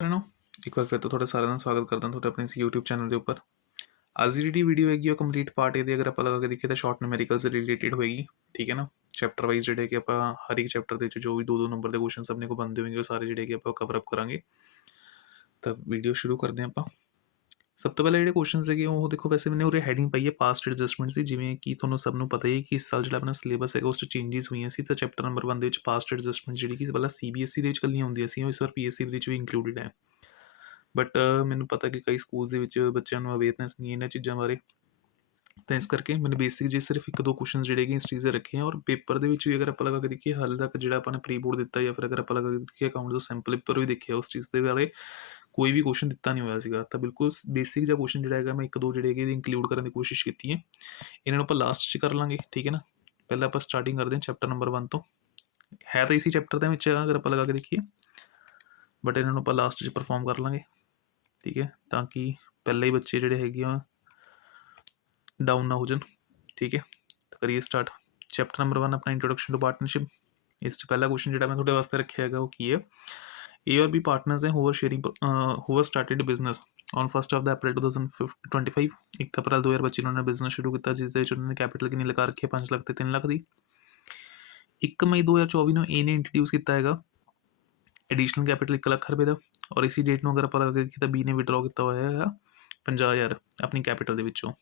No एक बार फिर तो थोड़ा सारा स्वागत करता हूँ अपने इस यूट्यूब चैनल के ऊपर। आज की जी वीडियो हैगी कंप्लीट पार्ट ये अगर आप लगा के देखिए तो शॉर्ट न्यूमेरिकल से रिलेटेड होगी। ठीक है ना। चैप्टर वाइज जोड़े कि आप हर एक चैप्टर के जो भी दो दो नंबर के क्वेश्चन अपने को बनते होंगे वो सारे जोड़े कि आप कवर अप करेंगे। तब वीडियो शुरू करते हैं आप। सब तो पहले जो क्वेश्चन है वो देखो, वैसे मैंने उरे हैडिंग पाई है पास्ट एडजस्टमेंट से, जिमें कि ਤੁਹਾਨੂੰ ਸਭ ਨੂੰ ਪਤਾ ਹੀ ਹੈ ਕਿ ਇਸ ਸਾਲ ਜਿਹੜਾ ਆਪਣਾ ਸਿਲੇਬਸ ਹੈਗਾ ਉਸ 'ਚ ਚੇਂਜਸ ਹੋਈਆਂ ਸੀ। ਤਾਂ ਚੈਪਟਰ ਨੰਬਰ 1 ਦੇ ਵਿੱਚ ਪਾਸਟ ਐਡਜਸਟਮੈਂਟ ਜਿਹੜੀ ਕਿ ਪਹਿਲਾਂ ਸੀਬੀਐਸਈ ਦੇ ਵਿੱਚ ਕੱਲੀਆਂ ਹੁੰਦੀਆਂ ਸੀ, ਉਹ ਇਸ ਵਾਰ ਪੀਐਸਸੀ ਦੇ ਵਿੱਚ ਵੀ ਇੰਕਲੂਡਡ ਹੈ। ਬਟ ਮੈਨੂੰ ਪਤਾ ਕਿ ਕਈ ਸਕੂਲਸ ਦੇ ਵਿੱਚ ਬੱਚਿਆਂ ਨੂੰ ਅਵੇਅਰਨੈਸ ਨਹੀਂ ਹੈ ਇਹਨਾਂ ਚੀਜ਼ਾਂ ਬਾਰੇ, ਤਾਂ ਇਸ ਕਰਕੇ मैंने बेसिक जे सिर्फ एक दो क्वेश्चन ਜਿਹੜੇ ਕਿ ਇਸ ਚੀਜ਼ ਦੇ ਰੱਖੇ ਆ। ਔਰ ਪੇਪਰ ਦੇ ਵਿੱਚ ਵੀ ਅਗਰ ਆਪਾਂ ਲਗਾ ਕੇ ਦੇਖੀਏ ਹਾਲੇ ਤੱਕ ਜਿਹੜਾ ਆਪਾਂ ਨੇ ਪ੍ਰੀ ਬੋਰਡ ਦਿੱਤਾ ਜਾਂ ਫਿਰ ਅਗਰ ਆਪਾਂ ਲਗਾ ਕੇ ਦੇਖੀਏ ਅਕਾਊਂਟ ਦਾ ਸੈਂਪਲ ਪੇਪਰ ਵੀ ਦੇਖਿਆ, ਉਸ ਚੀਜ਼ ਦੇ ਬਾਰੇ ਕੋਈ ਵੀ ਕੁਐਸਚਨ ਦਿੱਤਾ ਨਹੀਂ ਹੋਇਆ ਸੀਗਾ। ਤਾਂ ਬਿਲਕੁਲ ਬੇਸਿਕ ਜਿਹਾ ਕੁਐਸਚਨ ਜਿਹੜਾ ਹੈਗਾ ਮੈਂ ਇੱਕ ਦੋ ਜਿਹੜੇ ਹੈਗੇ ਇੰਕਲੂਡ ਕਰਨ ਦੀ ਕੋਸ਼ਿਸ਼ ਕੀਤੀ ਹੈ। ਇਹਨਾਂ ਨੂੰ ਆਪਾਂ ਲਾਸਟ 'ਚ ਕਰ ਲਾਂਗੇ। ਠੀਕ ਹੈ ਨਾ। ਪਹਿਲਾਂ ਆਪਾਂ ਸਟਾਰਟਿੰਗ ਕਰਦੇ ਹਾਂ ਚੈਪਟਰ ਨੰਬਰ 1 ਤੋਂ। ਹੈ ਤਾਂ ਇਸੀ ਚੈਪਟਰ ਦੇ ਵਿੱਚ ਅਗਰ ਆਪਾਂ ਲਗਾ ਕੇ ਦੇਖੀਏ, ਬਟ ਇਹਨਾਂ ਨੂੰ ਆਪਾਂ ਲਾਸਟ 'ਚ ਪਰਫਾਰਮ ਕਰ ਲਾਂਗੇ। ਠੀਕ ਹੈ, ਤਾਂ ਕਿ ਪਹਿਲਾਂ ਹੀ ਬੱਚੇ ਜਿਹੜੇ ਹੈਗੇ ਆ डाउन ना हो जाए। ठीक है, तो करिए स्टार्ट। चैप्टर नंबर 1 अपना इंट्रोडक्शन टू पार्टनरशिप। इस पहला क्वेश्चन जो मैं थोड़े वास्ते रखे है वो की है, ए और बी पार्टनर्स हैं who sharing who started business on 1 अप्रैल 2025। 1 अप्रैल 2025 उन्होंने बिजनेस शुरू किया, जिस उन्होंने कैपिटल कितनी लगा रखी है 5 लाख तो 3 लाख की। 1 मई 2024 ਨੂੰ ए ने इंट्रोड्यूस किया है एडिशनल कैपिटल 1 लाख रुपए का। और इसी डेट में अगर आप लगा के बी ने विड्रॉ किया हुआ है 50,000 अपनी कैपिटल के विचों।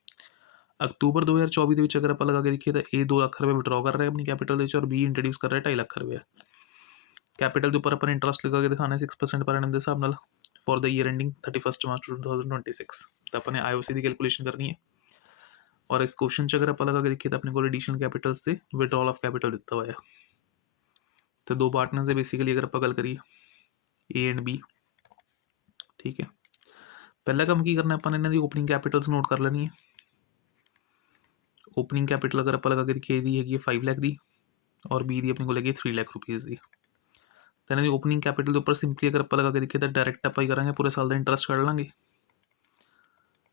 अक्तूबर 2024 ਦੇ ਵਿੱਚ अगर आप लगा के देखिए तो ए 2 लाख रुपए विड्रॉ कर रहा है अपनी कैपिटल और बी इंट्रोड्यूस कर रहा है 2.5 लाख रुपए। कैपिटल के ऊपर अपन इंटरेस्ट लगा के दिखाना है 6% पर एनम के हिसाब नाल फॉर द ईयर एंडिंग 31 मार्च 2026। तो अपने आईओसी की कैलकुलेशन करनी है। और इस क्वेश्चन च अगर आप लगा के देखिए तो अपने को एडिशनल कैपिटल से विड्रॉल ऑफ कैपिटल दिता हुआ है। तो दो पार्टनर्स है बेसिकली अगर आप गल करिए ए एंड बी। ठीक है, पहला काम की करना है अपन इन्हों की ओपनिंग कैपिटल्स नोट कर लेनी है। ओपनिंग कैपिटल अगर आप लगा के देखिए दी हैगी 5 लाख की और बी दी अपने को लगी 3 लाख रुपीज़ की। तो इन्होंने ओपनिंग कैपिटल के उपर सिंपली अगर आप लगा के देखिए तो डायरैक्ट आप करेंगे पूरे साल का इंटरेस्ट कढ़ लेंगे।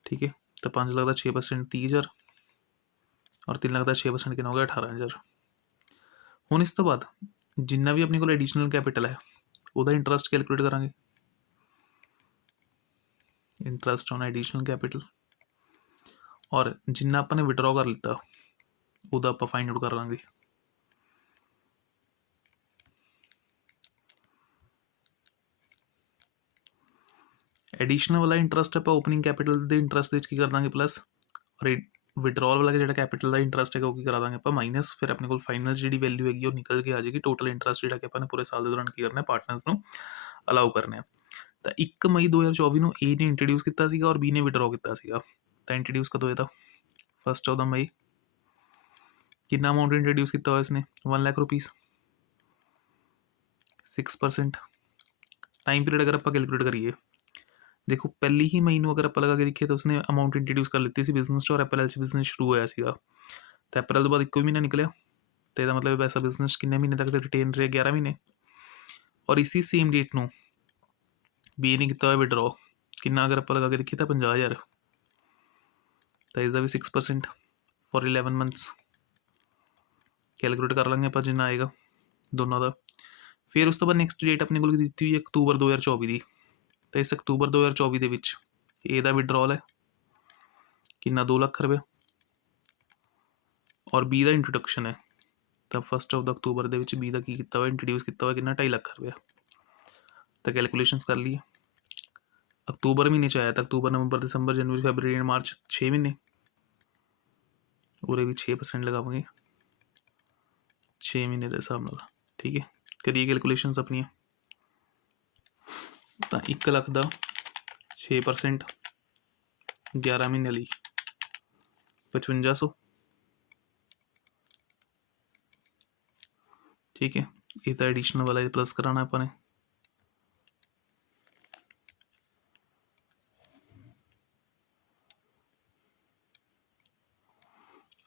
ठीक है, तो 5 लाख का 6% 30,000 और 3 लाख का 6% कितना हो गया 18,000। हूँ इस तो बाद जिन्ना भी अपने को एडिशनल कैपिटल है वह इंटरेस्ट कैलकुलेट करेंगे। इंटरेस्ट ऑन एडिशनल कैपिटल और जिन्ना अपने विड्रॉ कर लिता वह आप फाइंड आउट कर लेंगे। एडिशनल वाला इंटरेस्ट आप ओपनिंग कैपिटल के इंटरेस्ट की कर देंगे प्लस, और विड्रॉल वाला जो कैपिटल का इंटरेस्ट है वो करा देंगे आप माइनस। फिर अपने को फाइनल जी वैल्यू हैगी निकल के आ जाएगी टोटल इंटरेस्ट जो कि अपने पूरे साल के दौरान की करना है पार्टनर्स को अलाउ करने। तो 1 मई 2024 ਨੂੰ ए ने इंट्रोड्यूस किया और बी ने विड्रॉ किया। तो इंट्रोड्यूस कदों होया 1 मई। कितना अमाउंट इंट्रोड्यूस किया हुआ इसने 1 लाख रुपीज़ 6%। टाइम पीरियड अगर आप कैलकुलेट करिए देखो पहली ही मई अगर आप लगा के देखिए तो उसने अमाउंट इंट्रोड्यूस कर ली बिजनेस और अप्रैल से बिजनेस शुरू होया सीगा। तो अप्रैल तो बाद एक महीना निकलिया तो यह मतलब पैसा बिजनेस किन्ने महीने तक रिटेन रहे 11 महीने। और इसी सेम डेट में बी ने किया विड्रॉ कितना अगर आप लगा के देखिए तो 50,000। तो इसका भी 6% फॉर 11 मंथ्स कैलकुलेट कर लेंगे आप जिन्ना आएगा दोनों का। फिर उस तो बाद नैक्सट डेट अपने को दी हुई अक्तूबर 2024 की। तो इस अक्तूबर 2024 के ए का विड्रॉल है कितना 2 लाख रुपये और बी का इंट्रोडक्शन है। तो 1 अक्तूबर के बी का की हुआ इंट्रोड्यूस किया हुआ कि 2.5 लाख रुपये। तो कैलकुलेशन कर ली अक्तूबर महीने आया तो अक्तूबर नवंबर दिसंबर जनवरी फरवरी मार्च 6 महीने पूरे भी 6% लगाओगे 6 महीने के हिसाब न। ठीक है, करिए कैलकुलेशन अपनी। तो 1 लाख का 6% 11 महीने ली 5500। ठीक है, ये तो एडिशनल वाला प्लस कराना अपने।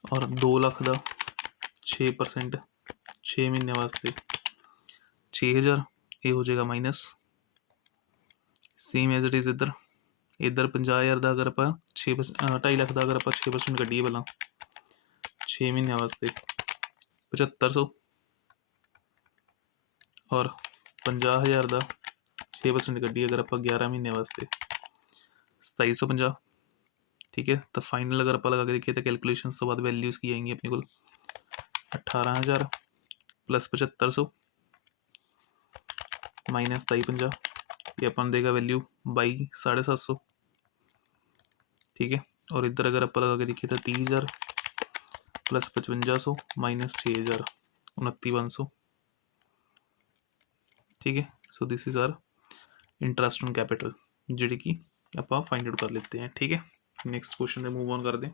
और 2 लाख का 6% 6 महीने वास्ते 6,000 ये हो जाएगा minus. Same as it is इधर इधर 50,000 का अगर आप 2.5 लाख का अगर आप 6% कटिए भला 6 महीने वास्ते 7500 और 50,000 का 6% कड्डी अगर आप 11 महीने वास्ते 2750, ठीक है। तो फाइनल अगर आप लगा के देखिए तो कैलकुलेशन तो बाद वैल्यूज़ की आएंगी अपने को 18,000 प्लस 7500 माइनस 2750, ये अपन देगा वैल्यू 22,750, ठीक है। और इधर अगर आप लगा के देखिए तो 30,000 प्लस 5500 माइनस 6,000 29,500, ठीक है। So this is our interest on capital जी कि आप फाइंड आउट कर लेते हैं, ठीक है। नेक्स्ट क्वेश्चन पे मूव ऑन कर दें।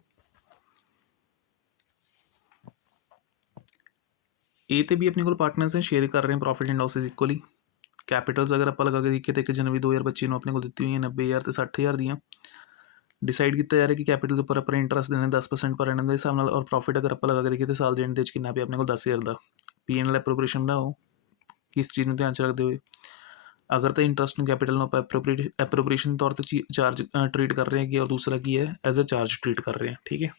ए तो भी अपने को पार्टनर्स हैं, शेयर कर रहे हैं profit and losses equally. Capitals अगर आप लगा के देखिए तो 1 जनवरी 2025 ਨੂੰ ਆਪਣੇ ਕੋਲ ਦਿੱਤੀ ਹੋਈਆਂ 90,000 ਤੇ 60,000 ਦੀਆਂ। डिसाइड ਕੀਤਾ ਜਾ ਰਿਹਾ ਕਿ कैपिटल के उपर अपने इंटरेस्ट देने 10% पर एनम के हिसाब नाल, और प्रॉफिट अगर आप लगा के देखिए तो साल ਦੇ ਐਂਡ ਦੇ ਵਿੱਚ ਕਿੰਨਾ ਪਿਆ ਆਪਣੇ ਕੋਲ 10,000 ਦਾ। P&L एप्रोप्रिएशन ਬਣਾਓ किस चीज़ में ध्यान च रखते हुए। अगर तो इंटरेस्ट ऑन कैपिटल आप एप्रोप्रिएशन तौर पर चार्ज ट्रीट कर रहे हैं और दूसरा की है एज अ चार्ज ट्रीट कर रहे हैं, ठीक है।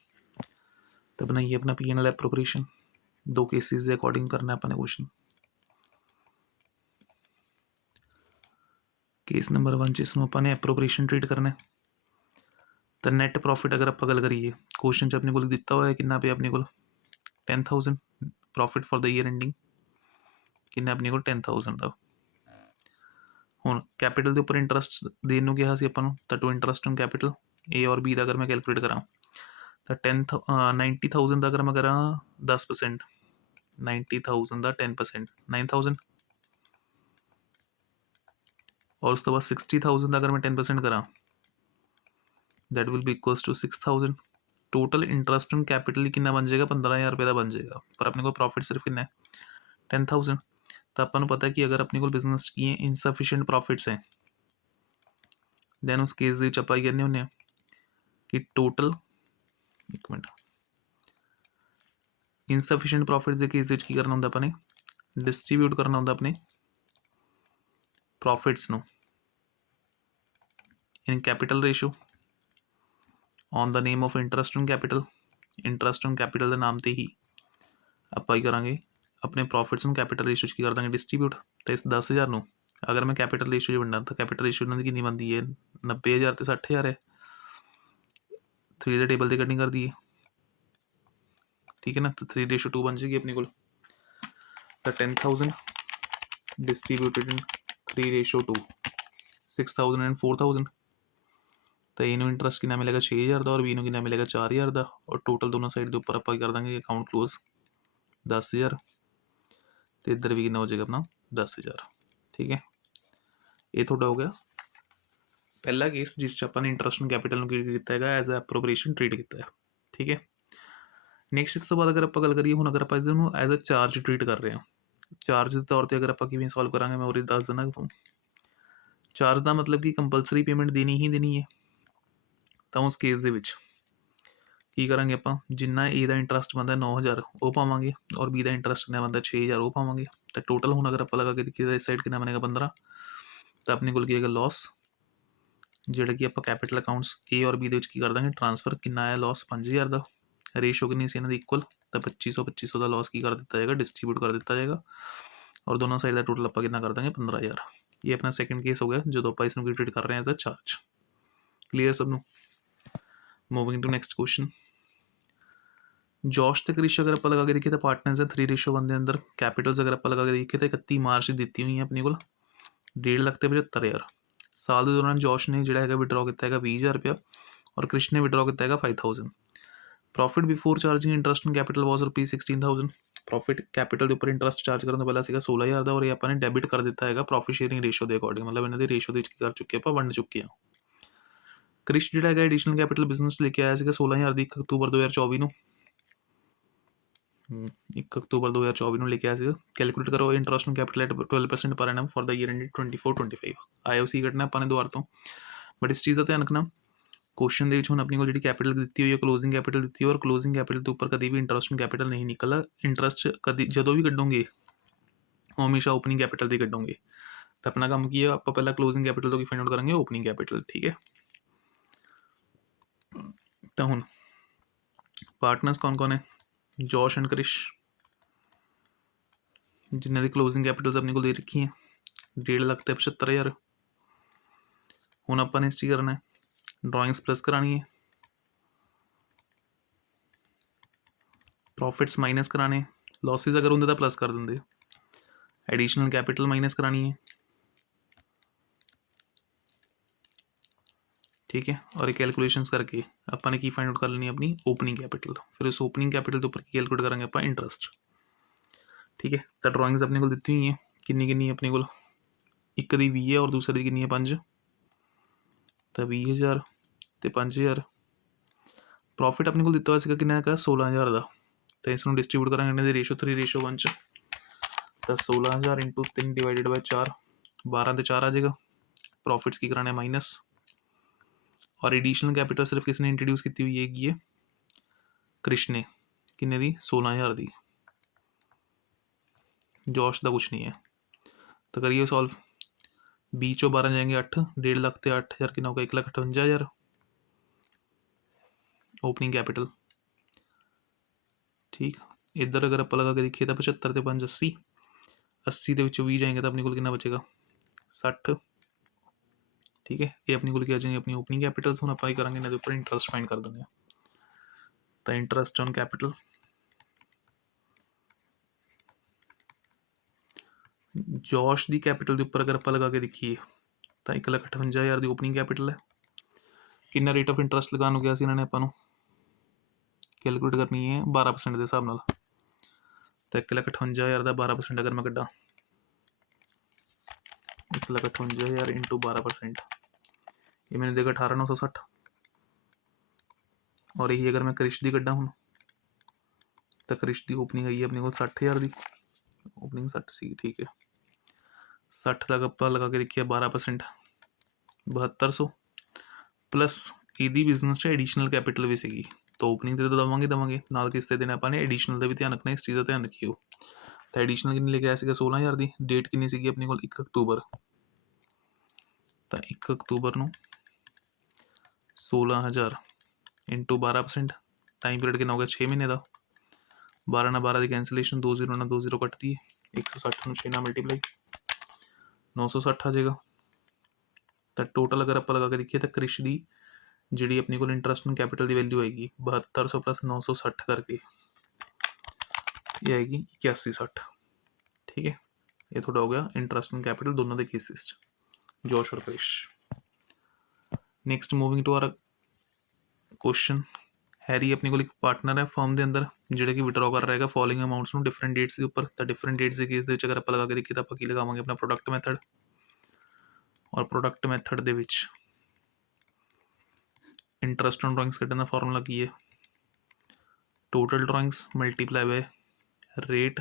तो बनाइए अपना P&L एप्रोप्रिएशन, 2 केसेस के अकॉर्डिंग करना है अपने क्वेश्चन। केस नंबर 1 च इसमें अपने एप्रोप्रिएशन ट्रीट करना है। तो नैट प्रॉफिट अगर आप गल करिए क्वेश्चन च अपने को दिता हुआ है कितना पे अपने को 10,000 profit for the year ending, किन्ना अपने को 10,000 का। हुण कैपिटल के उपर इंटरस्ट देने को कहा अपन तो to interest on capital A और बी का अगर मैं कैलकुलेट करा तो 90,000 का अगर मैं करा 10%, 90,000 का 10% 9,000, और उसके बाद 60,000 का अगर मैं 10% करा that will be equals to 6,000। Total interest on capital कितना बन जाएगा 15,000 रुपये का बन जाएगा, पर अपने को प्रॉफिट सिर्फ कितना है 10,000। तो अपन पता है कि अगर अपने को बिजनेस की इनसफिशिएंट प्रॉफिट्स हैं दैन उस केस के आप करने होंगे कि टोटल एक मिनट इनसफिशिएंट प्रॉफिट्स के केस की करना होंगे अपने डिस्ट्रीब्यूट करना होंगे अपने profits no in capital ratio on the name of interest on capital. Interest on capital के नाम से ही आप करा अपने प्रॉफिट्स में कैपिटल रेशो की कर देंगे डिस्ट्रीब्यूट। तो इस 10,000 को अगर मैं कैपिटल रेशो बनना तो कैपिटल रेशो इन्होंने कितनी बनती है 90,000 तो 60,000 है, 3 के टेबल से कटिंग कर दी है, ठीक है ना। तो 3:2 बन जाएगी अपने को। तो 10,000 डिस्ट्रीब्यूटेड इन 3:2 6,000 एंड 4,000। तो इनू इंटरस्ट कितना मिलेगा 6,000 का और बी कितना मिलेगा 4,000 का, और टोटल दोनों साइड के उपर आप कर देंगे अकाउंट क्लोज 10,000, तो इधर भी कितना हो जाएगा अपना 10,000, ठीक है। ये थोड़ा हो गया पहला केस जिस अपन इंटरस्ट ऑन कैपिटल किया एज ए एप्रोप्रिएशन ट्रीट किया है, ठीक है। नैक्सट इस तो बाद अगर आप गल करिए हूँ अगर आप इसमें एज अ चार्ज ट्रीट कर रहे हैं, चार्ज के तौर पर अगर आप किमें सॉल्व करा मैं और दस देना तुम। चार्ज का मतलब कि कंपलसरी पेमेंट देनी ही देनी है। तो उस केस की करा आप जिन्ना ए का इंटरस्ट बनता 9,000 वो पावे और बी का इंटरस्ट कितना बनता 6,000 वो पावे। तो टोटल हूँ अगर आप लगा के देखिए इस साइड कितना बनेगा 15। तो अपने को की लॉस जोड़ा कि आप कैपिटल अकाउंट्स ए और बी की कर देंगे ट्रांसफर कितना आया लॉस 5,000 का। रेशो कितनी सी इन्होंने इक्वल तो 2500 का लॉस की कर दिता जाएगा डिस्ट्रीब्यूट कर दिता जाएगा, और दोनों साइड का टोटल आप कितना कर देंगे 15,000। ये अपना सेकंड केस हो गया जो आप इसमें ट्रीट कर रहे हैं एज अ चार्ज। क्लीयर सबनों। Moving to next question. Josh तो क्रिश अगर आप लगा के देखिए तो पार्टनर्स है 3:1 के अंदर। कैपिटल्स अगर आप लगा के देखिए तो 31 मार्च दी हुई है अपने को 1.5 लाख तो 75,000। साल के दौरान जॉश ने जोड़ा है विड्रॉ किया है 20,000 रुपया और क्रिश ने विड्रॉ किया है 5,000। Profit before charging interest on capital was ₹16,000। Profit capital के उपर इंटरस्ट चार्ज करने पहला 16,000 का, और ये अपने डेबिट कर दिता है प्रॉफिट शेयरिंग रेशो के अकॉर्डिंग, मतलब इन्होंने रेशो कर चुके आप वंड चुके हैं। क्रिश जो है एडिशनल कैपिटल बिजनेस लेके आया 16,000 की 1 अक्तूबर 2024 को 1 अक्तूबर 2024 को लेके आया। कैलकुलेट करो interest on capital eight 12% per annum for the year ended 24-25 आया उसी घटना अपने दोबारा तो। बट इस चीज़ का ध्यान रखना क्वेश्चन के हूँ अपनी को जी कैपिटल दी हुई है क्लोजिंग कैपिटल दी हुई है, और क्लोजिंग कैपिटल के उपर कभी भी इंटरस्ट ऑन कैपिटल नहीं निकला। इंटरस्ट कभी जो भी कड्डोगे वो हमेशा ओपनिंग कैपिटल से कड्डोगे। तो अपना काम की है आप पहला क्लोजिंग कैपिटल तो फाइंड आउट करेंगे ओपनिंग कैपिटल, ठीक है। तो हूँ पार्टनर्स कौन कौन है जॉश एंड क्रिश, जिन्होंने क्लोजिंग कैपिटल्स अपने को दे रखी है 1.5 लाख तो 75,000। ਹੁਣ ਆਪਾਂ ਨੇ ਇਸ 'ਚ ਕੀ ਕਰਨਾ है ड्राइंग्स प्लस करानी है, प्रॉफिट्स माइनस कराने, लॉसिस अगर होंगे तो प्लस कर देंगे, एडिशनल कैपिटल माइनस करानी है, ठीक है। और ये कैलकुलेशंस करके अपन ने की फाइंड आउट कर लेनी है अपनी ओपनिंग कैपिटल, फिर उस ओपनिंग कैपिटल के ऊपर कैलकुलेट करेंगे आप इंटरस्ट, ठीक है। तो ड्राइंग्स अपने को दी हुई है किन्नी किन्नी अपने को, एक दी 20 है और दूसरी दी किन्नी है 5, तो 20,000 तो 5,000। प्रॉफिट अपने को दिता हुआ सीगा किन्ना है 16,000 का, तो इसमें डिस्ट्रीब्यूट करेंगे रेशो 3:1, तो 16,000 इंटू 3 डिवाइडेड बाय 4, 12 तो 4 आ जाएगा। प्रॉफिट्स की कराने माइनस, और एडिशनल कैपिटल सिर्फ किसने इंट्रोड्यूस की हुई है ये क्रिश ने, किन्ने दी 16,000 दी, जॉश का कुछ नहीं है। तो करिए सॉल्व, 20 चो 12 जाएंगे 8, 1.5 लाख तो 8,000 कितना होगा 1,58,000 ओपनिंग कैपिटल, ठीक। इधर अगर आप लगा के देखिए तो 75 तो 5 80, 80 के 20 जाएंगे तो अपने को कितना बचेगा 60, ठीक है। ये अपनी को क्या जाएंगे अपनी ओपनिंग कैपिटल्स, हम अप्लाई करेंगे इन्होंने ऊपर इंटरस्ट फाइंड कर देंगे, तो interest on capital Josh the capital के उपर अगर आप लगा के देखिए तो 1,58,000 की ओपनिंग कैपिटल है, कितना रेट ऑफ इंटरस्ट लगाने गया इन्होंने अपन कैलकुलेट करनी है 12% के हिसाब नाल, तो 1,58,000 का 12% अगर मैं कड्डा 1,58,000 इंटू 12%, ये मैंने देगा 18,960, और यही अगर मैं क्रिश दी कड्डा हूँ तो क्रिश की ओपनिंग आई है अपने को 60,000 की, ओपनिंग 60 सी, ठीक है। 60 तक आप लगा के देखिए 12%, 7200 प्लस ਇਹਦੀ बिजनेस 'ਚ एडिशनल कैपिटल भी ਸੀਗੀ, तो ओपनिंग तो देवांगे नाल किस ते देना अपने एडिशनल का भी ध्यान रखना, इस चीज़ का ध्यान रखियो। तो एडिशनल कितनी लेके आया 16,000 की, डेट कितनी सी अपने को 1 अक्तूबर, तो 1 अक्तूबर को 16,000 इंटू 12%, टाइम पीरियड कितना हो गया 6 महीने का, 12 ना 12 की कैंसलेशन, 20 ना 20 कटती है, 160 6 मल्टीप्लाई 960 आ जाएगा। तो टोटल अगर आप लगा के देखिए तो क्रिश की जी अपने को इंटरस्ट ऑन कैपिटल की वैल्यू आएगी 7200 प्लस 960 करके ये आएगी 8160, ठीक है। ये थोड़ा हो गया इंटरस्ट ऑन कैपिटल दोनों के केसेस जॉश और Krish. Next moving to our question, Harry अपने को एक पार्टनर है फर्म के अंदर जोड़ा कि विड्रॉ कर रहेगा फॉलोइंग अमाउंट्स में डिफरेंट डेट्स के उपर, तो डिफरेंट डेट्स के केस अगर आप लगा के देखिए तो आप लगावे अपना प्रोडक्ट मैथड, और प्रोडक्ट मैथड के इंटरस्ट ऑन ड्राइंग्स कढ़ने का फॉर्मूला की है total drawings multiply by rate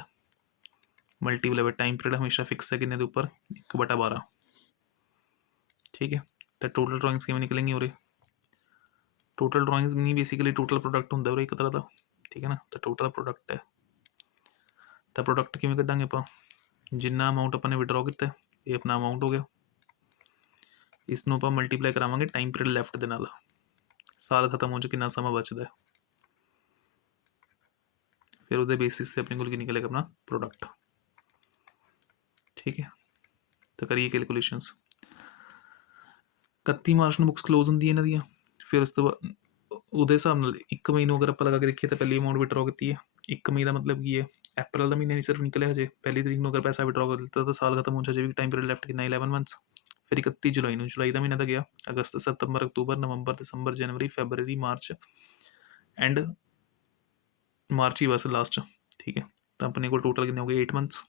multiply by time period, हमेशा फिक्स है किन्ने उपर 1/12, ठीक है। तो टोटल ड्राइंग्स किमें निकलेंगी और टोटल ड्राइंग्स नहीं बेसिकली टोटल प्रोडक्ट होंगे और एक तरह का, ठीक है ना। तो टोटल प्रोडक्ट है, तो प्रोडक्ट किमें कढ़ांगे आप, जिन्ना अमाउंट अपने विड्रॉ किया ये अपना अमाउंट हो गया, इसनों आप मल्टीप्लाई करावांगे टाइम पीरियड लैफ्ट के नाल, साल खत्म हो कितना समा बचता है, फिर वो बेसिस से अपने को निकलेगा अपना प्रोडक्ट, ठीक है। तो करिए कैलकुलेशंस, 31 मार्च को बुक्स क्लोज होंगी इन्हों दी, फिर उस तो बाद वो हिसाब न 1 मई को अगर आप लगा के देखिए तो पहली अमाउंट विड्रॉ की है 1 मई का मतलब की है अप्रैल का महीना नहीं सिर्फ निकले हजे, पहली तरीक को अगर पैसा विड्रॉ कर दिता तो साल खत्म हो जाए भी टाइम पीरियड लैफ्ट कितना 11 मंथ्स, फिर 31 जुलाई को जुलाई का महीना तो गया, अगस्त सितंबर अक्तूबर नवंबर दिसंबर जनवरी फैबररी मार्च एंड मार्च ही बस लास्ट, ठीक है। तो अपने को टोटल कितने हो गए 8 मंथ्स।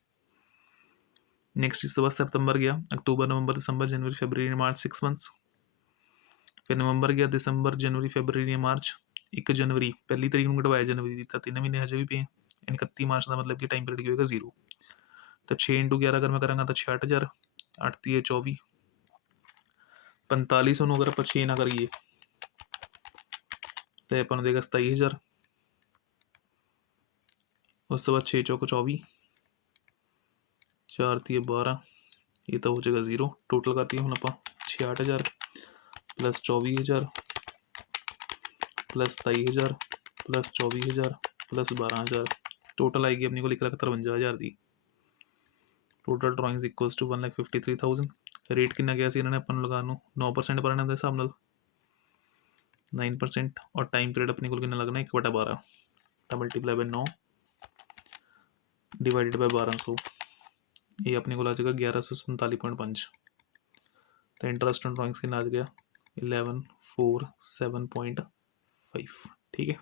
नैक्सट इस तो बाद सितंबर गया, अक्तूबर नवंबर दिसंबर जनवरी फैबररी मार्च 6 मंथ्स, फिर नवंबर गया दिसंबर जनवरी फैबररी मार्च, 1 जनवरी पहली तरीक को कटवाया जनवरी की, 3 महीने हजे भी पे हैं, यानी 31 मार्च का मतलब कि टाइम पीरियड होगा 0। तो 6 × 11 अगर मैं करूँगा तो 66,000, 8 × 24 4500 अगर आप 6 ना करिए तो अपन देगा 27,000, उस तो बाद 6 × 24 4 × 12 ये तो हो जाएगा 0, टोटल करती है हम आप 66,000 plus 24,000 plus 27,000 plus 24,000 plus 12,000, total आएगी अपने को 1,53,000 की। Total drawings equals to 1,53,000, rate कितना गया सी इन्होंने अपन लगा लूँ 9% पर एनम के हिसाब नाल 9%, और टाइम पीरियड अपने को कितना लगना 1/12, तो मल्टीप्लाई बाय 9 डिवाइडेड बाय 1200, ये अपने को आ जाएगा 1147.5। तो इंटरेस्ट ऑन ड्राइंग्स कितना आ गया 11,407.5। ठीक है।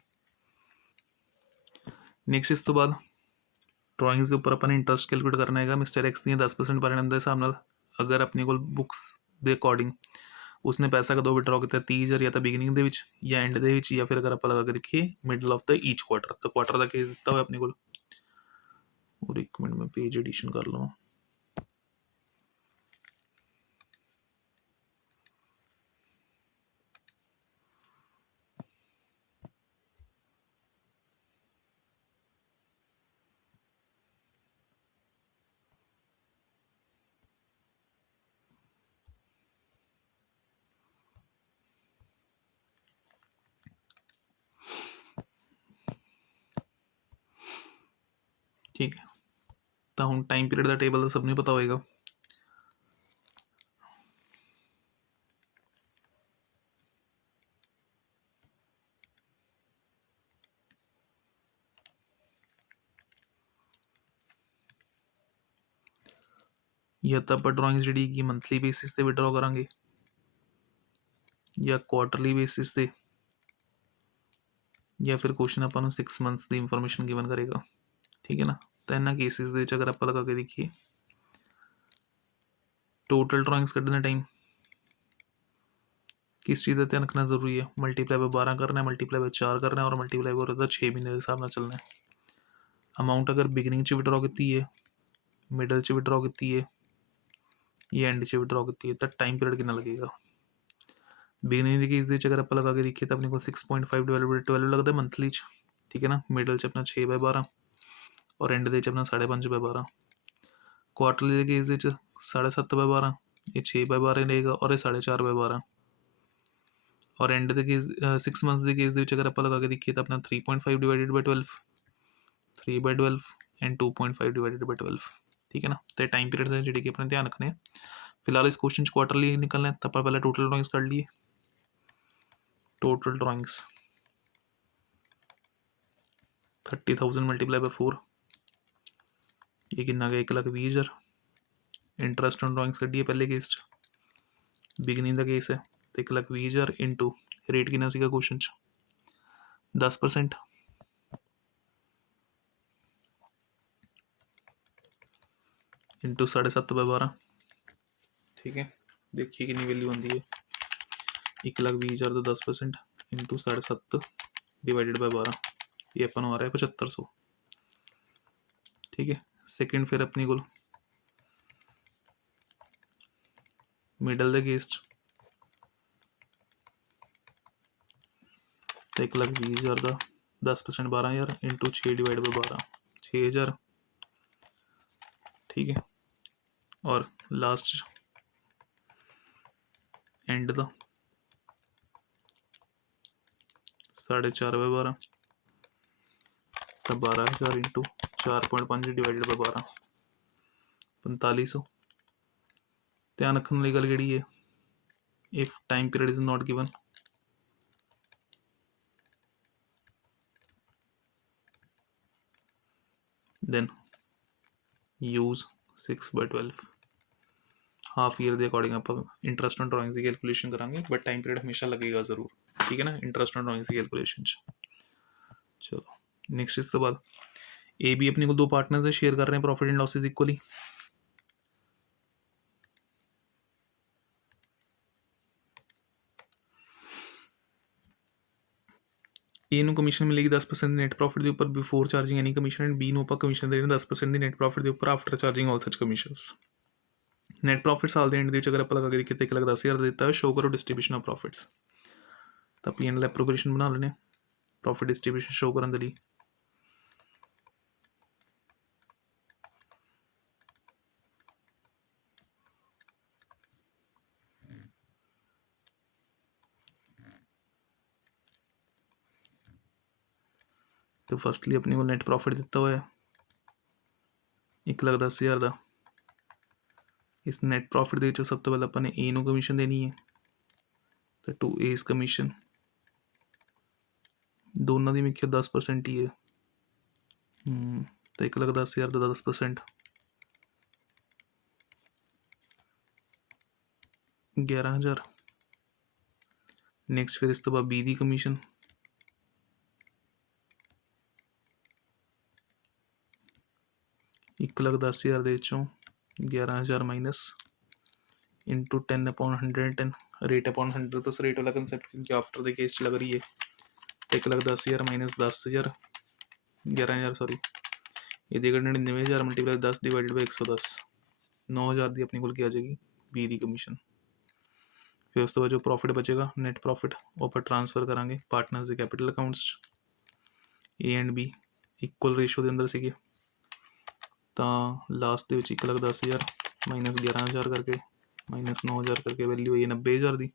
नेक्स्ट इस तो बाद ड्राइंग्स के उपर अपन इंटरेस्ट कैलकुलेट करना है मिस्टर एक्स ने 10% पर एनम के हिसाब नाल, अगर अपने को बुक्स के अकॉर्डिंग उसने पैसा कदों विड्रॉ किया 30,000 या तो बिगिनिंग के या एंड के, या फिर अगर आप लगा के देखिए middle of the each quarter, तो क्वार्टर का केस दिता हुआ अपने को, और एक मिनट में पेज एडिशन कर लूँ। ठीक है, तो हम टाइम पीरियड का टेबल तो सबने पता होएगा। या तो आप ड्राइंग्स जी मंथली बेसिस से विड्रॉ करा या क्वार्टरली बेसिस से, या फिर क्वेश्चन अपन 6 मंथ्स की इंफॉर्मेशन गिवन करेगा। ठीक है ना। तो इन्होंने केसिस अगर आप लगा के देखिए टोटल ड्राइंग्स कटने टाइम किस चीज़ का ध्यान रखना जरूरी है, मल्टीप्लाई बाय 12 करना है, मल्टीप्लाई बाय 4 करना है, और मल्टीप्लाई बाय 6 महीने के हिसाब से चलना है। अमाउंट अगर बिगिनिंग विड्रॉ की है, मिडल विड्रॉ की है, या एंड विड्रॉ की है, तो टाइम पीरियड कितना लगेगा। बिगिनिंग के केस अगर आप लगा के देखिए तो अपने को 6.5 डिवाइडेड बाय 12 लगता है मंथली। ठीक है ना। मिडल अपना 6/12 और एंड अपना 5.5/12। क्वार्टरली के केस 7.5/12, ये 6/12 रहेगा, और ये 4.5/12। और एंड के केस 6 मंथ्स के केस अगर आप लगा के देखिए तो अपना 3.5 divided by 12, 3/12 and 2.5 divided by 12। ठीक है ना। तो टाइम पीरियड है जी अपने ध्यान रखने। फिलहाल इस क्वेश्चन क्वार्टरली निकलना है, तो आप पहले टोटल ड्राइंग्स कर लिए। टोटल ड्राइंग्स 30,000 मल्टीप्लाई बाय 4, ये कितना गया 1,20,000। इंटरेस्ट ऑन ड्राइंग्स कड्डिए पहले केस बिगिनिंग का केस है, तो 1,20,000 इंटू रेट कितना सीगा क्वेश्चन 10% इंटू 7.5/12। ठीक है। देखिए कितनी वैल्यू आती है 1,20,000 तो 10% इंटू 7.5 डिवाइडेड बाय 12, ये अपन आ रहा है 7,500। ठीक है। सेकंड फिर अपनी को मिडल के केस 1,20,000 का 10% 12,000 इंटू 6 डिवाइड बाय 12 6,000। ठीक है। और लास्ट एंड का 4.5/12, तो 12,000 इंटू 4.5 डिवाइडेड बाय 12 4500। ध्यान रखने वाली गल केड़ी है, if time period is not given then use 6/12। Half year के अकॉर्डिंग आप इंटरेस्ट ऑन ड्राइंग्स की कैलकुलेशन करांगे, बट टाइम पीरियड हमेशा लगेगा जरूर। ठीक है ना। इंटरेस्ट ऑन ड्राइंग्स की कैलकुलेशन। चलो नेक्स्ट इस तो बाद ए बी अपने को दो पार्टनर्स है, शेयर कर रहे हैं प्रॉफिट एंड लॉसेस इक्वली। ए ਨੂੰ ਕਮਿਸ਼ਨ ਮਿਲੇਗੀ 10% ਨੈਟ ਪ੍ਰੋਫਿਟ ਦੇ ਉੱਪਰ before charging any commission, and B ਨੂੰ ਆਪਾਂ ਕਮਿਸ਼ਨ ਦੇ ਰਹੇ 10% ਦੀ ਨੈਟ ਪ੍ਰੋਫਿਟ ਦੇ ਉੱਪਰ ਆਫਟਰ ਚਾਰਜਿੰਗ ਆਲ ਸੱਚ ਕਮਿਸ਼ਨਸ। ਨੈਟ ਪ੍ਰੋਫਿਟ ਸਾਲ ਦੇ ਐਂਡ ਦੇ ਵਿੱਚ ਅਗਰ ਆਪਾਂ ਲਗਾ ਕੇ ਦੇਖੀਏ ਤਾਂ 1,10,000 ਦਾ ਦਿੱਤਾ ਹੈ, ਸ਼ੋ ਕਰੋ ਡਿਸਟ੍ਰੀਬਿਊਸ਼ਨ ਆਫ ਪ੍ਰੋਫਿਟਸ। ਤਾਂ ਪੀ ਐਂਡ ਐਲ ਐਪਰੋਪ੍ਰੀਏਸ਼ਨ ਬਣਾ ਲੈਣੇ ਪ੍ਰੋਫਿਟ ਡਿਸਟ੍ਰੀਬਿਊਸ਼ਨ ਸ਼ੋ ਕਰਨ ਦੇ ਲਈ। तो फर्स्टली अपने को नैट प्रॉफिट दिता हुआ है 1,10,000 का, इस नैट प्रॉफिट ਦੇ ਵਿੱਚੋਂ ਸਭ ਤੋਂ ਪਹਿਲਾਂ ਆਪਾਂ ਨੇ A ਨੂੰ ਕਮਿਸ਼ਨ ਦੇਣੀ ਹੈ ਤਾਂ 2 A's ਕਮਿਸ਼ਨ ਦੋਨਾਂ ਦੀ ਮਿਕਸਚਰ 10% ਹੀ ਹੈ ਤਾਂ 1,10,000 ਦਾ 10% 11,000 ਨੈਕਸਟ ਫਿਰ ਇਸ ਤੋਂ ਬਾਅਦ B ਦੀ ਕਮਿਸ਼ਨ 1,10,000 ਦੇ ਵਿੱਚੋਂ 11,000 minus into 10 upon 110 rate upon 100 plus rate वाला कंसेप्ट क्योंकि आफ्टर द केस लग रही है 1,10,000 माइनस 10,000 11,000 सॉरी ये 99,000 मल्टीप्लाई 10 डिवाइडेड बाई 110 9,000 की अपने को आ जाएगी बी की कमीशन फिर उस तो बाद जो प्रॉफिट बचेगा नैट प्रॉफिट वो आप ट्रांसफर करांगे पार्टनर्स के capital accounts A and B equal ratio के अंदर सीगे तो लास्ट के 1,10,000 माइनस 11,000 करके माइनस 9,000 करके वैल्यू है 90,000 की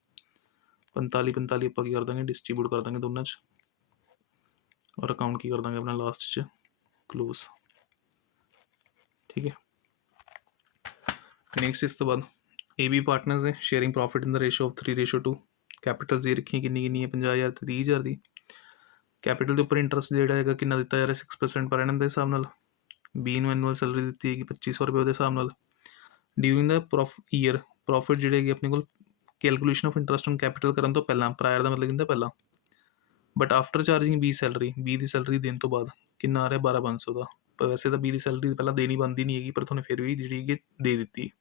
45 ਆਪਾਂ ਕੀ ਕਰ ਦਾਂਗੇ डिस्ट्रीब्यूट कर देंगे दोनों और अकाउंट की कर देंगे अपना लास्ट च क्लोज ठीक है नैक्सट इस तो बाद ए बी पार्टनर्स है sharing profit in the ratio of 3:2 capital ये रखी किन्नी है 50,000 तो 30,000 की कैपिटल के उपर इंटरस्ट जोड़ा है कि दिता जा रहा 6% पर एनम के हिसाब न बी नूं एनुअल सैलरी दी है 2,500 रुपये के हिसाब न ड्यूरिंग द ईयर प्रॉफिट जोड़े अपने को calculation of interest on capital करने तो पहला प्रायर का मतलब कहता पहला बट आफ्टर चार्जिंग बी की सैलरी देने तो बाद कितना आ रहा 12,500 का पर वैसे तो बी की सैलरी पहला देनी बनती नहीं हैगी पर थोड़े फिर भी जी दे दी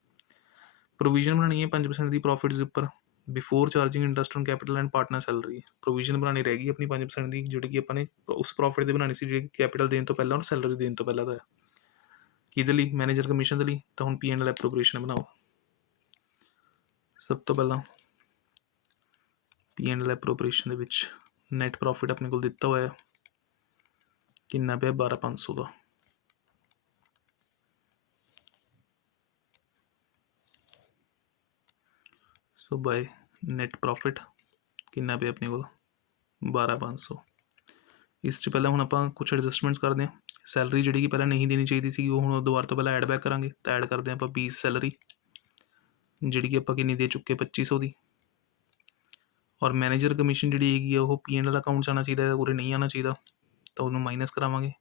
प्रोविजन बनानी है 5% की प्रॉफिट्स के उपर before charging interest on capital and partner salary provision बनानी रहेगी अपनी 5% की जी कि अपने उस प्रॉफिट की बनानी सी जी कैपिटल देने तो पहला और सैलरी देने तो पहला तो है कि मैनेजर कमीशन के लिए तो हम P&L एप्रोप्रिएशन बनाओ सब तो पहला P&L एप्रोप्रिएशन ਦੇ ਵਿੱਚ नैट प्रॉफिट अपने को दिता हुआ है कितना पे 12,500 का सो बाय नैट प्रॉफिट कितना पे अपने को 12,500 इस पहले हम आप कुछ एडजस्टमेंट्स करते हैं सैलरी जी कि पहले नहीं देनी चाहिए सी वो हम दोबारा तो पहले ऐड बैक करा तो ऐड करते हैं आप 20 सैलरी जी कि आप किन्नी दे चुके 2,500 की और मैनेजर कमीशन जी है वो P&L अकाउंट च आना चाहिए पूरे नहीं आना चाहिए तो उन्होंने माइनस करावे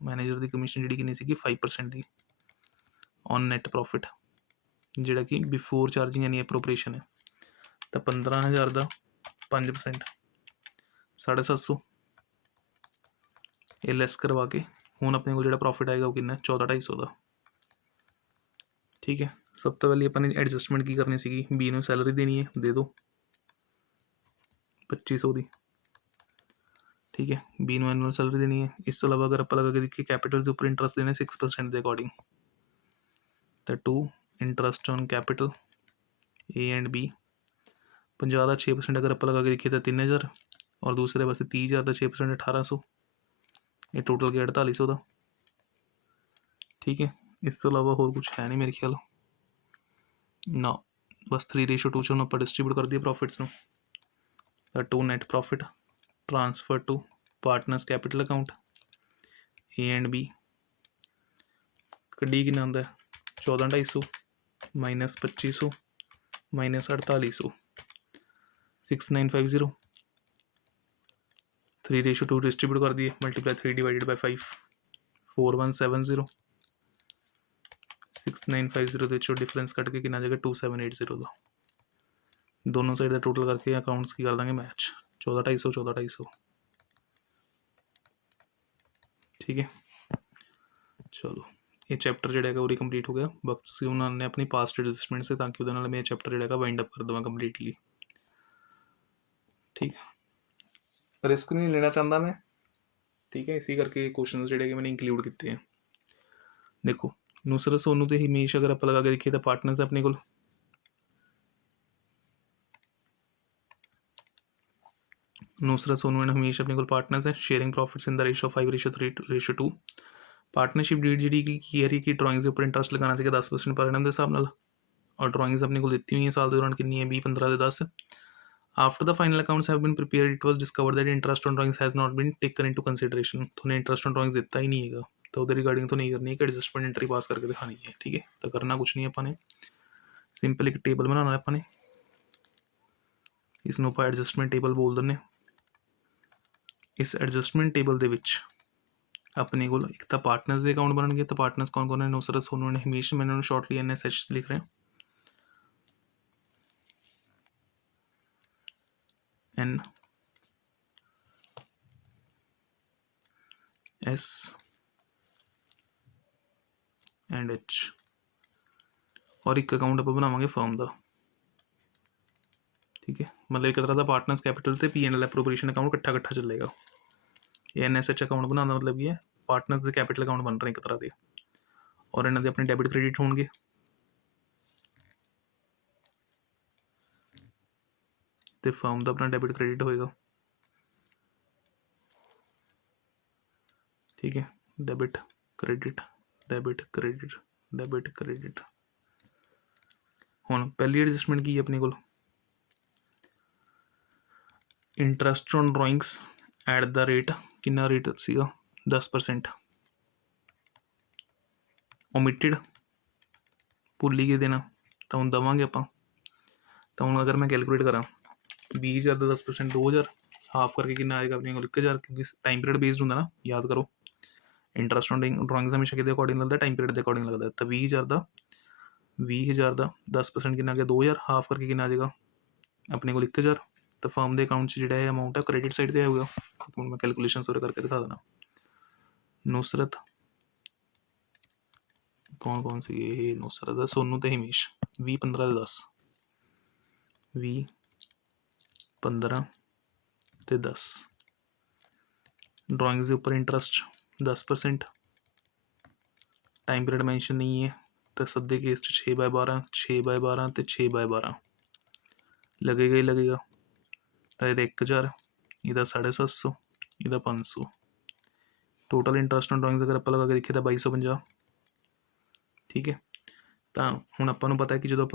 मैनेजर की कमीशन जी किन्नी सी 5% की ऑन नैट प्रॉफिट जोड़ा कि बिफोर चार्जिंग यानी एप्रोप्रिएशन है तो 15,000 का 5% 750 ये लैस करवा के हूँ अपने को जो प्रॉफिट आएगा वो कितना 14,250 का ठीक है सब तो पहले अपने एडजस्टमेंट की करनी सी बी नूं सैलरी देनी है दे दो 2,500 की ठीक है बी नूं एनुअल सैलरी देनी है इस तो अलावा अगर आप लगा के देखिए कैपिटल के उपर इंटरस्ट देने 6% के अकॉर्डिंग तो 2 interest on capital A and B 50 का 6% अगर आप लगा के देखिए तो 3,000 और दूसरे पास 30,000 का 6% 1,800 ये टोटल गया 4,800 का ठीक है इस तो अलावा होर कुछ है नहीं मेरे ख्याल ना बस 3:2 च आप डिस्ट्रीब्यूट कर दिए प्रॉफिट्स नूं तो 2 net profit transfer to partners capital account A and B कड्डी कितना आंदा 14,250 माइनस 2,500 माइनस 4,800 6,950 3:2 डिस्ट्रीब्यूट कर दिए मल्टीप्लाई 3 डिवाइडेड बाई 5 4,170 6,950 के डिफरेंस कट के कितना जाएगा 2,780 का दोनों साइड का टोटल करके अकाउंट्स की कर देंगे मैच 14,250 ठीक है चलो ये चैप्टर जो है वो कंप्लीट हो गया बाकी उन्होंने अपनी पास्ट एडजस्टमेंट से ताकि वो मैं चैप्टर जो वाइंड अप कर देव कंप्लीटली ठीक है रिस्क नहीं लेना चाहता मैं ठीक है इसी करके क्वेश्चन जोड़े मैंने इंक्लूड किए हैं देखो नुसरत सोनू तो हिमेश अगर आप लगा के देखिए तो पार्टनर्स अपने को नुसरत सोनू एंड हमेश अपने को पार्टनर्स है sharing profits in the ratio 5:3:2 partnership deed जी की है कि ड्राइंग्स के उपर इंटरस्ट लगाना चाहिए 10% पर एनम के हिसाब न और ड्राइंग्स अपने को दी हुई है साल के दौरान कितनी है 20 15 10 after the final accounts have been prepared it was discovered that interest on drawings has not been taken into consideration तो इंटरस्ट ऑन ड्राइंग्स देता ही नहीं है तो उधर रिगार्डिंग तो नहीं करनी है कि एडजस्टमेंट एंट्री पास करके दिखानी है ठीक है तो करना कुछ नहीं है अपने ਸਿੰਪਲ ਇੱਕ ਟੇਬਲ ਬਣਾਉਣਾ ਆਪਾਂ ਨੇ, ਇਸ ਨੂੰ ਆਪਾਂ ਐਡਜਸਟਮੈਂਟ ਟੇਬਲ ਬੋਲ ਦਿੰਦੇ। ਇਸ ਐਡਜਸਟਮੈਂਟ ਟੇਬਲ ਦੇ ਵਿੱਚ ਆਪਣੇ ਕੋਲ ਇੱਕ ਤਾਂ ਪਾਰਟਨਰਸ ਦੇ ਅਕਾਊਂਟ ਬਣਨਗੇ। ਤਾਂ ਪਾਰਟਨਰਸ ਕੌਣ ਕੌਣ ਨੇ? ਨੁਸਰਤ, ਸੋਨੂ ਐਂਡ ਹਮੀਸ਼। ਮੈਂ ਇਹਨਾਂ ਨੂੰ ਸ਼ਾਰਟਲੀ NSH ਲਿਖ ਰਿਹਾ, NSH। और एक अकाउंट आप बनावांगे फर्म का, ठीक है। मतलब एक तरह का पार्टनर्स कैपिटल ते P&L एप्रोप्रिएशन अकाउंट इकट्ठा चलेगा। ये NSH अकाउंट बनाने मतलब ये पार्टनर्स के कैपिटल अकाउंट बन रहे हैं एक तरह के, और इन्होंने अपने डेबिट क्रेडिट होंगे। तो फर्म का अपना डेबिट क्रेडिट होएगा, ठीक है। Debit credit, debit credit, debit credit. हुण पहली एडजस्टमेंट की है अपने को, interest on drawings at the rate, कितना रेट सीगा 10%। ओमिटेड भुल ही गए देना, तो हम देवांगे आप। तो हम अगर मैं कैलकुलेट करा 20,000 का 10% 2,000, हाफ करके कितना आएगा अपने को 1,000, क्योंकि टाइम पीरियड बेस्ड होंगे ना, याद करो। इंटरस्ट ऑन ड्राइंग्स हमेशा कि अकॉर्डिंग लगता है, टाइम पीरियड के अकॉर्डिंग लगता है। तो 20,000 का 10% कितना आ गया 2,000, हाफ करके कितना आ जाएगा अपने को 1,000। तो फर्म के अकाउंट से जो अमाउंट है क्रेडिट साइड पर आएगा। मैं कैलकुलेशन सारे करके दिखा देना। नुसरत कौन कौन सी ये नुसरत है, सोनू तो हिमेश। 20, 15 ते 10, 20, 15 ते 10। ड्राइंग्स के उपर इंटरस्ट 10%, टाइम पीरियड मैंशन नहीं है। तो सदे केस 6/12, 6/12 तो 6/12 लगेगा ही लगेगा। तो ये 1,000, यदा 750, यदा 500। टोटल इंटरस्ट ऑन ड्राइंग्स अगर आप लगा के देखिए तो 2,250, ठीक है। तो हूँ आपको पता है कि जो आप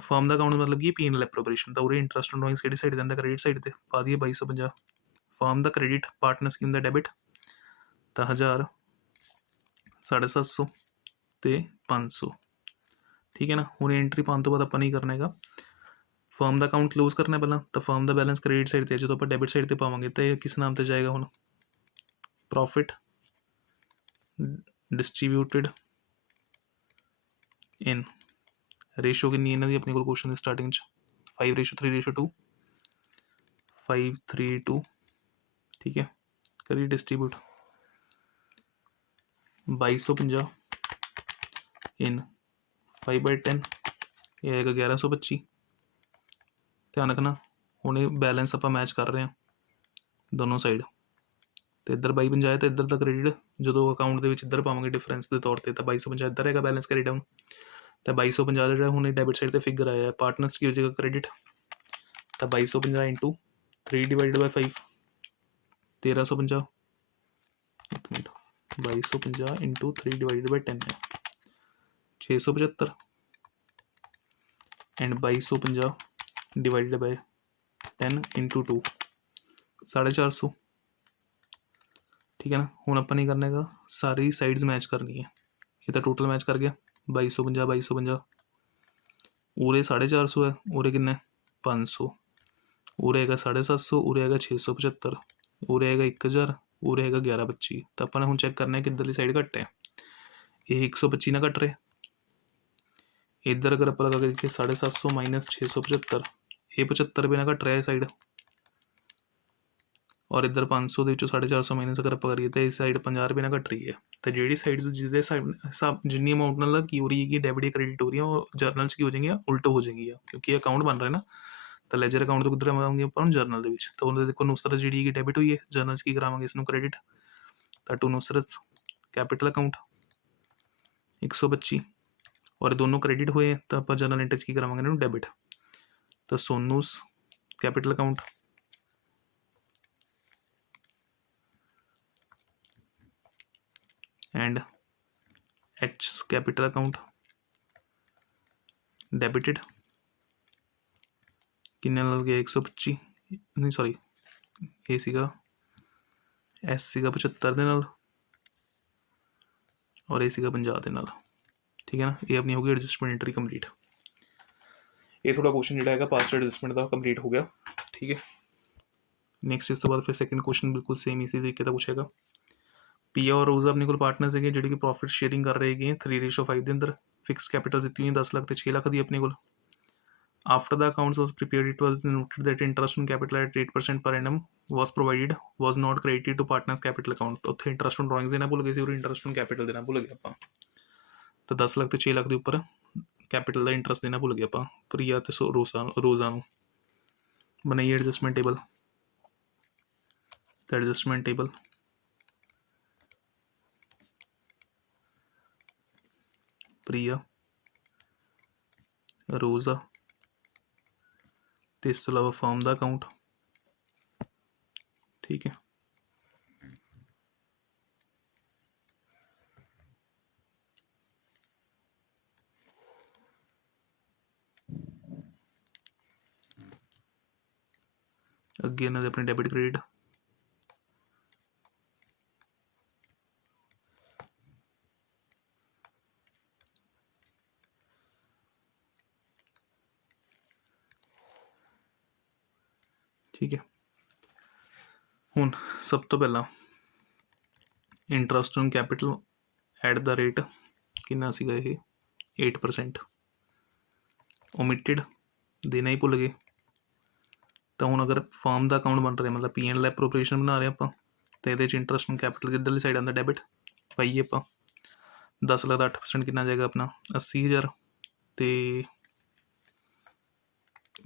फर्म का अकाउंट मतलब कि P&L एप्रोप्रिएशन, तो उरे इंटरस्ट ऑन ड्राइंग्स किहड़ी साइड देंदा, क्रेडिट साइड पर पा दिए 2,250। फर्म का क्रेडिट, पार्टनर स्कीम का डेबिट, तो 1,000, 750 तो 500, ठीक है ना। हूँ एंट्री पाने तो बाद आप नहीं करना है, फर्म का अकाउंट क्लोज करना पहला। तो फर्म का बैलेंस क्रेडिट साइड पर जो आप डेबिट साइड पर पावे तो ये किस नाम से जाएगा हूँ, प्रॉफिट डिस्ट्रीब्यूटेड इन रेशो कितनी इन्हों की अपने को क्वेश्चन स्टार्टिंग 5:3:2, 5:3:2, ठीक है। करिए डिस्ट्रीब्यूट 2,250 इन 5/10, ये आएगा 1,125। ध्यान रखना हूँ बैलेंस आप मैच कर रहे हैं दोनों साइड। तो इधर 2,250 तो इधर का क्रेडिट जो अकाउंट के इधर पावे डिफरेंस के तौर पर, तो 2,250 इधर है बैलेंस क्रेडिट हम। तो 2,250 जो हूँ डेबिट साइड पर फिगर आया है, पार्टनर्स की हो जाएगा क्रेडिट। तो 2,250 इंटू 3/5, 1,350। एक मिनट, 2,250 इंटू 3/10 है 675, एंड 2,250 डिवाइडेड बाय 10 इंटू 2, 450, ठीक है ना। हूँ अपन नहीं करने का, सारी साइड्स मैच करनी है। ये तो टोटल मैच कर गया 2,250, 2,250, उरे 450 है, उरे किन्ने 500, उरे है 750, उरे है 675, उरे है 1,000, उरे है 1,125। तो अपने हूँ चेक करना है कि इधरली साइड घट है, ये 125 ना घट रहे। इधर अगर आप लगा के देखिए 750 माइनस 675, ये 75 भी ना घट रहा है साइड, और इधर 500 के 450 माइनस अगर आप करिए तो इस साइड 50 रुपये ना घट रही है। तो जी साइड जिदे हिसाब जिनी अमाउंट नाल की हो रही है डेबिट या क्रेडिट हो रही है, वो जर्नल्स की हो जाएंगी उल्ट हो जाएंगी, क्योंकि अकाउंट बन रहा है ना। तो लेजर अकाउंट तो किधर आवांगे अपन जर्नल के, तो उन्होंने देखो नुसरत जी डेबिट हुई है, जर्नल्स की करावांगे इसमें क्रेडिट। तो टू नुसरत कैपिटल अकाउंट 125, और दोनों क्रेडिट हुए तो आप जर्नल इंटरेस्ट की करावांगे डेबिट। तो Sonu's capital account and H capital account debited किन्ने लग गया 125, नहीं सॉरी ये सीगा एस सीगा 75 के नाल, और ये सीगा 50 के नाल, ठीक है ना। ये अपनी होगी एडजस्टमेंट एंट्री कंप्लीट। ਇਹ ਥੋੜਾ ਕੁਐਸਚਨ ਜਿਹੜਾ ਹੈਗਾ ਪਾਸਟ ਐਡਜਸਟਮੈਂਟ ਦਾ ਕੰਪਲੀਟ ਹੋ ਗਿਆ। ਠੀਕ ਹੈ, ਨੈਕਸਟ ਇਸ ਤੋਂ ਬਾਅਦ ਫਿਰ ਸੈਕੰਡ ਕੁਐਸਚਨ ਬਿਲਕੁਲ ਸੇਮ ਇਸੇ ਤਰੀਕੇ ਦਾ ਪੁੱਛੇਗਾ। ਪੀਆ ਔਰ ਰੋਜ਼ ਆਪਣੇ ਕੋਲ ਪਾਰਟਨਰਸ ਹੈਗੇ ਜਿਹੜੇ ਕਿ ਪ੍ਰੋਫਿਟ ਸ਼ੇਅਰਿੰਗ ਕਰ ਰਹੇ ਹੈਗੇ 3:5 ਦੇ ਅੰਦਰ। ਫਿਕਸ ਕੈਪੀਟਲ ਦਿੱਤੀ ਹੋਈ 10 ਲੱਖ ਤੇ 6 ਲੱਖ ਦੀ ਆਪਣੇ ਕੋਲ। After the accounts was prepared, it was noted that interest on capital at 8% per annum was provided, was not credited to partners capital account। ਉੱਥੇ ਇੰਟਰਸਟ on drawings ਦੇਣਾ ਭੁੱਲ ਗਏ ਸੀ ਔਰ ਇੰਟਰਸਟ on capital ਦੇਣਾ ਭੁੱਲ ਗਏ ਆਪਾਂ। ਤਾਂ 10 ਲੱਖ ਤੇ 6 ਲੱਖ ਦੇ ਉੱਪਰ ਕੈਪੀਟਲ ਦਾ ਇੰਟਰਸਟ ਦੇਣਾ ਭੁੱਲ ਗਏ ਆਪਾਂ ਪ੍ਰਿਆ ਤੇ ਰੋਜ਼ਾ ਨੂੰ। ਬਣਾਈਏ ਐਡਜਸਟਮੈਂਟ ਟੇਬਲ। ਤਾਂ ਐਡਜਸਟਮੈਂਟ ਟੇਬਲ ਪ੍ਰਿਆ, ਰੋਜ਼ਾ ਤੇ ਇਸ ਤੋਂ ਇਲਾਵਾ ਫਾਰਮ ਦਾ ਅਕਾਊਂਟ। ਠੀਕ ਹੈ, ਅੱਗੇ ਇਹਨਾਂ ਦੇ ਆਪਣੇ ਡੈਬਿਟ ਕ੍ਰੈਡਿਟ। ਠੀਕ ਹੈ, ਹੁਣ ਸਭ ਤੋਂ ਪਹਿਲਾਂ interest on capital at the rate ਕਿੰਨਾ ਸੀਗਾ ਇਹ 8%। ਓਮਿਟਡ ਦੇਣਾ ਹੀ ਭੁੱਲ ਗਏ। ਤਾਂ ਹੁਣ ਅਗਰ ਫਾਰਮ ਦਾ ਅਕਾਊਂਟ ਬਣ ਰਿਹਾ ਮਤਲਬ P&L ਐਪਰੋਪ੍ਰੀਏਸ਼ਨ ਬਣਾ ਰਹੇ ਆਪਾਂ ਤਾਂ ਇਹਦੇ 'ਚ ਇੰਟਰਸਟ ਔਨ ਕੈਪੀਟਲ ਕਿੱਧਰਲੀ ਸਾਈਡ ਆਉਂਦਾ ਡੈਬਿਟ। ਪਾਈਏ ਆਪਾਂ 10 ਲੱਖ ਦਾ 8% ਕਿੰਨਾ ਜਾਏਗਾ ਆਪਣਾ 80,000 ਤੇ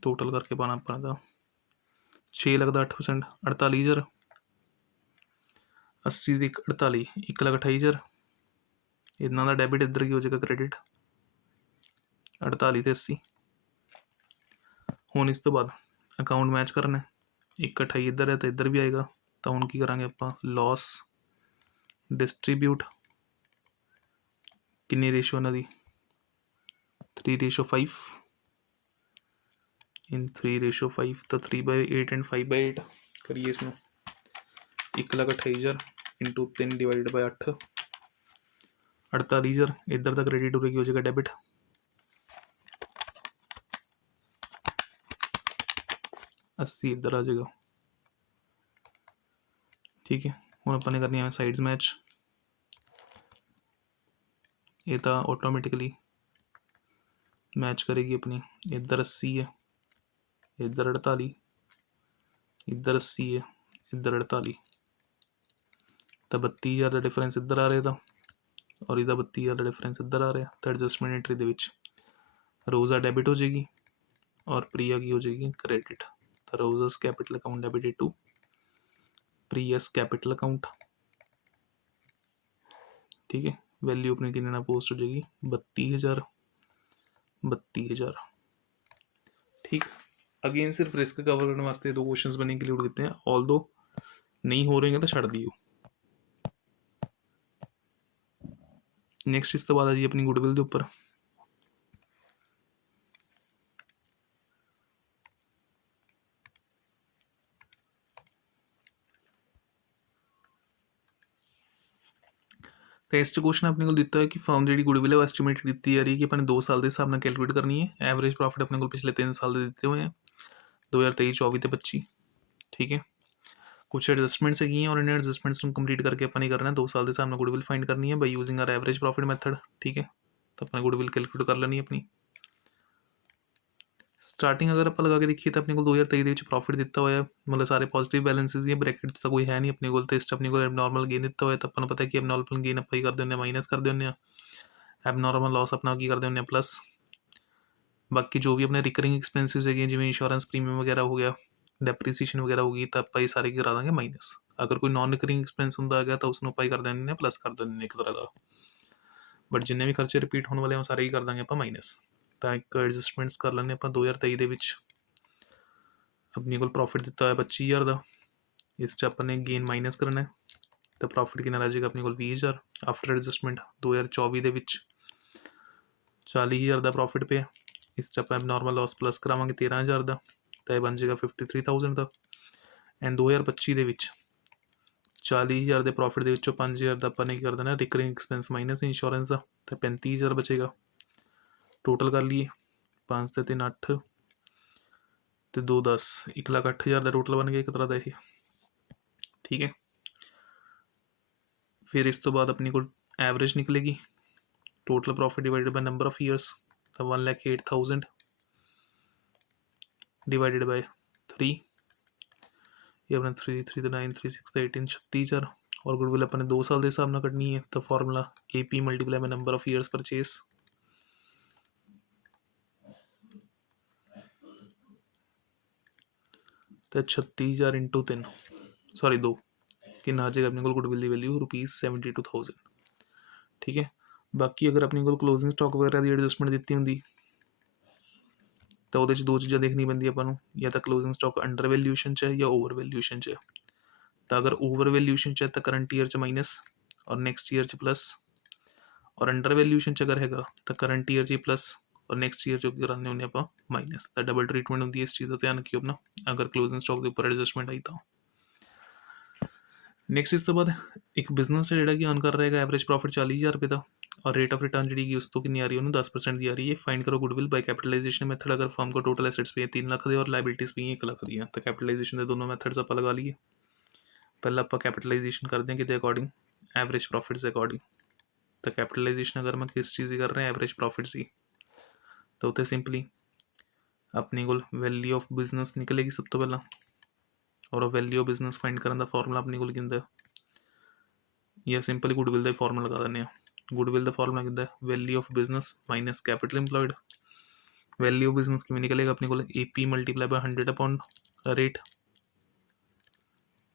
ਟੋਟਲ ਕਰਕੇ ਪਾਉਣਾ ਆਪਾਂ ਦਾ 6 ਲੱਖ ਦਾ 8% 48,000। 80 ਦੀ 48 1,28,000। ਇਹਨਾਂ ਦਾ ਡੈਬਿਟ ਇੱਧਰ ਕੀ ਹੋ ਜਾਏਗਾ ਕ੍ਰੈਡਿਟ 48 ਤੇ 80। ਹੁਣ ਇਸ ਤੋਂ ਬਾਅਦ ਅਕਾਊਂਟ ਮੈਚ ਕਰਨਾ 1,28 ਇੱਧਰ ਹੈ ਤਾਂ ਇੱਧਰ ਵੀ ਆਏਗਾ। ਤਾਂ ਹੁਣ ਕੀ ਕਰਾਂਗੇ ਆਪਾਂ ਲਾਸ ਡਿਸਟਰੀਬਿਊਟ ਕਿੰਨੀ ਰੇਸ਼ੋ ਇਹਨਾਂ ਦੀ 3:5 in 3:5 ਤਾਂ 3/8 and 5/8 ਕਰੀਏ ਇਸਨੂੰ 1,28,000 ਇੰਟੂ 3 ਡਿਵਾਈਡਡ ਬਾਈ 8 48,000। ਇੱਧਰ ਦਾ ਕ੍ਰੈਡਿਟ ਉਰੇ ਕੀ ਹੋ ਜਾਏਗਾ ਡੈਬਿਟ 80 ਇੱਧਰ ਆ ਜਾਏਗਾ। ਠੀਕ ਹੈ, ਹੁਣ ਆਪਾਂ ਨੇ ਕਰਨੀ ਹੈ ਸਾਈਡਸ ਮੈਚ। ਇਹ ਤਾਂ ਆਟੋਮੈਟਿਕਲੀ मैच करेगी अपनी। इधर 80 है, इधर 48, इधर 80 है, इधर 48। तो 32,000 का डिफरेंस इधर आ रहा था और इधर 32,000 का डिफरेंस इधर आ रहा। तो एडजस्टमेंट एंट्री दे विच रोज़ा डेबिट हो जाएगी और प्रिया की हो जाएगी क्रेडिट। तो Roza's capital account debited to Priya's capital account. ठीक है, वैल्यू अपनी कितना पोस्ट हो जाएगी 32,000 32,000। ठीक, अगेन सिर्फ रिस्क कवर करने वास्ते 2 क्वेश्चंस बने इंक्लूड किए हैं। ऑल दो नहीं हो रहे तो छड़ दियो। नैक्सट इस तो बाद आ जी अपनी गुडविल के उपर। तो इस क्वेश्चन अपने को दिता है कि फर्म जी गुडविल है वो एस्टीमेट की जा रही है कि अपने 2 साल के हिसाब से कैलकुलेट करनी है। एवरेज प्रॉफिट अपने को पिछले 3 साल के दिते हुए हैं 2023, 24 तो 25। ठीक है, कुछ एडजस्टमेंट्स है और इन्हें एडजस्टमेंट्स कंप्लीट करके अपने करना है 2 साल के हिसाब से गुडविल फाइंड करनी है by using our average profit method. ठीक है, तो अपने गुडविल कैलकुलेट कर लेनी है अपनी। स्टार्टिंग अगर आप लगा के देखिए तो अपने को 2023 के प्रॉफिट दिता हुआ है मतलब सारे पॉजिटिव बैलेंसिस या ब्रैकेट तो कोई है नहीं अपने को। तो इस अपने को एबनॉर्मल गेन दिता हुआ है तो अपन पता है कि एबनॉर्मल गेन आप कर दें माइनस कर दें, एबनॉर्मल लॉस अपना की कर दें प्लस। बाकी जो भी अपने रिकरिंग एक्सपेंसिस है जिवें इंश्योरेंस प्रीमियम वगैरह हो गया, डेप्रीसीएशन वगैरह होगी तो आप ये सारे करा देंगे माइनस। अगर कोई नॉन रिकरिंग एक्सपेंस होंगे है तो उसमें आप कर दें प्लस कर दें एक तरह का। बट जिन्ने भी खर्चे रिपीट होने वाले सारे ही कर देंगे आप माइनस। तो एक एडजस्टमेंट्स कर लें आप 2023 अपने को प्रॉफिट दिता है 25,000 का। इस अपने गेन माइनस करना है तो प्रॉफिट कितना रह जाएगा अपने को 20,000 आफ्टर एडजस्टमेंट। 2024 के 40,000 का प्रॉफिट पे इस आप नॉर्मल लॉस प्लस करावे 13,000 का तो यह बन जाएगा 53,000 का। एंड 2025 के 40,000 के प्रॉफिट के 5,000 का अपने कर देना रिकरिंग एक्सपेंस माइनस इंश्योरेंस का तो 35,000 बचेगा। टोटल कर लिए 5 ਤੇ 3 8 ਤੇ 2 10 1,08,000 ਦਾ ਟੋਟਲ ਬਣ ਗਿਆ ਇੱਕ ਤਰ੍ਹਾਂ ਦਾ ਇਹ। ਠੀਕ ਹੈ, ਫਿਰ ਇਸ ਤੋਂ ਬਾਅਦ ਆਪਣੀ ਕੋਲ ਐਵਰੇਜ ਨਿਕਲੇਗੀ, total profit divided by number of years, ਤਾਂ 1,08,000 डिवाइडेड बाय 3, ये अपने 3 3 9 3 6 18 36,000, और गुडविल अपने 2 साल के हिसाब ਨਾਲ ਕੱਢਣੀ ਹੈ, ਤਾਂ formula AP multiply ਬਾय number of years purchase, तो 36,000 इंटू 3 सॉरी 2 कितना आ जाएगा अपने को गुडविल की वैल्यू ₹72,000। ठीक है, बाकी अगर अपने को क्लोजिंग स्टॉक वगैरह की एडजस्टमेंट दी होंगी तो वो दो चीज़ें देखनी पैंदी अपन, या तो क्लोजिंग स्टॉक अंडर वैल्यूएशन च है या ओवर वैल्यूएशन च है। तो अगर ओवर वैल्यूएशन च है तो करंट ईयर च माइनस और नैक्सट ईयर च प्लस, और अंडर वैल्यूएशन च अगर है तो करंट ईयर च प्लस और नैक्सट ईयर जो कराने होंगे आप माइनस। तो डबल ट्रीटमेंट होंगी इस चीज़ का ध्यान रखियो अपना, अगर क्लोजिंग स्टॉक के उपर एडजस्टमेंट आई तो। नैक्सट इस तो बाद एक बिजनेस है जोड़ा कि अर्न कर रहा है एवरेज प्रॉफिट 40,000 रुपये का, और रेट ऑफ रिटर्न जी उस तो कितनी आ रही है उन्होंने 10% की आ रही है। फाइंड करो गुडविल बाय कैपिटलाइजेशन मेथड, अगर फर्म को टोटल एसेट्स पे 3 लाख दी और लाइबिलिटीज़ भी 1 लाख दी, तो कैपिटलाइजेशन के दोनों मैथड्स आप लगा लीए। पहले आप कैपिटलाइजेशन कर दें कि अकॉर्डिंग एवरेज प्रॉफिट के अकॉर्डिंग, तो कैपिटलाइजेशन अगर मैं किस चीज़ की कर रहे हैं एवरेज प्रॉफिट की, तो उत्ते सिंपली अपने को वैल्यू ऑफ बिजनेस निकलेगी सब तो पहला, और वैल्यू ऑफ बिजनेस फाइंड करने का फॉर्मूला अपने को कहता है, या सिंपली गुडविल का फॉर्मूला लगा दें। गुडविल का फॉर्मूला कहता है value of business minus capital employed. Value of business किमें निकलेगा अपने को AP multiply by 100 upon rate,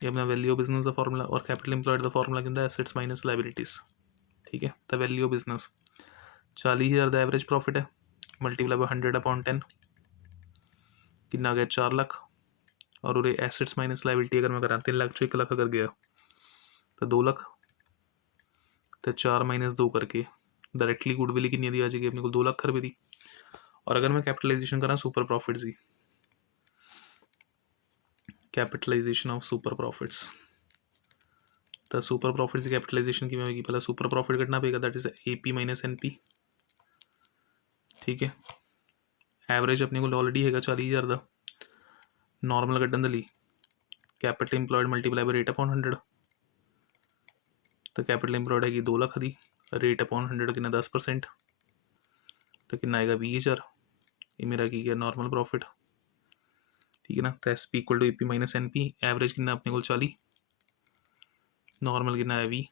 ये अपना वैल्यू ऑफ बिजनेस का फॉर्मूला, और कैपिटल इंप्लॉयड का फॉर्मूला कहता है एसेट्स माइनस लाइबिलिटीज़। ठीक है, तो वैल्यू ऑफ बिजनेस 40,000 का एवरेज प्रॉफिट है, मल्टीप्लाई बाय 100 अपॉन 10 कितना आ गया 4 लाख, और उरे एसेट्स माइनस लाइबिलिटी अगर मैं करा 3 लाख चो 1 लाख अगर गया तो 2 लाख, तो 4 माइनस 2 करके डायरेक्टली गुडविल कितनी दी आ जाएगी अपने को 2 लाख रुपये की। और अगर मैं कैपिटलाइजेशन करा सुपर प्रॉफिट्स की, कैपिटलाइजेशन ऑफ सुपर प्रॉफिट्स, तो सुपर प्रॉफिट्स की कैपिटलाइजेशन किमें होगी, पहले सुपर प्रॉफिट कटना पेगा, दैट इज AP माइनस NP। ठीक है, एवरेज अपने को ऑलरेडी है 40,000 का, नॉर्मल कटन के लिए capital employed multiply by rate upon 100, तो कैपिटल इंप्लॉयड हैगी 2 लाख की, रेट अपॉन 100 कितना 10%, तो कितना आएगा 20,000, ये मेरा की गया नॉर्मल प्रॉफिट। ठीक है ना, तो SP इक्वल टू AP माइनस NP, एवरेज कितना अपने को 40, नॉर्मल कितना है 20,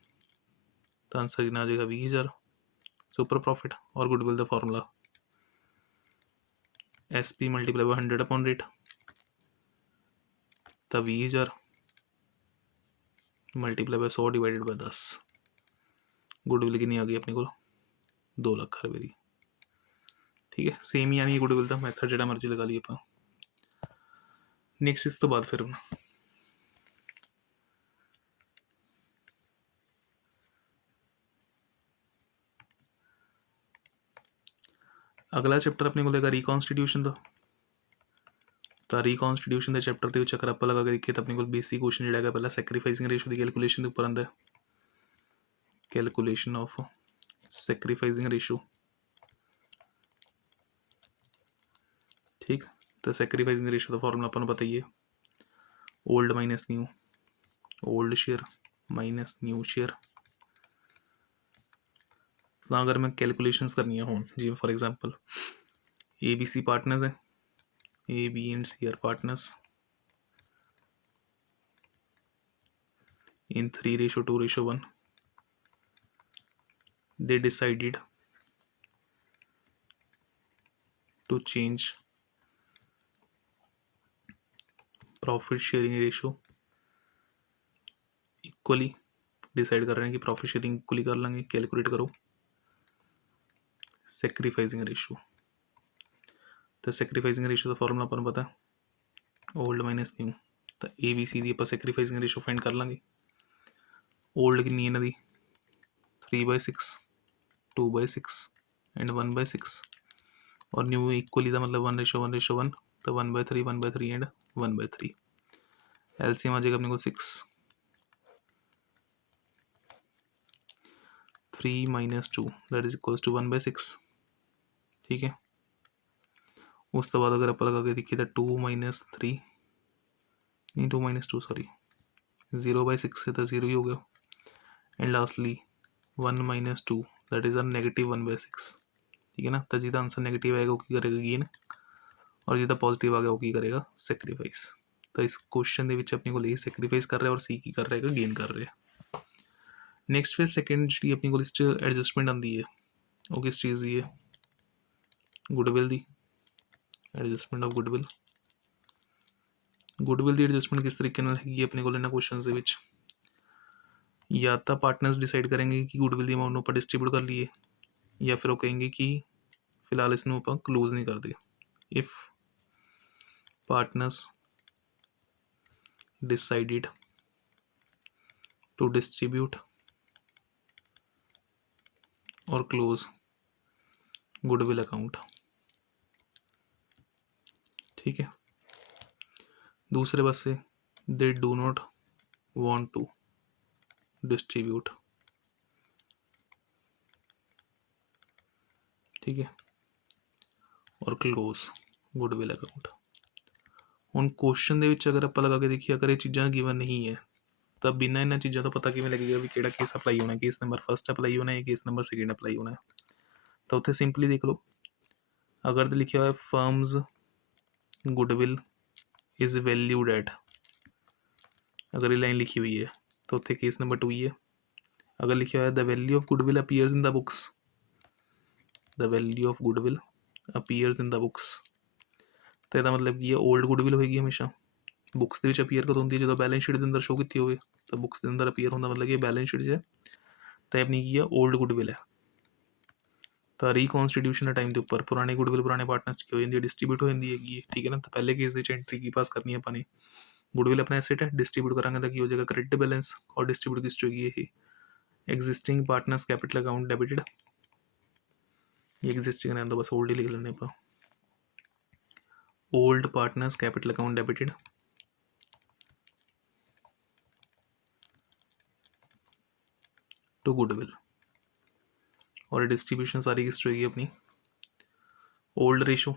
तो आंसर कितना आ जाएगा 20,000 सुपर प्रॉफिट। और गुडविल का formula SP multiply by 100 upon rate, तो 20,000 multiply by 100 divided by 10, goodwill कितनी आ गई अपने को 2 लाख रुपये की। ठीक है, सेम ही आनी गुडविल का मैथड जो मर्जी लगा लिए आप। नैक्सट इस तो बाद फिर अगला चैप्टर अपने को लेगा रिकॉन्स्टिट्यूशन का, तो रिकॉन्स्टिट्यूशन के चैप्टर के अगर आप लगा के देखिए तो अपने को बेसिक क्वेश्चन जो है पहला सैक्रीफाइसिंग रेशो की कैलकुलेशन के उपर आंदा है, कैलकुलेशन ऑफ सैक्रीफाइसिंग रेशो। ठीक, तो सैक्रीफाइसिंग रेशो का फॉर्मूला अपन पता ही है, old minus new, old share minus new share. तो अगर मैं कैलकुलेशंस करनी हो जी, फॉर एग्जांपल ABC पार्टनर्स है, A B and C are partners in 3:2:1, they decided to change profit sharing ratio equally, decide कर रहे हैं कि प्रॉफिट शेयरिंग इक्वली कर लेंगे। कैलकुलेट करो सैक्रीफाइसिंग रेशो, तो सैक्रीफाइसिंग रेशो का फॉर्मूला अपन पता है ओल्ड माइनस न्यू, तो ABC की आप सैक्रीफाइसिंग रेशो फाइंड कर लेंगे। ओल्ड कितनी है इन्होंने 3/6, 2/6 एंड 1/6, और न्यू इक्वली का मतलब 1:1:1, तो 1/3 1/3 एंड 1/3। LCM आ जाएगा अपने को 6, 3 - 2 दैट इज इक्वल्स टू 1/6। ठीक है, उस तो बाद अगर आप लगा के देखिए तो 2 माइनस 3 नहीं 2 माइनस 2 सॉरी 0/6 से तो 0 ही हो गया and lastly 1 minus 2 that is a negative 1/6 ठीक है ना। तो जिदा आंसर नेगेटिव आएगा वो की करेगा गेन और जिदा पॉजिटिव आ गया वो की करेगा सैक्रीफाइस। तो इस क्वेश्चन के अपने को यही सैक्रीफाइस कर रहा है और सी की कर रहा है गेन कर रहा है। नैक्सट फिर सैकेंड जी अपने को लिस्ट एडजस्टमेंट आती है वो किस चीज़ की है गुडविल की एडजस्टमेंट ऑफ गुडविल। गुडविल की एडजस्टमेंट किस तरीके हैगी अपने को इन्होंने क्वेश्चन के विच या तो पार्टनर्स डिसाइड करेंगे कि गुडविल की अमाउंट आप डिस्ट्रीब्यूट कर लीए या फिर वो कहेंगे कि फिलहाल इसनों आप क्लोज नहीं करते। If partners decided to distribute और क्लोज गुडविल अकाउंट ठीक है। दूसरे पास से they do not want to distribute ठीक है और क्लोज गुडविल अकाउंट। हुण क्वेश्चन दे विच अगर आप लगा के देखिए अगर ये चीज़ां गिवन नहीं है तो बिना इन्हां चीज़ों तो पता किवें लगेगा भी किहड़ा केस अप्लाई होना है केस नंबर फर्स्ट अप्लाई होना है केस नंबर सैकेंड अप्लाई होना है। तो उत्थे सिंपली देख लो अगर तो लिखा हुआ है firms goodwill is valued at अगर ये लाइन लिखी हुई है तो उत्थे केस नंबर 2 ही है। अगर लिखा हुआ है the value of goodwill appears in the books the value of goodwill appears in the books तो यदा मतलब कि ओल्ड गुडविल होएगी हमेशा बुक्स के अपीयर कदों होंगी जो बैलेंस शीट के अंदर शो की हो तो बुक्स के अंदर अपीयर होंगे मतलब कि बैलेंस शीट है तो अपनी की है ओल्ड गुडविल है। तो रिकॉन्स्टिट्यूशन टाइम के उपर पुराने गुडविल पुराने पार्टनर्स की हो जाती है डिस्ट्रीब्यूट हो जाती है ठीक है ना। तो पहले केस एंट्री की पास करनी है अपने गुडविल अपना एसेट है डिस्ट्रीब्यूट करा तो हो जाएगा क्रेडिट बैलेंस और डिस्ट्रीब्यूट किस होगी ये existing partners capital account debited ये एग्जिस्टिंग रहने दो बस ओल्ड ही लिख लेने आप old partners capital account debited to goodwill और डिस्ट्रीब्यूशन सारी किस होगी अपनी ओल्ड रेशो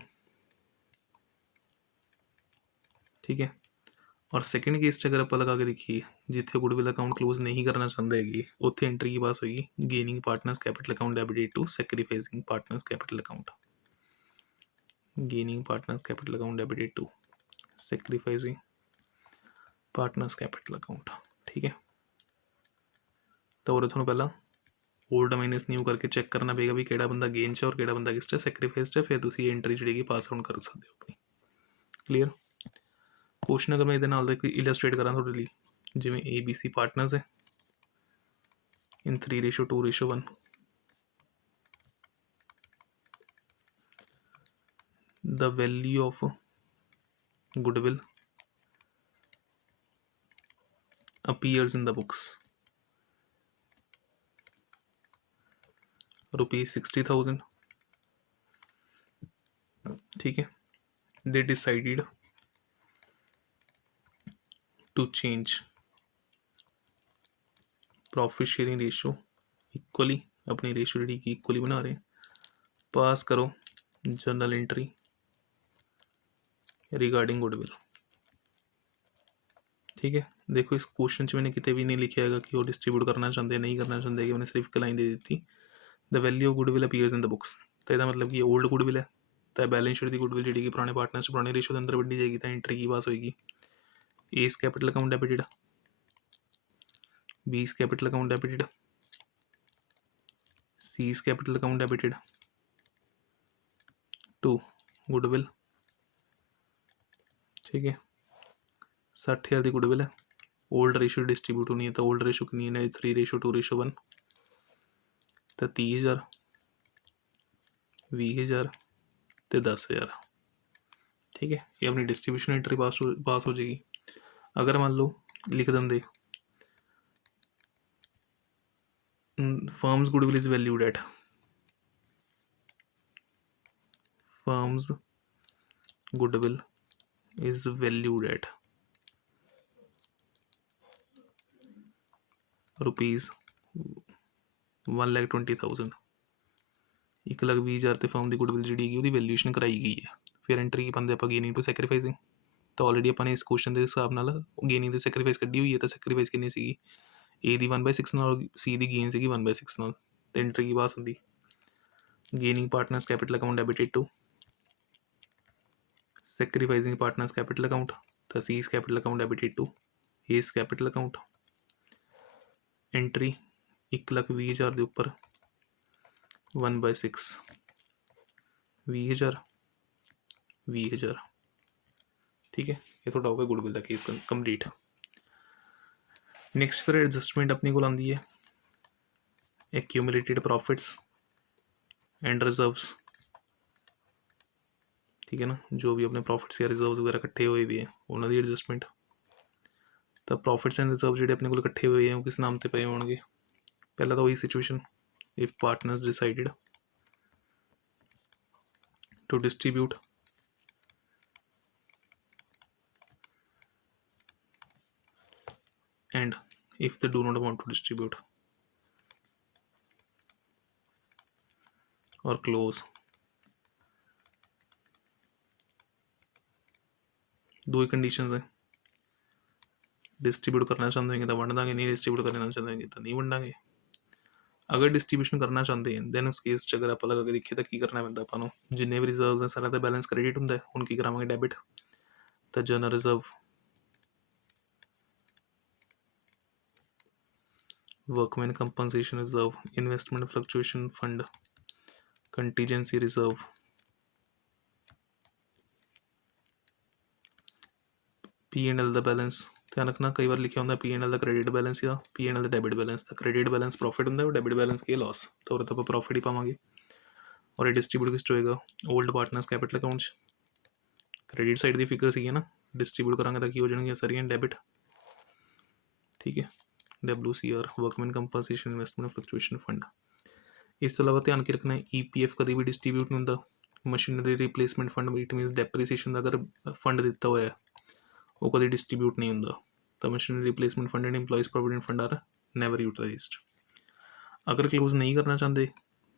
ठीक है। और सैकेंड केस अगर आप लगा के देखिए जिथे गुडविल अकाउंट क्लोज नहीं करना चाहते है उत्थे एंट्री की पास होगी gaining partners capital account debited to sacrificing partners capital account gaining partners capital account debited to sacrificing partners capital account ठीक है। तो और थोड़ा पहला ओल्ड माइनस न्यू करके चेक करना पेगा भी केड़ा बंदा गेन च और केड़ा बंदा किस सैक्रीफाइस है फिर तुम एंट्री जी पास आउट कर सकते हो अपनी क्लीयर। क्वेश्चन अगर मैं ये इलस्ट्रेट करा थोड़े लिए जिमें ए बी सी पार्टनर्स है इन 3:2:1 the value of goodwill appears in the books ₹60,000 ठीक है। they decided to change profit sharing ratio equally अपनी रेशो जी की इक्वली बना रहे पास करो जर्नल एंट्री रिगार्डिंग गुडविल ठीक है। देखो इस क्वेश्चन मैंने कितने भी नहीं लिखा है कि वो डिस्ट्रीब्यूट करना चाहते नहीं करना चाहते कि उन्हें सिर्फ एक line they the the value of goodwill appears in the books तो यह मतलब कि ओल्ड गुडविल है तो बैलेंस शीट की गुडविल जी पुराने पार्टनर्स पुराने रेशो के अंदर बढ़ी जाएगी तो एंट्री की पास होगी A's capital account debited B's capital account debited C's capital account debited to goodwill ठीक है। 60,000 की गुडविल है ओल्ड रेशो डिस्ट्रीब्यूट होनी है तो ओल्ड रेशो कितनी है 3:2:1 तो 30,000 20,000 तो 10,000 ठीक है। ये अपनी डिस्ट्रीब्यूशन एंट्री पास हो जाएगी। अगर मान लो लिख देंगे firms goodwill is valued at firms goodwill is valued at ₹1,20,000 1,20,000 तो फर्म की गुडविल जी वैल्यूएशन कराई गई है फिर एंट्री की पाते आप गेनिंग टू सैक्रीफाइसिंग। तो ऑलरेडी अपने इस क्वेश्चन के हिसाब नाल गेनिंग द सैक्रीफाइस कड्डी हुई है, तो सैक्रीफाइस कितनी सी ए दी 1/6 नाल, सी दी गेन सी 1/6 नाल। तो एंट्री की पास होंगी gaining partners capital account debited to sacrificing partners capital account. तो C is capital account debited to A is capital account. Entry 1,20,000 के उपर 1/6 20,000 20,000। ठीक है, ये थोड़ा होगा गुडविल का केस कंप्लीट। नैक्सट फिर एडजस्टमेंट अपने को आती है एक्यूमुलेटेड प्रॉफिट्स एंड रिजर्व्स। ठीक है ना, जो भी अपने प्रॉफिट्स या रिजर्व्स वगैरह इकट्ठे हुए भी हैं उन्होंने एडजस्टमेंट। तो प्रॉफिट्स एंड रिजर्व जो अपने को इकट्ठे हुए हैं वो किस नाम से पे होंगे। पहला तो वही situation if partners decided to distribute and if they do not want to distribute or close। दो ही कंडीशन है, डिस्ट्रीब्यूट करना चाहते हैं तो वंड देंगे, नहीं डिस्ट्रीब्यूट करना चाहते हैं तो नहीं वंडांगे। अगर डिस्ट्रीब्यूशन करना चाहते हैं दैन उस केस च अगर आप अलग देखिए तो की करना पैंदा आपां नूं, जिन्ने भी रिजर्व है सारा तो बैलेंस क्रेडिट होंगे, हुण की करावांगे डेबिट। तो general reserve, workman compensation reserve, investment fluctuation fund, contingency reserve, P and L का बैलेंस। ध्यान रखना कई बार लिखा होंगे पी एंड एल का क्रेडिट बैलेंस या पी एंड एल का डेबिट बैलेंस। तो क्रेडिट बैलेंस प्रॉफिट होंगे और डेबिट बैलेंस की लॉस, तो और तो प्रॉफिट ही पावांगे। और ये डिस्ट्रीब्यूट किस होएगा old partners capital account. Credit side की फिगर सी है ना, डिस्ट्रीब्यूट करांगे तो की हो जाएगी सारियां डेबिट। ठीक है, WCR workman compensation investment fluctuation fund. इस तो अलावा ध्यान के रखना है EPF कभी भी डिस्ट्रीब्यूट नहीं होता। Machinery replacement fund it means depreciation अगर फंड दिता हुआ है वो कभी डिस्ट्रीब्यूट नहीं होता। तो machinery replacement fund and employees provident fund are never utilised. अगर क्लोज नहीं करना चाहते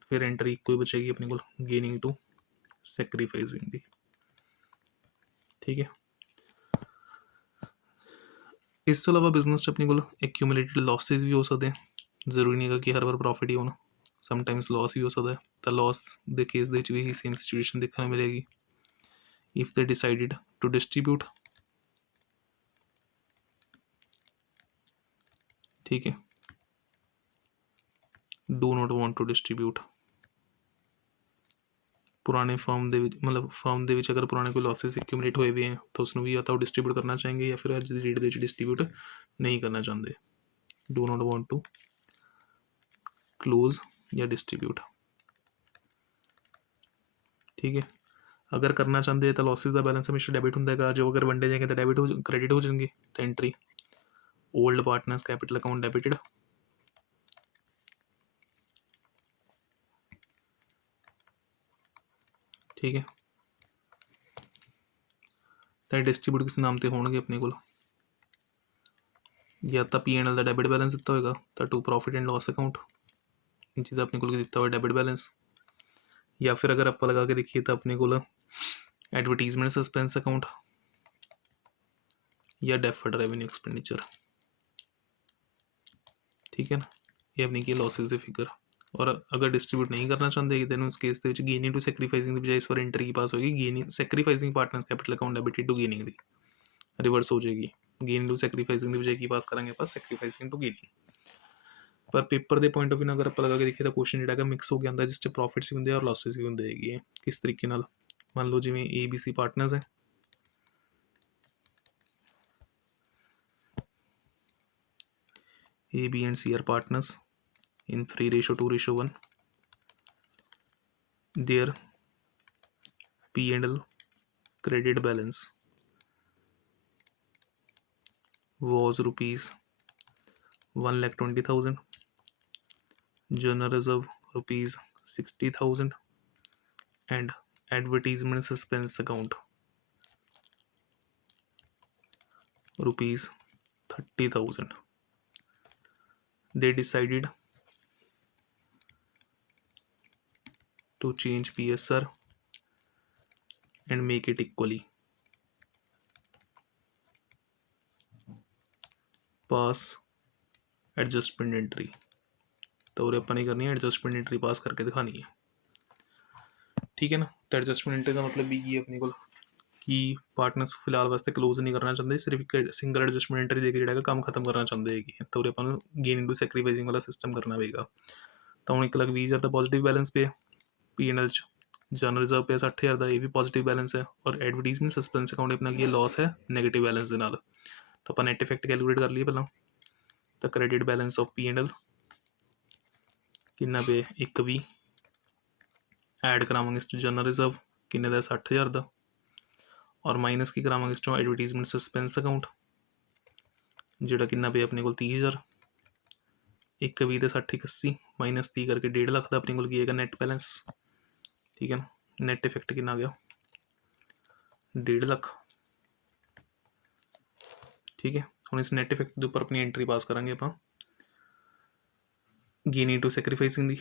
फिर एंट्री कोई बचेगी अपने को गेनिंग टू सैक्रीफाइसिंग दी। ठीक है, इस तो अलावा बिजनेस अपने को एक्यूमुलेटेड लॉसेस भी हो सकते हैं, जरूरी नहीं है कि हर बार प्रॉफिट ही होना, समटाइम्स लॉस भी हो सकता है। तो लॉस के केस भी सेम सिचुएशन देखने मिलेगी if they decided to distribute. ठीक है, do not want to distribute. पुराने फर्म मतलब फर्म के अगर पुराने कोई लॉसेस एक्यूमुलेट हुए भी हैं तो उसमें भी या तो डिस्ट्रीब्यूट करना चाहेंगे या फिर अज की डेट के डिस्ट्रीब्यूट नहीं करना चाहते। Do not want to close या डिस्ट्रीब्यूट। ठीक है, अगर करना चाहते हैं तो लॉसेस का बैलेंस हमेशा डेबिट होंगे, जो अगर वनडे जाएंगे तो डेबिट हो क्रेडिट हो जाएंगे। तो entry old partners capital account debited. ठीक है, तो डिस्ट्रीब्यूट किस नाम से होंगे अपने को, या तो पी एंड एल का डेबिट बैलेंस दिता होगा तो to profit and loss account जिसका अपने को दिता हुआ डेबिट बैलेंस, या फिर अगर आप लगा के देखिए तो अपने को एडवर्टीजमेंट सस्पेंस अकाउंट या डेफर्ड रेवेन्यू एक्सपेंडिचर। ठीक है ना, ये अपनी की लॉसेस की फिगर। और अगर डिस्ट्रीब्यूट नहीं करना चाहते दैन उस केस गेनिंग टू सैक्रीफाइसिंग की बजाय इस बार एंट्री की पास होगी gaining sacrificing partners capital account debited to gaining की रिवर्स हो जाएगी। गेनिंग टू सैक्रीफाइसिंग की बजाय की पास करेंगे पास सैक्रीफाइसिंग टू गेनिंग। पर पेपर के पॉइंट ऑफ व्यू अगर आप लगा के देखिए तो क्वेश्चन जो मिक्स हो गया आता जिस प्रॉफिट्स भी होंगे और लॉसेस भी होंगे है किस तरीके नाल। मान लो जिमें ABC पार्टनर्स है, A, B and C are partners in 3:2:1. Their P&L credit balance was rupees 1,20,000, general reserve rupees 60,000 and advertisement suspense account rupees 30,000. They decided to change PSR and make it equally pass adjustment entry. तो उरे अपन ही करनी है, adjustment entry पास करके दिखानी है, ठीक है ना। तो एडजस्टमेंट एंट्री का मतलब भी ये अपने को कि पार्टनर्स फिलहाल वास्ते क्लोज नहीं करना चाहते, सिर्फ एक सिंगल एडजस्टमेंट एंट्री देके ਜਿਹੜਾ ਕੰਮ ਖਤਮ ਕਰਨਾ ਚਾਹੁੰਦੇ ਹੈਗੇ। ਤਾਂ ਉਰੇ ਆਪਾਂ ਨੂੰ ਗੇਨ ਇਨਟੂ ਸੈਕਰੀਫਾਈਸਿੰਗ ਵਾਲਾ ਸਿਸਟਮ ਕਰਨਾ ਪਏਗਾ। ਤਾਂ ਹੁਣ 1,20,000 ਦਾ ਪੋਜ਼ੀਟਿਵ ਬੈਲੈਂਸ ਪਿਆ P&L 'ਚ, ਜਨਰਲ ਰਿਜ਼ਰਵ ਪਿਆ 60,000 ਦਾ, ਇਹ ਵੀ ਪੋਜ਼ੀਟਿਵ ਬੈਲੈਂਸ ਹੈ। ਔਰ ਐਡਵਰਟੀਜ਼ਮੈਂਟ ਸਸਪੈਂਸ ਅਕਾਊਂਟ ਆਪਣਾ ਕੀ ਹੈ, ਲਾਸ ਹੈ ਨੈਗੇਟਿਵ ਬੈਲੈਂਸ ਦੇ ਨਾਲ। ਤਾਂ ਆਪਾਂ ਨੈਟ ਇਫੈਕਟ ਕੈਲਕੂਲੇਟ ਕਰ ਲਈਏ ਪਹਿਲਾਂ। ਤਾਂ ਕ੍ਰੈਡਿਟ ਬੈਲੈਂਸ ਆਫ P&L ਕਿੰਨਾ ਪਿਆ 120, ਐਡ ਕਰਾਵਾਂਗੇ ਇਸ 'ਚ ਜਨਰਲ ਰਿਜ਼ਰਵ ਕਿੰਨੇ ਦਾ 60,000 ਦਾ, ਔਰ ਮਾਈਨਸ ਕੀ ਕਰਾਵਾਂਗੇ ਇਸ 'ਚੋਂ ਐਡਵਰਟੀਜ਼ਮੈਂਟ ਸਸਪੈਂਸ ਅਕਾਊਂਟ ਜਿਹੜਾ ਕਿੰਨਾ ਪਿਆ ਆਪਣੇ ਕੋਲ 30,000। 120 ਤੇ 60 81 ਮਾਈਨਸ 30 ਕਰਕੇ 1.5 ਲੱਖ ਦਾ ਆਪਣੇ ਕੋਲ ਕੀ ਹੈਗਾ ਨੈਟ ਬੈਲੈਂਸ, ਠੀਕ ਹੈ ਨਾ। ਨੈਟ ਇਫੈਕਟ ਕਿੰਨਾ ਆ ਗਿਆ 1.5 ਲੱਖ, ठीक है। हम इस नैट इफेक्ट के उपर अपनी एंट्री पास करेंगे आप गेन इनटू सैक्रीफाइसिंग दी।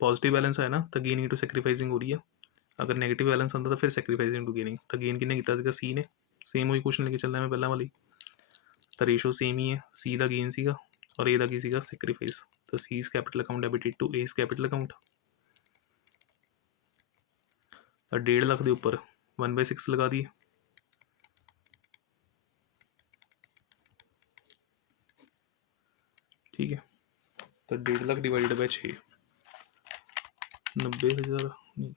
पॉजिटिव बैलेंस है ना तो गेन इनटू सैक्रीफाइसिंग हो रही है, अगर नैगेटिव बैलेंस आता तो फिर सैक्रीफाइसिंग इनटू गेनिंग। तो गेन किन्ने किया सीगा सी ने, सेम वही क्वेश्चन लेके चलना है मैं पहला वाली। तो रेशो सेम ही है, सी का गेन सीगा और ए का की सीगा सैक्रीफाइस। तो C is capital account debited to A is capital account. तो 1.5 लाख के उपर 1/6 लगा दी, ठीक है। तो 1.5 लाख डिवाइडेड बाय 6, 90,000 नहीं,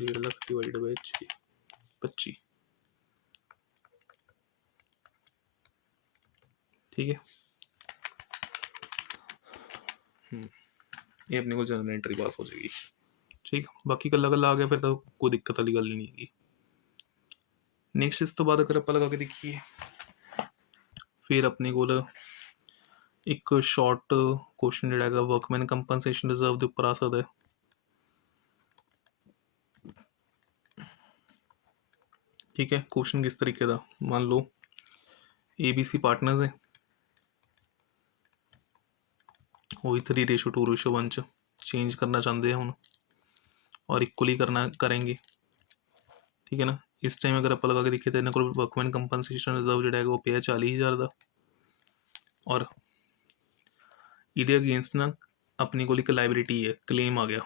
1.5 लाख डिवाइडेड बाय 6 25, ठीक है। ये अपने को जनरल एंट्री पास हो जाएगी, ठीक। बाकी कला कला आ गया फिर तो कोई दिक्कत वाली गल नहीं है। नैक्सट इस तो बाद अगर आप लगा के देखिए फिर अपने को एक शॉर्ट क्वेश्चन जोड़ा है वर्कमैन कंपनसेशन रिजर्व के उपर आ सकता है, ठीक है। क्वेश्चन किस तरीके का, मान लो ABC पार्टनर्स है, वही 3:2:1 च चेंज करना चाहते हैं हम और इक्वली करना करेंगे, ठीक है ना। इस टाइम अगर आप लगा के देखिए तो इन्होंने को वर्कमैन कंपनसेशन रिजर्व जोड़ा है वो पे 40,000 का, और ये अगेंस्ट ना अपनी को एक लाइबिलिटी है क्लेम आ गया,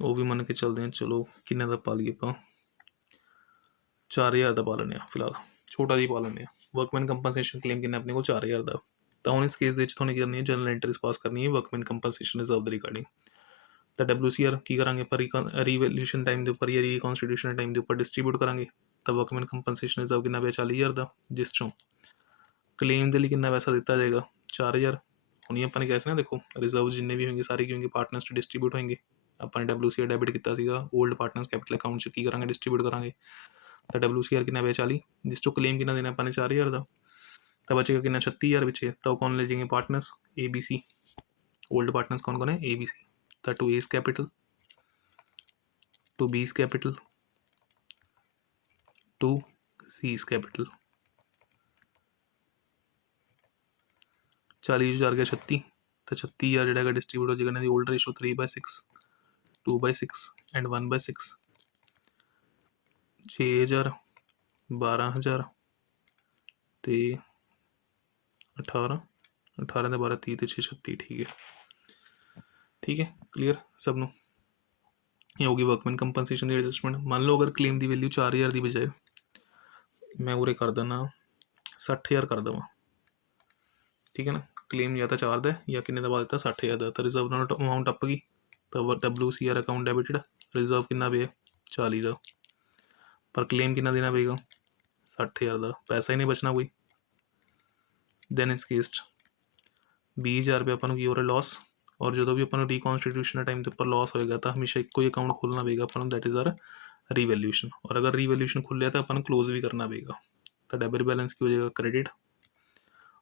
वो भी मन के चलते हैं। चलो किन्ने का पा लीए आप 4,000 का पा लें फिलहाल, छोटा जी पा लें। वर्कमैन कंपनसेशन क्लेम किन्ना अपने को 4,000 का। तो हम इस केस थोड़ी करनी है जनरल एंट्रीज पास करनी है वर्कमैन कंपनसेशन रिजर्व के रिगार्डिंग। तो WCR की करेंगे पर रिवैल्यूएशन टाइम के उपर या रिकॉन्स्टिट्यूशन टाइम के उपर डिस्ट्रीब्यूट करेंगे। तो वर्कमैन कंपनसेशन रिजर्व कितना पे 40,000 का, जिस चों क्लेम के लिए कितना पैसा दिता जाएगा 4,000। हूँ अपने कैसे ना देखो रिजर्व जिन्ने भी होंगे सारे की होंगे पार्टनर्स डिस्ट्रीब्यूट होंगे। अपने WCR डेबिट किया ओल्ड पार्टनर्स कैपिटल अकाउंट की करेंगे डिस्ट्रीब्यूट करेंगे। तो WCR कितना पे 40, जिस चो क्लेम कितना देना अपने 4,000 का। तो बचेगा कितना 36,000 पिछे। तो कौन ले जाएंगे पार्टनर्स ABC, ओल्ड पार्टनर्स कौन कौन है ABC। तो to A capital, to B capital, to C capital. 40,000 गया 36, तो 36,000 जो डिस्ट्रीब्यूट हो जाएगा ओल्ड रेशो 3/6, 2/6 एंड 1/6। 6,000, 12,000 तो 18, 18 तो 12 30 तो 6 36, ठीक है, ठीक है। क्लीयर सब नो। ये होगी वर्कमैन कंपनसेशन की एडजस्टमेंट। मान लो अगर क्लेम की वैल्यू 4,000 की बजाय मैं उरे कर देना 60,000 कर देव, ठीक है ना। क्लेम या तो 4 का या किन्ने का देता 60,000 का। तो रिजर्व अमाउंट टप गई। तो WCR अकाउंट डेबिटेड, रिजर्व कितना पे 40 का, पर क्लेम कितना देना पेगा 60,000 का, पैसा ही नहीं बचना कोई। दैन इस केस 20,000 रुपये अपन की हो रहा लॉस, और जो भी अपन रिकॉन्स्टिट्यूशन टाइम के उपर लॉस होएगा तो हमेशा एक ही अकाउंट खोलना पेगा अपन, दैट इज़ आर रिवैल्यूएशन। और अगर रिवैल्यूएशन खुल लिया तो अपन क्लोज भी करना पेगा। तो डेबिट बैलेंस की हो जाएगा क्रेडिट।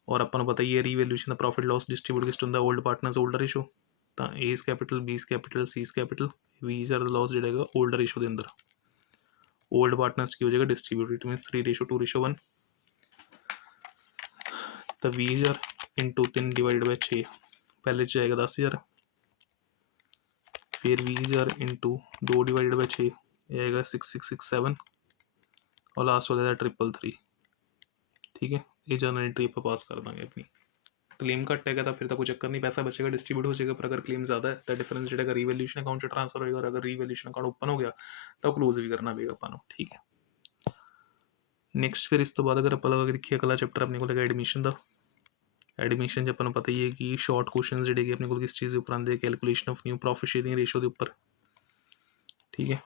और अपन पता ही है रिवैल्यूएशन का प्रॉफिट लॉस डिस्ट्रीब्यूट किस होंगे ओल्ड पार्टनर्स ओल्ड रेशो। तो A capital B capital C capital 20,000 loss जो ओल्ड रेशो के अंदर ओल्ड पार्टनर्स की हो जाएगा डिस्ट्रीब्यूट, इट मीनस 3:2:1। तो 20,000 इंटू 3 डिवाइड बाय 6, पहले जाएगा 10,000, फिर 20,000 इंटू 2 डिवाइडेड बाय 6 ये आएगा 6667 और लास्ट हो जाएगा 333। ठीक है, ये जर्नल एंट्री पर पास कर देंगे अपनी। क्लेम कटेगा तो फिर तो कोई चक्कर नहीं, पैसा बचेगा, डिस्ट्रीब्यूट हो जाएगा। पर अगर क्लेम ज़्यादा है तो डिफरेंस जो रिवैल्यूएशन अकाउंट से ट्रांसफर होएगा, और अगर रिवैल्यूएशन अकाउंट ओपन हो गया तो क्लोज भी करना पड़ेगा अपन। ठीक है, नैक्सट फिर इस तो बाद अगर आप लगा के देखिए अगला चैप्टर अपने को लगा एडमिशन का। एडमिशन अपन पता ही है कि शॉर्ट क्वेश्चन जोड़े अपने को किस चीज़ के उपर आते, calculation of new profit sharing ratio के उपर। ठीक है,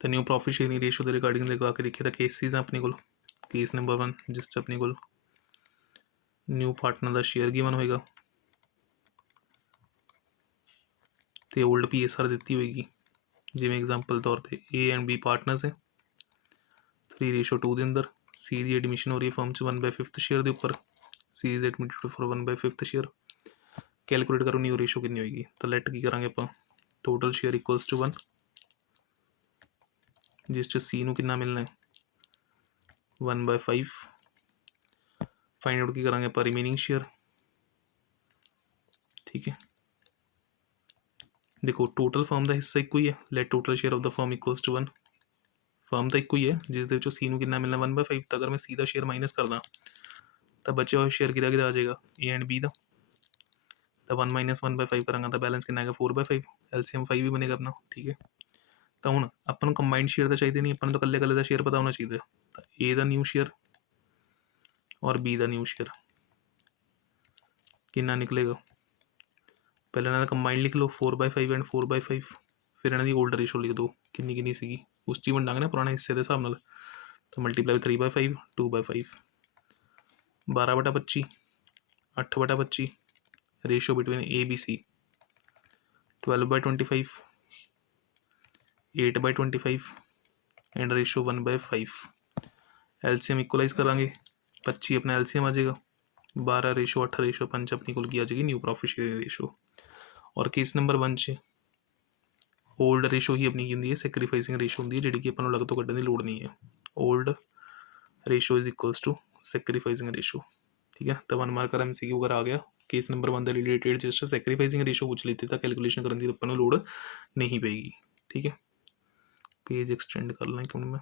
तो न्यू प्रॉफिट शेयरिंग रेशो के रिगार्डिंग लगा के देखिए तो केसेस हैं अपने को। केस नंबर 1 जिस अपने को न्यू पार्टनर का शेयर गिवन होएगा तो ओल्ड PSR दी होएगी, जिमें एग्जाम्पल तौर पर A एंड B पार्टनर्स है 3:2 के अंदर। C की एडमिशन हो रही है फर्म च 1/5 शेयर के उपर। C is admitted for 1/5 share. Calculate करो न्यू रेशो कितनी होगी, तो लेट की करेंगे आप टोटल शेयर इक्वल्स टू 1, जिस C नू कितना मिलना है 1/5। फाइंड आउट की करेंगे आप रिमेनिंग शेयर। ठीक है, देखो टोटल फर्म का हिस्सा एक ही है, let total share of the firm equals to 1। Firm तो एक ही है जिस C नू कितना मिलना 1/5। तो अगर मैं सीधा शेयर माइनस करदा तो बचे हुए शेयर किदा किदा आ जाएगा A एंड B का। तो 1 - 1/5 करांगा तो बैलेंस कितना आएगा 4/5। LCM 5 भी बनेगा अपना। ठीक है, तो हूँ अपन कंबाइंड शेयर तो चाहिए नहीं, अपन तो कल्ले कल्ले का शेयर पता होना चाहिए। तो A का न्यू शेयर और B का न्यू शेयर कितना निकलेगा, पहले इन्होंने कंबाइंड लिख लो 4/5 एंड 4/5। फिर इन्होंने ओल्ड रेशो लिख दो किन्नी सी उस चीज वंडांगे ना पुराने हिस्से के हिसाब नाल। तो multiply 3/5 2/5 12/25 8/25 ratio between ABC 12/25 8/25 and ratio 1/5। LCM equalise करांगे 25 अपना LCM आ जाएगा 12:8:5 अपनी कुल की आ जाएगी न्यू प्रॉफिट शेयरिंग रेशो। और केस नंबर 1 च ओल्ड रेशो ही अपनी होंगी है सैक्रीफाइसिंग रेशो होंगी है, जी कि अपन अलग तो कढ़ने की लोड़ नहीं है। Old ratio is equals to sacrificing ratio. ठीक है, तो 1 मार्कर MCQ अगर आ गया केस नंबर 1 के रिलेटेड जिस सैक्रीफाइसिंग रेशो पूछ लेती तो कैलकुलेशन करने की अपन लोड़ नहीं पेगी। ठीक है, पेज एक्सटेंड कर लें क्यों मैं।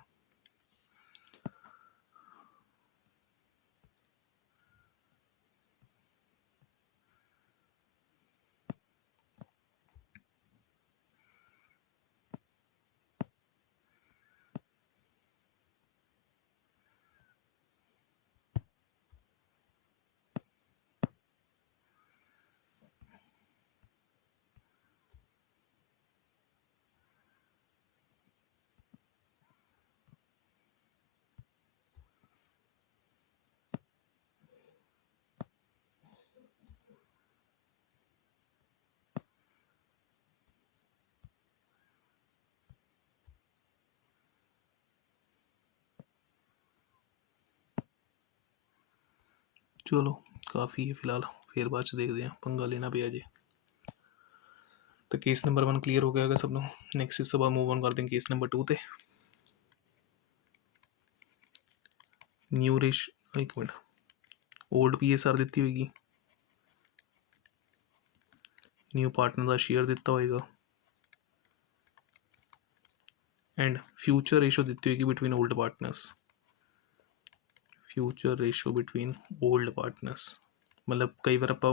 चलो काफ़ी है फिलहाल, फिर बाद देखते हैं पंगा लेना पे अजे। तो केस नंबर 1 क्लीयर हो गया सब। नैक्सट इस बाद मूव ऑन कर दें केस नंबर 2 ते। न्यू रेश एक मिनट ओल्ड PSR दी होगी, न्यू पार्टनर का शेयर दिता होगा एंड फ्यूचर रेशो दी होगी between old partners. Future ratio between old partners मतलब कई बार आप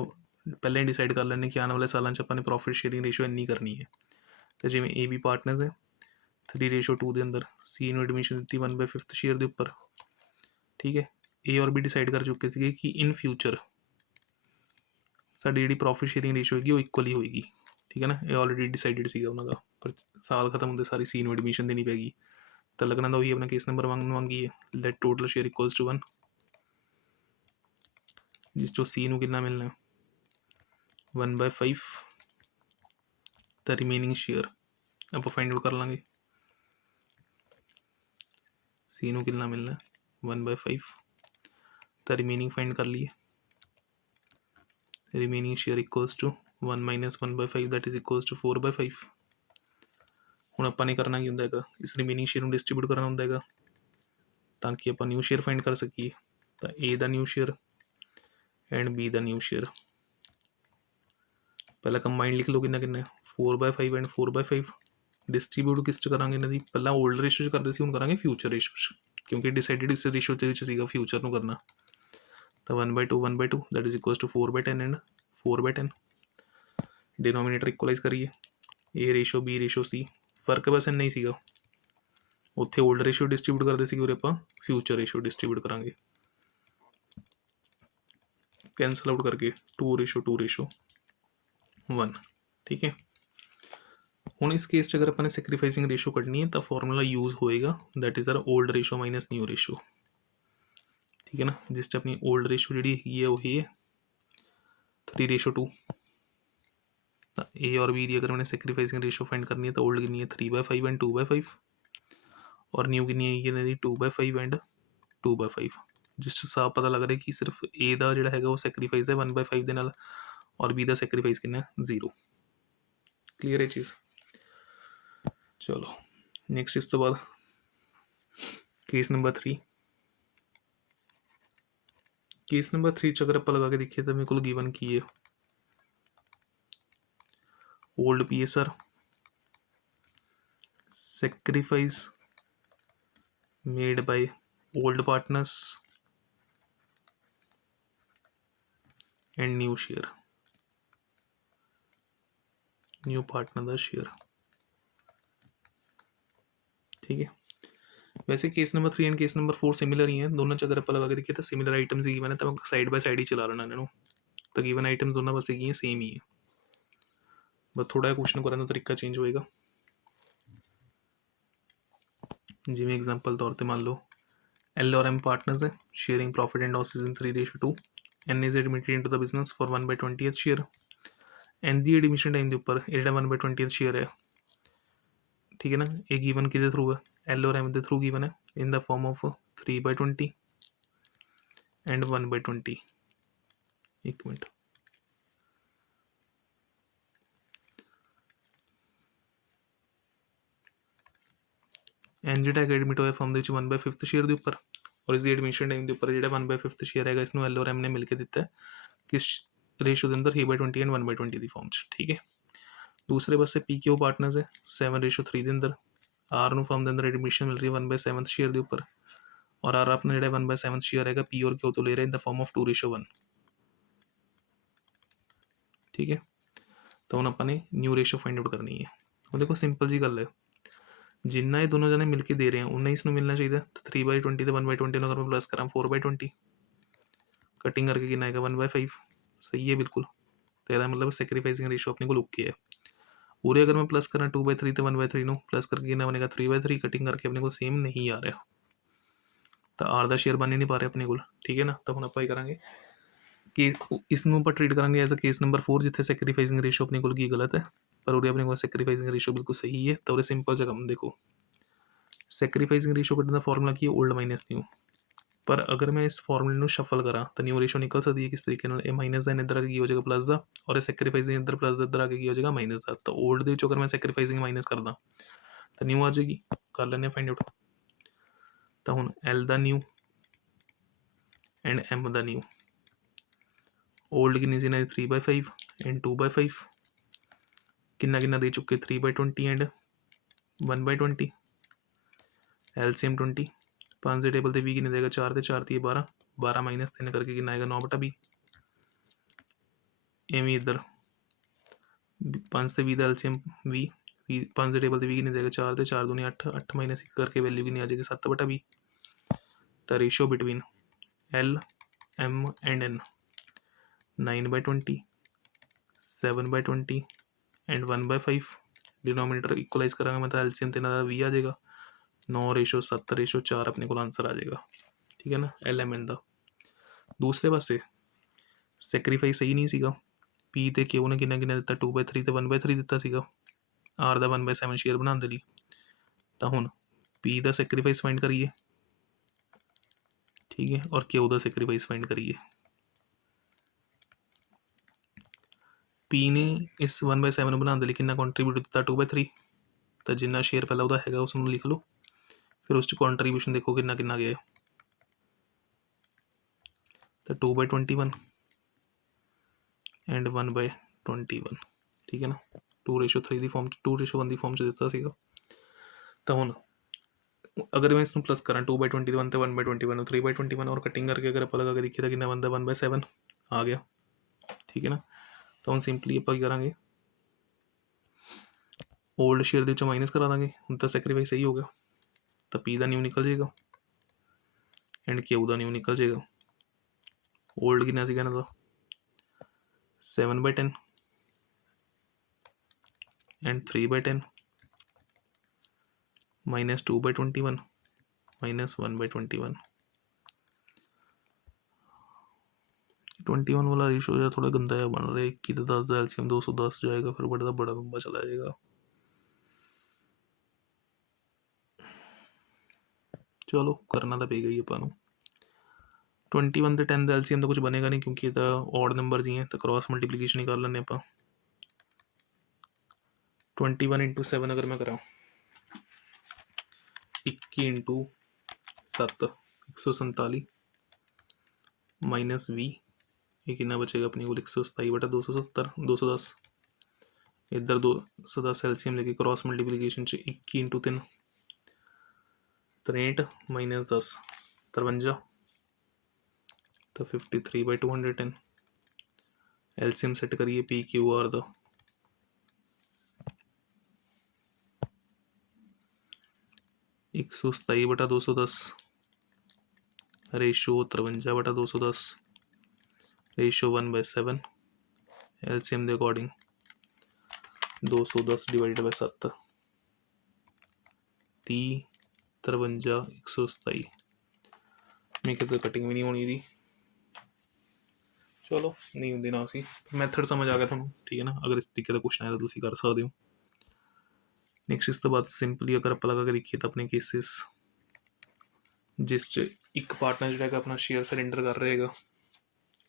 पहले ही डिसाइड कर लें कि आने वाले सालों अपने प्रॉफिट शेयरिंग रेशो इन्नी करनी है। तो जिमें AB पार्टनर्स है 3:2 के अंदर C ने एडमिशन दी 1/5 शेयर के उपर। ठीक है, A और B डिसाइड कर चुके थे कि इन फ्यूचर साड़ी जी प्रॉफिट शेयरिंग रेशो होगी वो इक्वली होगी। ठीक है ना, ये ऑलरेडी डिसाइडेड सीगा उन्होंने, पर साल खत्म होते सारी C में एडमिशन देनी पैगी। तो लगना तो वही अपना केस नंबर 1 मांगी है let total share equals to 1, जिस जो C नू कितना मिलना है 1/5। द रिमेनिंग शेयर आप फाइंड आउट कर लेंगे C नू कितना मिलना है 1/5। द रिमेनिंग फाइंड कर लिए, remaining share equals to 1 - 1/5 that is equals to 4/5। हूँ अपने करना की होंगे इस रिमेनिंग शेयर में डिस्ट्रीब्यूट करना होंगे ताकि आप न्यू शेयर फाइंड कर सकी। तो A का न्यू शेयर एंड B का न्यू शेयर पहला कंबाइंड लिख लो कि 4/5 एंड 4/5 डिस्ट्रीब्यूट किस च करांगे इन्हां दी, पहलां ओल्ड रेशो च करदे सी, हुण करांगे फ्यूचर रेशो च, क्योंकि डिसाइडेड इस रेशो दे विच सीगा फ्यूचर नूं करना। तो 1/2 that is equals to 4/10 and 4/10। Denominator equalise करिए, A ratio B ratio C, फर्क बस इन्ना ही सीगा, उत्थे ओल्ड रेशो डिस्ट्रीब्यूट करते सी, उरे आपां फ्यूचर रेशो डिस्ट्रीब्यूट करांगे। कैंसल आउट करके 2/2/1, ठीक है। हुण इस केस च अगर अपने सैक्रीफाइसिंग रेशो कड्ढनी है तो फॉर्मूला यूज़ होएगा, that is our old ratio minus new ratio, ठीक है ना। जिस च अपनी ओल्ड रेशो जी है वो है 3/2। ए और बी की अगर मैंने सैक्रीफाइसिंग रेशो फाइंड करनी है तो ओल्ड कितनी है 3/5 एंड 2/5, और न्यू कितनी है 2/5 एंड 2/5। जिस साफ पता लग रहा है कि सिर्फ ए का जोड़ा है वो सैक्रीफाइस है 1/5 के नाल, और बी का सैक्रीफाइस कितना है 0। क्लीयर है चीज़। चलो नैक्सट इस तो बाद केस नंबर 3। केस नंबर 3 च अगर आप लगा के देखिए तो मेरे को गिवन की है old PSR sacrifice made by old partners and new share, new partner का शेयर, ठीक है। वैसे case number 3 and case number 4 similar ही हैं, दोनों च अगर आप लगा के देखिए तो सिमिलर आइटम्स ही गिवन है, तो मैं साइड बाय साइड ही चला लेना इन्हों, तो गिवन आइटम्स दोनों बस एक सेम ही है, बस थोड़ा क्वेश्चन करने का तरीका चेंज होएगा। जिमें एग्जांपल तौर पर मान लो L और M पार्टनर्स है, sharing profit and losses in 3/2। N is admitted into the business for 1/20th share. N the admission time के उपर ये 1/20th शेयर है, ठीक है ना। ये गिवन कि थ्रू है, L और M के थ्रू गिवन है in the form of 3/20 and 1/20। एक मिनट, एन जो एडमिट होया फॉर्म 1/5 शेयर के उपर, और इसकी एडमिशन टाइम के उपर जो 1/5 शेयर है इसमें L और M ने मिलकर दिता है किस रेशो के अंदर 3/20 एंड 1/20 की फॉर्म च, ठीक है। दूसरे पासे PQ पार्टनर्स है 7/3 के अंदर, आर नू फॉर्म के अंदर एडमिशन मिल रही है 1/7 शेयर के उपर, और आर अपना जो 1/7 शेयर है P और Q तो ले रहा है इन द फॉर्म ऑफ 2/1, ठीक है। तो हम अपने न्यू रेशो फाइंड आउट करनी है। और देखो सिंपल जी गल है, जिन्ना ये दोनों जने मिलकर दे रहे हैं उन्ना ही इसमें मिलना चाहिए। तो 3/20 तो 1/20 अगर मैं प्लस करा 4/20, कटिंग करके कितना आएगा 1/5, सही है बिल्कुल। तो यह मतलब सैक्रीफाइसिंग रेशो अपने को ओके है। पूरे अगर मैं प्लस करा 2/3 तो 1/3 नो प्लस करके कितना बनेगा 3/3, कटिंग करके अपने को सेम नहीं आ रहा, तो आर का शेयर बन ही नहीं पा रहा अपने को, ठीक है ना। तो हम आप करेंगे कि इसनों पर ट्रीट करेंगे एज अ केस नंबर 4 जिथे सैक्रीफाइसिंग रेशो अपने को की गलत है, पर उरे अपने को सैक्रीफाइसिंग रेशो बिल्कुल सही है। तो सिंपल जगह हम देखो सैक्रीफाइसिंग रेशो कटने का फॉर्मूला की ओल्ड माइनस न्यू, पर अगर मैं इस फॉर्मूले में शफल करा तो न्यू रेशो निकल सकती है किस तरीके ए माइनस दैन इधर आके की हो जाएगा प्लस का, और सैक्रीफाइसिंग इधर प्लस इधर आके की हो जाएगा माइनस का। तो ओल्ड के अगर मैं सैक्रीफाइसिंग माइनस करदा तो न्यू आ जाएगी, कर लेने फाइंड आउट। तो हूँ L का न्यू एंड M का न्यू, ओल्ड कितनी सी 3/5 एंड 2/5, कितना कितना दे चुके 3/20 एंड 1/20, LCM 20, 5 से टेबल से भी कितने देगा 4 से 4 थी 12, 12 माइनस 3 करके कितना आएगा 9/20। एम इधर 5 से 20 LCM भी 5 से टेबल से भी कितने देगा 4 से 4 दूनी 8, 8 माइनस 1 करके वैल्यू कितनी आ जाएगी 7/20। The ratio between L M and N 9/20, 7/20 and 1/5। Denominator equalise करा मतलब एलसीएम तेना 20 आ जाएगा, 9/7/4 अपने को आंसर आ जाएगा, ठीक है ना। LMN का दूसरे पासे सैक्रीफाइस सही नहीं सीगा, P ਤੇ Q ने कितना कितना दिता 2/3 ਤੇ 1/3 दिता सीगा, R ਦਾ 1/7 शेयर बनाने ਦੇ ਲਈ। ਤਾਂ ਹੁਣ P ਦਾ सैक्रीफाइस फाइंड करिए, ठीक है, और Q ਦਾ सैक्रीफाइस फाइंड करिए। P ने इस 1/7 बनाने ਦੇ ਲਈ कितना कंट्रीब्यूट दिता 2/3, तो जिन्ना शेयर पहला वह है उसमें लिख लो, फिर उस कंट्रीब्यूशन देखो कितना कितना गया, तो 2/21 एंड 1/21, ठीक है ना। 2:3 ਦੀ ਫਾਰਮ 'ਚ 2:1 ਦੀ ਫਾਰਮ 'ਚ ਦਿੱਤਾ ਸੀਗਾ। ਤਾਂ ਹੁਣ ਅਗਰ ਮੈਂ ਇਸਨੂੰ ਪਲੱਸ ਕਰਾਂ 2/21 ਤੇ 1/21 ਨੂੰ 3/21 ਔਰ ਕਟਿੰਗ ਕਰਕੇ ਅਗਰ ਆਪਾਂ ਲਗਾ ਕੇ ਦੇਖੀਏ ਤਾਂ ਕਿੰਨਾ ਬਣਦਾ 1/7 ਆ ਗਿਆ। ਠੀਕ ਹੈ ਨਾ। ਤਾਂ ਹੁਣ ਸਿੰਪਲੀ ਆਪਾਂ ਕੀ ਕਰਾਂਗੇ, ओल्ड शेयर ਦੇ ਵਿੱਚੋਂ ਮਾਈਨਸ ਕਰਾ ਦਾਂਗੇ। ਹੁਣ ਤਾਂ ਸੈਕਰੀਫਾਈਸ ਸਹੀ ਹੋ ਗਿਆ। ਤਾਂ ਪੀ ਦਾ ਨਿਊ ਨਿਕਲ ਜਾਏਗਾ ਐਂਡ ਕਿਊ ਦਾ ਨਿਊ ਨਿਕਲ ਜਾਏਗਾ। ओल्ड ਕਿੰਨਾ ਸੀਗਾ ਇਹਨਾਂ ਦਾ 7/10 ਐਂਡ 3/10 ਮਾਈਨਸ 2/21 माइनस 1/21। 21 वाला रेशो यार थोड़ा गंदा है बन रहा है। 21 तो 10 का एलसीएम 210 जाएगा, फिर बड़ा लंबा चला जाएगा। चलो करना तो पेगा ही अपन 21 ਤੇ 10 ਦਾ ਐਲਸੀਐਮ ਤਾਂ ਕੁਝ ਬਣੇਗਾ ਨਹੀਂ ਕਿਉਂਕਿ ਇਹ ਤਾਂ ਔਡ ਨੰਬਰਸ ਹੀ ਹੈ। ਤਾਂ ਕ੍ਰਾਸ ਮਲਟੀਪਲੀਕੇਸ਼ਨ ਹੀ ਕਰ ਲੈਂਦੇ ਆਪਾਂ। 21 × 7 ਅਗਰ ਮੈਂ ਕਰਾਂ 21 × 7 147 माइनस 20 ये कितना बचेगा अपने को 127/270 210। इधर 210 एलसीएम लेके क्रॉस मल्टीप्लीकेशन 21 × 3 63 माइनस 10 53 तो 53/210 एलसीएम सेट करिए पी क्यू आर दा 127/210 रेशो 53/210 रेशो 1/7 एलसीएम के अकॉर्डिंग 210 डिवाइडेड बाय 7 30 53 127 मैं कहते कटिंग भी नहीं होनी थी। चलो नहीं होंगी ना सी मैथड समझ आ गया थोड़ा। ठीक है ना। अगर इस तरीके का क्वेश्चन आया तो तुम कर सकते हो। नैक्सट इस तो बाद सिंपली अगर आप लगा के देखिए तो अपने केसिस जिस च एक पार्टनर जो अपना शेयर सरेंडर कर रहेगा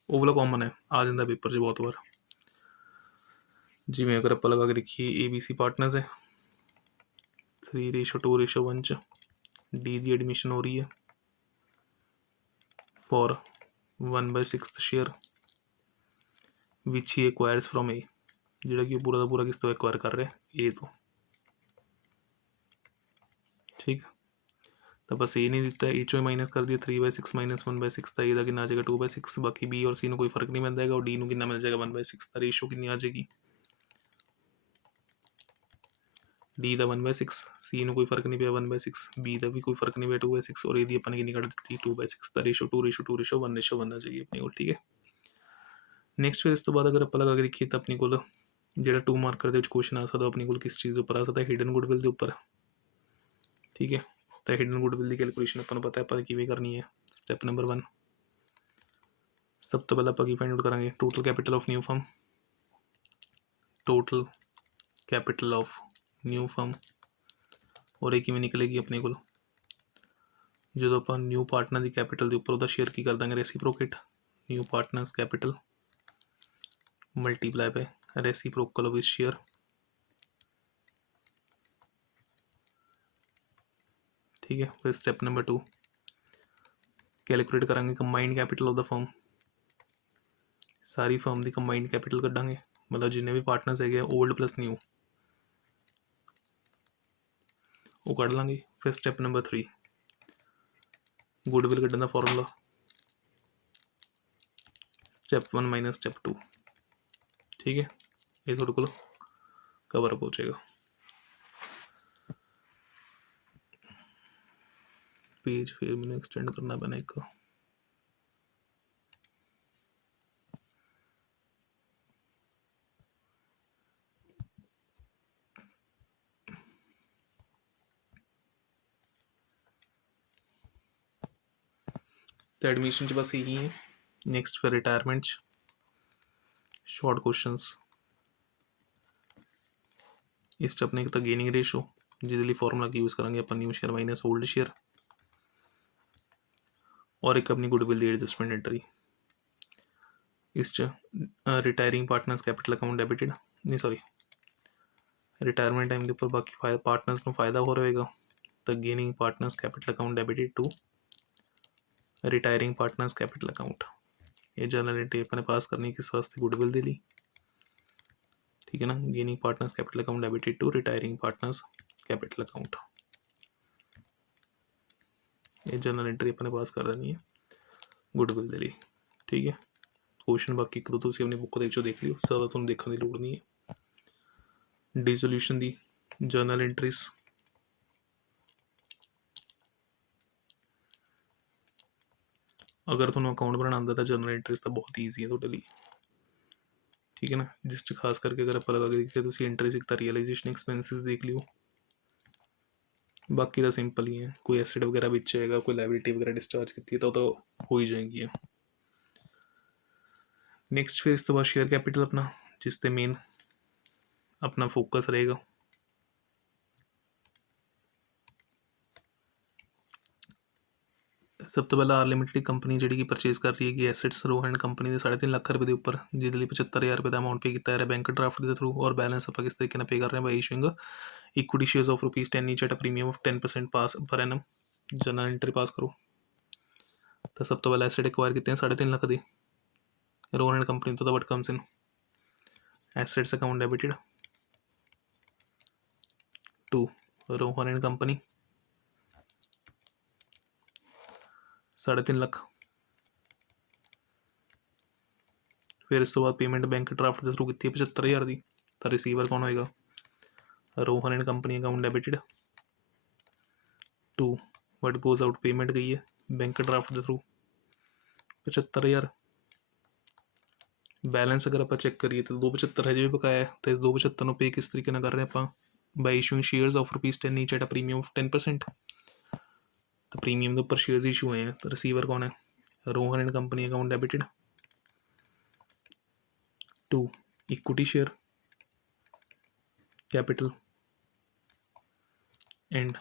वो वाला कॉमन है आ जाता पेपर च बहुत बार। जिमें अगर आप लगा के देखिए ABC पार्टनर्स है 3:2:1 च डी की एडमिशन हो रही है for 1/6 share which he acquires from A जोड़ा कि पूरा का पूरा किस तो एक्वायर कर रहे हैं ए तो। ठीक तो बस ए नहीं दिता ए चो माइनस कर दिया 3/6 माइनस 1/6 था ए कि आ जाएगा 2/6। बाकी बी और सी को कोई फर्क नहीं मिल जाएगा और डी कि मिल जाएगा 1/6 का रेशो कि आ जाएगी डी का 1/6 सी कोई फर्क नहीं पाया 1/6 बी का भी कोई फर्क नहीं पाया 2/6 और ए अपने कि कट दी 2/6 का रेशो 2:1 बनना चाहिए अपने को। ठीक है। नैक्सट फिर इस तो बाद अगर आप लगा के देखिए तो अपने को जो 2 मार्कर के क्वेश्चन आ सकता अपने को किस चीज़ पर आ सकता है हिडन गुडविल के उपर। ठीक है। तो हिडन गुडविल की कैलकुलेशन अपन पता है किवें करनी है। स्टैप नंबर 1 सब तो पहले आप फाइंड आउट करेंगे total capital of new firm. Total capital of new firm और एक किवें निकलेगी अपने को जो आप न्यू पार्टनर की कैपिटल के उपर उसका शेयर की कर देंगे reciprocate new partners capital multiply by reciprocal of इस शेयर। ठीक है। फिर स्टेप नंबर 2 कैलकुलेट करेंगे combined capital of the firm. सारी फर्म की कंबाइंड कैपिटल कढ़ांगे मतलब जिन्हें भी पार्टनर्स है ओल्ड प्लस न्यू वो कढ़ लाँगे। फिर स्टेप नंबर 3 गुडविल कढ़ने का फॉर्मूला स्टेप 1 माइनस स्टेप 2। ठीक है। ये थोड़े को कवर अप हो जाएगा। पेज फिर मैंने एक्सटेंड करना पैना एक तो एडमिशन बस यही है। नैक्सट फिर रिटायरमेंट शॉर्ट क्वेश्चंस इस अपने तो गेनिंग रेशो जिसके फॉर्मूला की यूज़ करेंगे अपन new share minus old share और एक अपनी गुडविल की एडजस्टमेंट एंट्री इस retiring partners capital account debited नहीं सॉरी रिटायरमेंट टाइम के ऊपर बाकी पार्टनर्स को फायदा हो रहेगा तो gaining partners capital account debited to retiring partners capital account ये जर्नल एंट्री अपने पास करनी किस वास्ते गुडविल दे ली। ठीक है ना। Gaining partners capital account debited to retiring partners capital account, ये जनरल एंट्री अपने पास कर देनी है गुडविल दे लिए। ठीक है, क्वेश्चन बाकी एक दो तुम अपनी बुक देख लियो, ज़्यादा तुम देखने की लोड़ नहीं है। डिसोल्यूशन दी जर्नल एंट्रीज, अगर तुम अकाउंट बनाना आता था जर्नल एंट्रीज तो बहुत ईजी है थोड़े लिए। ठीक है ना, जिस खास करके अगर आप लगा के देखिए तो एंट्री सीखता रियलाइजेशन एक्सपेंसेस देख लियो, बाकी तो सिंपल ही है। कोई एसेट वगैरह बेचेगा, कोई लाइबिलिटी वगैरह डिस्चार्ज करती है तो हो ही जाएंगी। नेक्स्ट फिर इस तो बाद शेयर कैपिटल अपना, जिससे मेन अपना फोकस रहेगा। सब तो पहला आर लिमिटेड कंपनी जी की परचेज कर रही है कि एसेट्स रोहन कंपनी के 3.5 लाख रुपए के ऊपर, जिसके लिए 75,000 रुपये का अमाउंट पे किया है बैंक ड्राफ्ट के थ्रू, और बैलेंस आप किस तरीके पे कर रहे हैं by issuing equity shares of ₹10 each at a premium of 10% pass per annum. General entry पास करो तो सब तो पहले एसेट एक्वायर कितने हैं 3.5 लाख दी रोहन कंपनी, तो what comes in assets account debited to Rohan company 3.5 lakh. फिर इस तो बाद पेमेंट बैंक ड्राफ्ट के थ्रू की 75,000 की, तो रिसीवर कौन होएगा Rohan company account debited to what goes out payment गई है बैंक ड्राफ्ट के थ्रू 75,000। बैलेंस अगर आप चेक करिए तो 275 हजे भी बकाया है, तो इस 275 पे किस तरीके कर रहे हैं आप by issuing shares of ₹10 each at a premium of 10%। तो प्रीमियम के ऊपर शेयर्स इशू हुए हैं, तो रिसीवर कौन है Rohan and company account debited to equity share capital and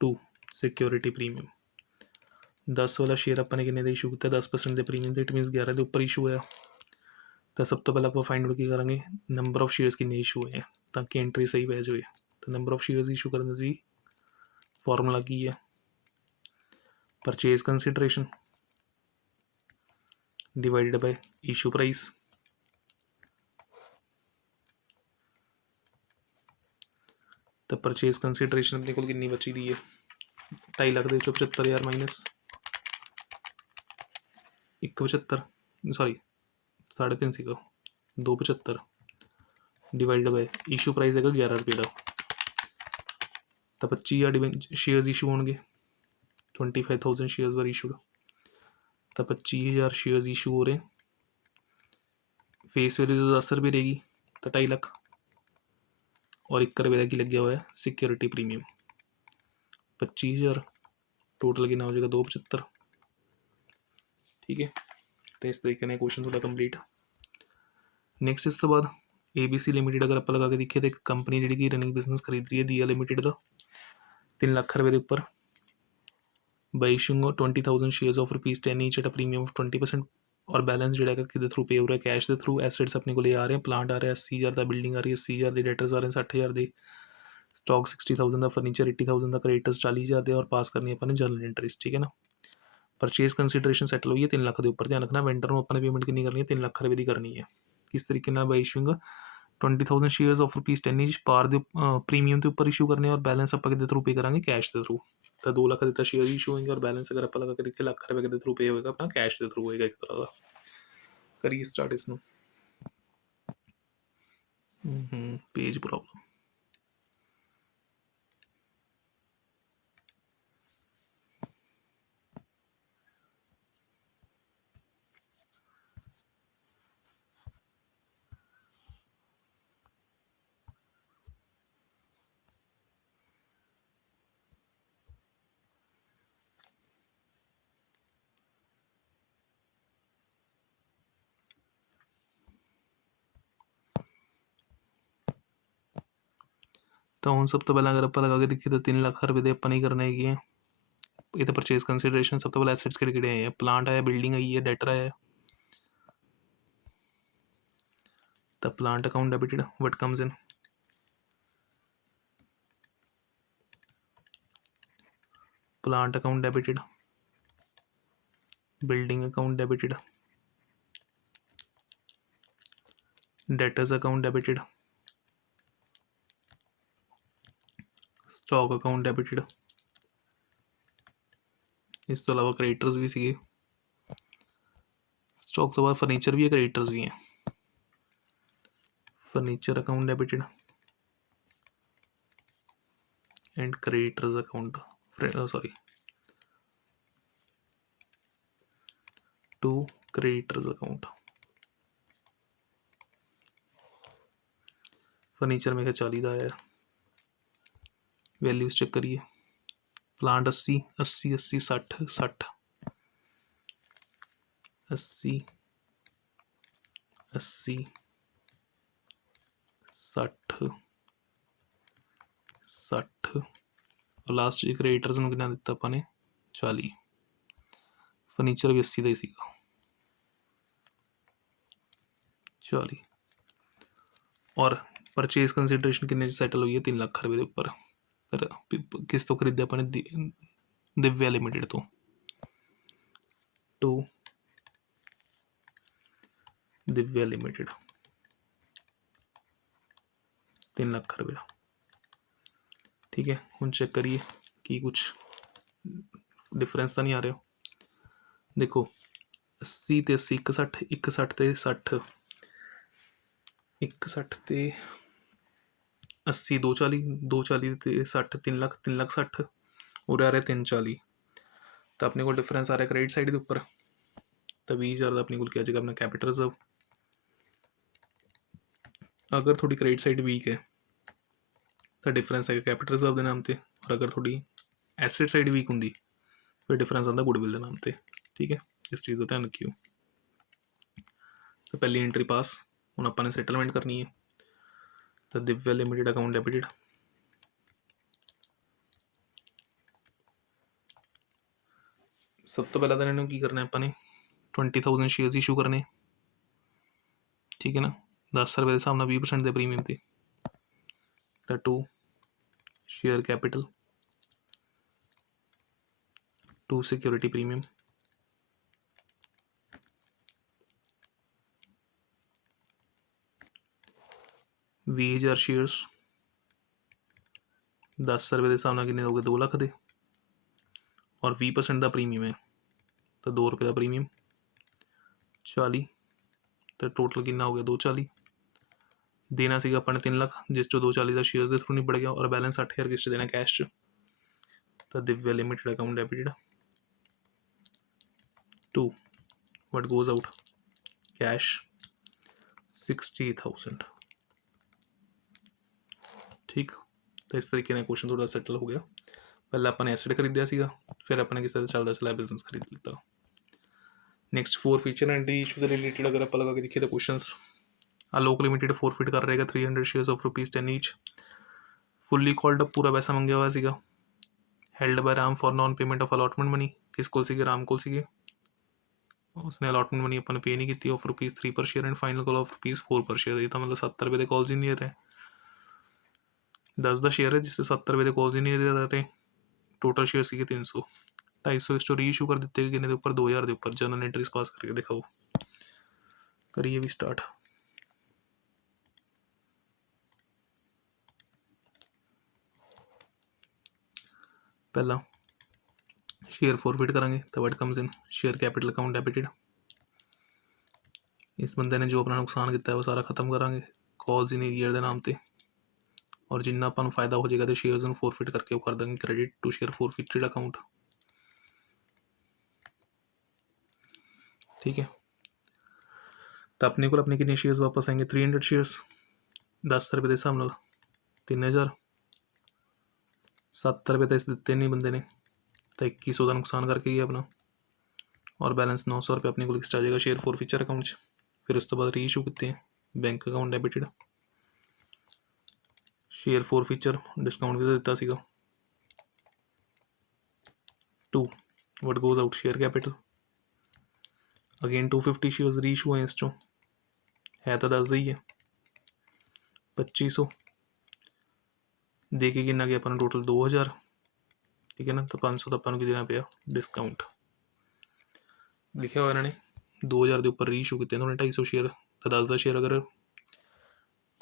to security premium. 10 वाला शेयर अपने किन्ने इशू किया 10% के प्रीमियम, इट मीनस 11 के उपर इशू होया। तो सब तो पहले आप फाइंड की करेंगे नंबर ऑफ शेयर्स किन्ने इशू हुए हैं, ताकि एंट्री सही बह जाए। तो नंबर ऑफ शेयर्स इशू करने की फॉर्मूला की है purchase consideration divided by issue price. तो परचेज कंसिडरेशन अपने को कितनी बची दी है 2.5 लाख के 75,000 माइनस 175 सॉरी 3.5 सी 275 डिवाइडेड बाय इशू प्राइस है 11 रुपये का। तो 25,000 शेयर्स इशू होंगे 25,000 शेयर्स वर इशूड, तो 25,000 शेयर्स इशू हो रहे हैं। फेस वैल्यू तो 10 रुपये रहेगी, तो 2.5 लाख और 1 रुपये की लग हुआ है सिक्योरिटी प्रीमियम 25,000, टोटल कितना हो जाएगा 275। ठीक है, तो इस तरीके ने क्वेश्चन थोड़ा कंप्लीट। नेक्स्ट इस तो बाद ABC लिमिटेड अगर आप लगा के देखिए तो एक कंपनी जी रनिंग बिजनेस खरीद रही है दिया लिमिटेड का 3 लाख रुपये के उपर by issuing 20,000 shares of ₹10 each at a premium of 20%, और बैलेंस जो कि थ्रू पे हो रहा है कैश के थ्रू। एसेट्स अपने को ले आ रहे हैं, प्लांट आ रहा है 80,000 का, बिल्डिंग आ रही है 80,000 की, डेटर्स आ रहे हैं 60,000 के, स्टॉक 60,000 का, फर्नीचर 80,000 का, क्रेडिटर्स 40,000 और पास करनी है अपने जर्नल एंट्रीज। ठीक है ना, परचेज कंसिडरेशन सैटल हुई है 3 लाख के ऊपर। ध्यान रखना वेंडर को अपने पेमेंट कितनी करनी है 3 लाख रुपये की करनी है। किस तरीके by issuing 20,000 shares of ₹10 each पार दे प्रीमियम के उपर इशू करने, और बैलेंस आप थ्रू पे करेंगे कैश के थ्रू। तो 2 लाख का शेयर इशू होंगे, और बैलेंस अगर आप लगा के देखिए लाख रुपये के थ्रू पे होगा अपना कैश के थ्रू होगा एक तरह का। करिए स्टार्ट इसमें। Page problem. तो हम सब तो पहले अगर आप लगा के देखिए तो 3 लाख रुपये अपन ही करना है। ये तो परचेज कंसिडरेशन सब तो पहले एसेट्स किहड़े आए हैं, प्लांट आया, बिल्डिंग आई है, डेटर आया। तो plant account debited what comes in plant account debited, building account debited, debtors account debited, stock account debited. ਇਸ ਤੋਂ ਇਲਾਵਾ ਕ੍ਰੈਡੀਟਰਸ ਵੀ ਸੀਗੇ। ਸਟਾਕ ਤੋਂ ਬਾਅਦ ਫਰਨੀਚਰ ਵੀ ਹੈ, ਕ੍ਰੈਡੀਟਰਸ ਵੀ ਹੈ। Furniture account debited and creditors account sorry to creditors account. Furniture में 40 का आया। वैल्यूज चेक करिए। प्लांट 80 80 80 60 60 80 80 60 60 और लास्ट क्रेडिटर्स में कितना दिता अपने 40। फर्नीचर भी 80 का ही सीगा 40। और परचेज कंसीडरेशन किन्ने सैटल हुई है 3 लाख रुपये के उपर। किस तो खरीदे अपने दिव्या लिमिटेड तो टू दिव्या लिमिटेड 3 लाख रुपया। ठीक है, हम चेक करिए कि कुछ डिफरेंस तो नहीं आ रहा। देखो 80 ते 80 61 61 ते 60 61 ते 80 240 240 ते 60 3 लाख 3 लाख 60 और आ रहा 340। तो अपने को डिफरेंस आ रहा है क्रेडिट साइड के उपर। तो 20,000 का अपने को क्या जगह अपना कैपिटल रिजर्व। अगर थोड़ी क्रेडिट साइड वीक है तो डिफरेंस है कैपिटल रिजर्व के नाम से। और अगर थोड़ी एसेट साइड वीक होंगी फिर डिफरेंस आता गुडविल के नाम से। ठीक है, इस चीज़ का ध्यान रखियो। तो पहली एंट्री पास हूँ अपने सैटलमेंट करनी है। तो दिव्या लिमिटेड अकाउंट डेबिटेड। सब तो पहला तो इन्होंने की करना है अपने 20,000 शेयर्स इशू करने। ठीक है ना, 10 रुपये के हिसाब से 20% के प्रीमियम थे। तो to share capital to security premium 20,000 shares 10 रुपये के हिसाब से कितने दोगे 2 लाख के। और 20% का प्रीमियम है तो 2 रुपये का प्रीमियम 40। तो टोटल कितना हो गया 240। देना सीगा अपने 3 लाख जिस चो 240 का शेयर्स के थ्रू निबड़ गया। और बैलेंस 8,000 किस देना कैश च। तो Divya limited account debited to what goes out cash 60,000। ठीक, तो इस तरीके ने क्वेश्चन थोड़ा सैटल हो गया। पहले अपने एसेट खरीदा सीगा, फिर अपने किसी से चलता चलाया बिजनेस खरीद लिया। नैक्सट 4 फीचर एंट्री इशू के रिलेटेड अगर आप लगा के देखिए तो क्वेश्चंस आलोक लिमिटेड फोरफिट कर रहेगा 300 shares of ₹10 each. Fully called up पूरा पैसा मंगया हुआ सीगा। Held by Ram for non payment of allotment money. किस को सीगे राम को सीगे। उसने अलॉटमेंट मनी अपन पे नहीं की ऑफ ₹3 पर share and final call of ₹4 पर शेयर। ये तो मतलब 70 रुपये के कॉल्स ही नहीं रहे। 10 का शेयर है जिससे 70 रुपये के कॉल्स ही नहीं दे रहे। टोटल शेयर सीगे 300। 250 इस री इशू कर दिते किन्ने के उपर 2,000 के उपर। जनरल एंट्रीज पास करके दिखाओ। करिए भी स्टार्ट। पहला शेयर फॉरफिट करेंगे तो what comes in share capital account debited. इस बंदे ने जो अपना नुकसान किया है वो सारा खत्म करांगे कॉल्स इन ईयर के नाम से। और जिन्ना अपन फायदा हो जाएगा तो शेयर्स फॉरफिट करके वो कर देंगे credit to share forfeited account. ठीक है, तो अपने को अपने कितने शेयर्स वापस आएंगे 300 शेयर्स 10 रुपये के हिसाब न 3,000। 7 रुपये तो इस दिते नहीं बंदे ने तो 2100 का नुकसान करके ही अपना। और बैलेंस 900 रुपये अपने को एक्स्ट्रा जाएगा शेयर फॉर फीचर अकाउंट। फिर उस तो बाद री इशू कितने हैं bank account debited. Share forfeiture discount भी तो दिता सीगा to what goes out share capital. Again 250 shares reissue है इस चो है तो 10 ही है 2500 दे के कितना गया अपना टोटल 2,000। ठीक है ना, तो 500 तो अपन को देना पाया डिस्काउंट। लिखा हुआ इन्होंने 2,000 के उपर री इशू किए उन्होंने 250 शेयर। तो 10 का शेयर अगर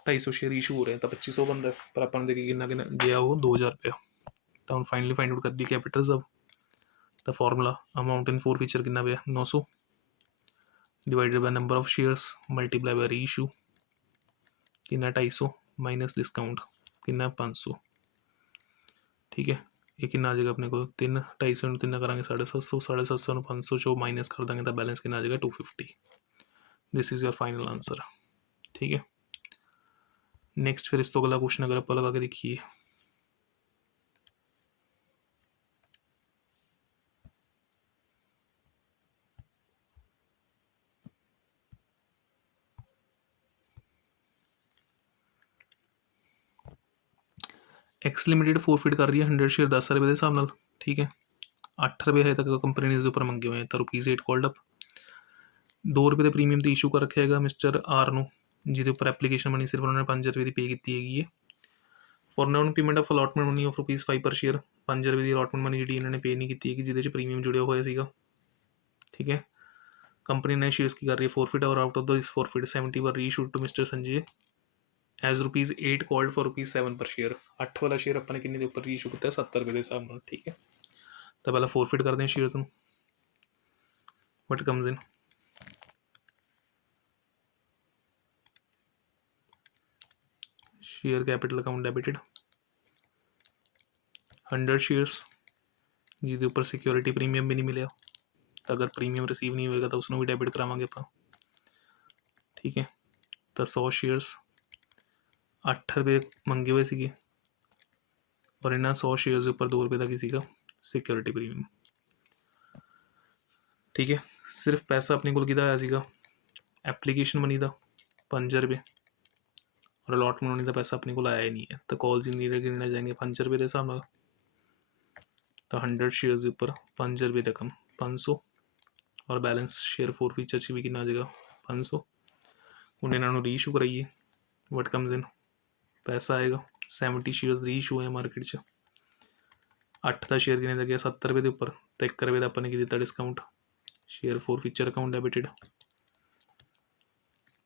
250 शेयर इशू हो रहे हैं तो 2500 बनता है, पर अपन देखिए कितना कितना गया वो 2000 रुपया। तो हम फाइनली फाइंड आउट कर दी capital reserve. The formula amount in forfeiture कितना पे 900 divided by number of shares multiply by reissue कितना 250 माइनस डिस्काउंट कितना 500। ठीक है, ये कितना आ जाएगा अपने को 3 250 3 करेंगे 750 750 500 जो माइनस कर देंगे तो बैलेंस कितना आ जाएगा 250। This is your final answer. ठीक है, नेक्स्ट फिर इस तो अगला क्वेश्चन अगर आप लगा के देखिए। एक्स लिमिटेड फोरफिट कर रही है 100 शेयर 10 रुपये के हिसाब नाल। ठीक है, 8 रुपये हजे तक कंपनी ने इसके उपर मंगे हुए हैं तो रुपीज़ 8 कॉल्ड अप 2 रुपये के प्रीमियम तो इशू कर रखा है मिस्टर आर ਨੂੰ ਜਿਹਦੇ ਉੱਪਰ ਐਪਲੀਕੇਸ਼ਨ ਬਣੀ ਸਿਰਫ ਉਹਨਾਂ ਨੇ 5 ਰੁਪਏ ਦੀ ਪੇ ਕੀਤੀ ਹੈਗੀ ਹੈ। For noun payment of allotment money of ₹5 पर शेयर 5 रुपये की अलॉटमेंट मनी जी इन्होंने पे नहीं की है जिसे प्रीमियम जुड़े हुए सीगा। ठीक है, कंपनी ने शेयर्स की कर रही है फोरफिट और out of this forfeit 70 were reissued to mister Sanjay as ₹8 called for ₹7 per share. 8 वाला शेयर अपने किन्ने के उपर रीइशू किया 70 रुपये के हिसाब नाल। ठीक है, तो पहले फोरफिट करते हैं shares what comes in share capital account debited 100 shares जिसके उपर सिक्योरिटी प्रीमियम भी नहीं मिले तो अगर प्रीमियम रिसीव नहीं होएगा तो उसनों भी डेबिट करावांगे आप। ठीक है, तो 100 शेयर्स 8 रुपये मंगे हुए थे और इन्होंने 100 शेयर्स उपर 2 रुपये का किसी का सिक्योरिटी प्रीमियम। ठीक है, सिर्फ पैसा अपने को किदा आया सीगा एप्लीकेशन मनी का 5 रुपये और अलॉटमेंट मनी का पैसा अपने को आया ही नहीं है तो कॉल्स इन गिने जाएंगे 5 रुपये के हिसाब नाल। तो 100 शेयर्स उपर 5 रुपये रकम 500 और बैलेंस शेयर फोर फीचर च भी कितना आ जाएगा 500। हूँ इन्होंने रीइशू कराइए वट कम्स इन पैसा आएगा 70 शेयर्स रीइशू है मार्केट च 8 का शेयर कितने लगे 70 रुपये के उपर तो 1 रुपये का अपने की दिता discount share forfeiture account debited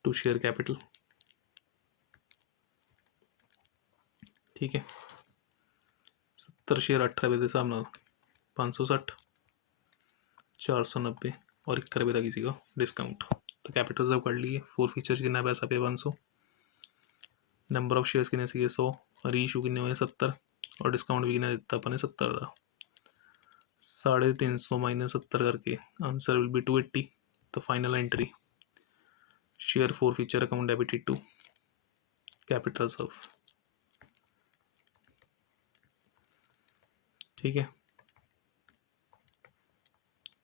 to share capital. ठीक है, 70 शेयर 8 रुपये के हिसाब नाल 560 490 और 1 रुपये का किसी का डिस्काउंट। तो कैपिटल रिजर्व कर लिए फोर फीचर्स कितना पैसा पे 500 नंबर ऑफ शेयर्स कितने सी 100 रीइशू कितने हुए 70 और डिस्काउंट भी कितना दिता अपने 70 का 350 माइनस 70 करके आंसर विल बी 280। तो final entry share forfeiture account debited to capital reserve. ठीक है,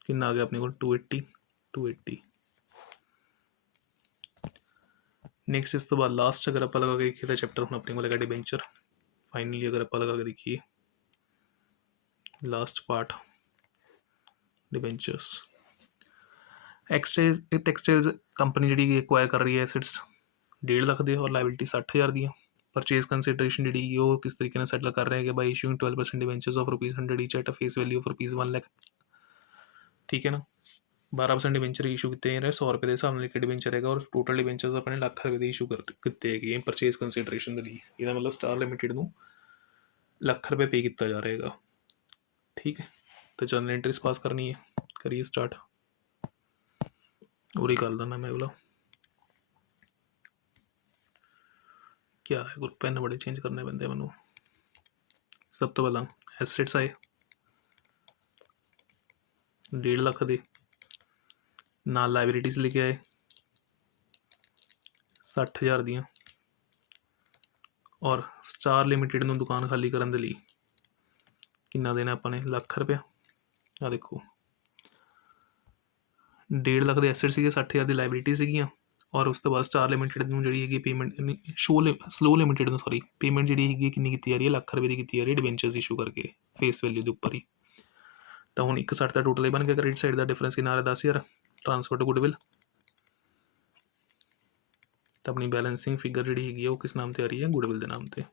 कितना आ गया अपने को 280। नेक्स्ट इस तो बाद लास्ट अगर आप लगा के देखिए तो चैप्टर हम अपने को लगा डिबेंचर। फाइनली अगर आप लगा के देखिए last part debentures textiles company जी एक्वायर कर रही है एसेट्स 1.5 लाख दे और लाइबिलिटी 60,000 दी। परचेज कंसिडरेशन जी किस तरीके से सैटल कर रहे हैं कि by issuing 12% debentures of ₹100 each at a face value of ₹1 lakh. ठीक है ना, 12% डिवेंचर इशू किए 100 रुपये के हिसाब से डिवेंचर है और टोटल डिवेंचर्स अपने लाख रुपये इशू किए परचेज कंसिडरेशन के लिए। ये मतलब स्टार लिमिटेड को लाख रुपये पे किया जा रहा है। ठीक है, तो जर्नल एंट्रीज पास करनी है, करिए स्टार्ट और ही कर देना मैं बोला क्या है ग्रुप पेन बड़े चेंज करने पैंते मैं। सब तो पहला एसेट्स आए 1.5 लाख दे नाल लाइबिलिटीज लिखे आए 60,000 दियाँ और स्टार लिमिटेड में दुकान खाली करने लिए कितना देना अपने लाख रुपया। आ देखो 1.5 लाख के एसेट से 60,000 की लाइबिलिटी सीगियाँ और उस तो बाद स्टार लिमिटेड जी है payment slow limited sorry payment जी है कितनी की जा रही है लाख रुपये की जा रही है डिवेंचर्स इशू करके फेस वैल्यू के उपर ही। तो हूँ 160 का टोटल बन गया क्रेडिट साइड का डिफरेंस कितना आ रहा 10,000 ट्रांसफर टू गुडविल। तो अपनी बैलेंसिंग फिगर जी है वो किस नाम से आ रही है गुडविल के नाम से।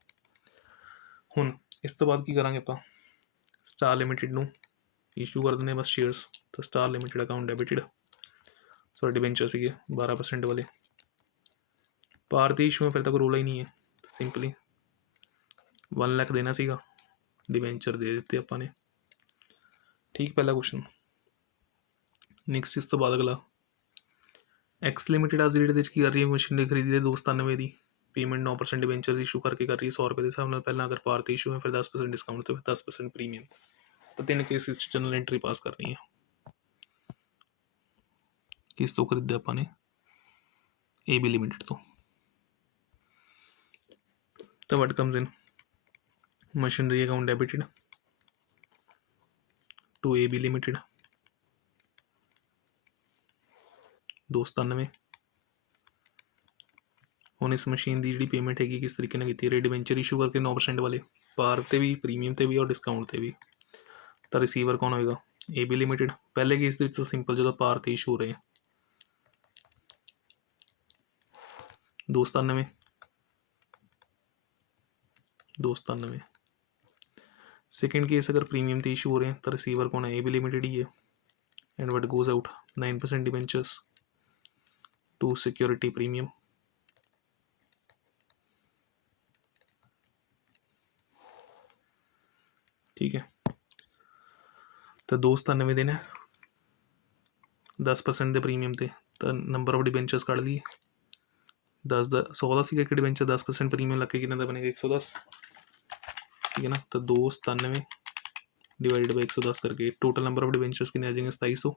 हूँ इस तो बाद की करा आप स्टार लिमिटेड को इशू कर दें बस शेयर्स। तो star limited account debited sorry debenture से 12% वाले पार ते इशू में फिर तक रोला ही नहीं है, सिंपली 1 लाख देना सीगा, डिवेंचर दे दिते ਆਪਾਂ ने। ठीक, पहला क्वेश्चन। नैक्सट इस तो बाद अगला, एक्स लिमिटेड आज की डेट की कर रही है मशीनरी खरीदी है 297 की, पेमेंट 9% डिवेंचर इशू करके कर रही है 100 रुपये के हिसाब नाल। पहला अगर पार ते इशू है फिर 10% डिस्काउंट तो फिर 10% प्रीमियम। तो 3 केस जनरल एंट्री पास करनी है। किस तो खरीदे अपन ने, ए बी लिमिटेड तो what comes in, machinery account debited to A B limited 297। ਹੁਣ ਇਸ ਮਸ਼ੀਨ ਦੀ ਜਿਹੜੀ ਪੇਮੈਂਟ ਹੈਗੀ ਕਿਸ ਤਰੀਕੇ ਨਾਲ ਕੀਤੀ ਹੈ, ਡਿਬੈਂਚਰ ਇਸ਼ੂ ਕਰਕੇ 9% ਵਾਲੇ, ਪਾਰ ਤੇ ਵੀ, ਪ੍ਰੀਮੀਅਮ ਤੇ ਵੀ ਔਰ ਡਿਸਕਾਊਂਟ ਤੇ ਵੀ। ਤਾਂ ਰਿਸੀਵਰ ਕੌਣ ਹੋਏਗਾ, ਏ ਬੀ ਲਿਮਿਟਡ। ਪਹਿਲੇ ਕੇਸ ਦੇ ਵਿੱਚ ਤਾਂ ਸਿੰਪਲ ਜਦੋਂ ਪਾਰ ਤੇ ਇਸ਼ੂ ਹੋ ਰਹੇ 297 297। सेकेंड केस अगर प्रीमियम ਤੇ इशू हो रहे हैं तो रिसीवर कौन है, ए बी लिमिटेड ही है। And what goes out 9% debentures to security premium. ठीक है, तो 297 दिन है 10% ਦੇ ਪ੍ਰੀਮੀਅਮ ਤੇ, ਤਾਂ ਨੰਬਰ ਆਫ ਡਿਬੈਂਚਰਸ ਕੱਢ ਲਈਏ। 10 ਦਾ 100 ਦਾ ਸੀਗਾ ਇੱਕ ਡਿਬੈਂਚਰ, 10% ਪ੍ਰੀਮੀਅਮ ਲੱਗ ਕੇ ਕਿੰਨੇ ਦਾ ਬਣੇਗਾ 110। ठीक है ना, तो 297 डिवाइडेड बाई 110 करके टोटल नंबर ऑफ डिवेंचर्स कितने आ जाएंगे 2700।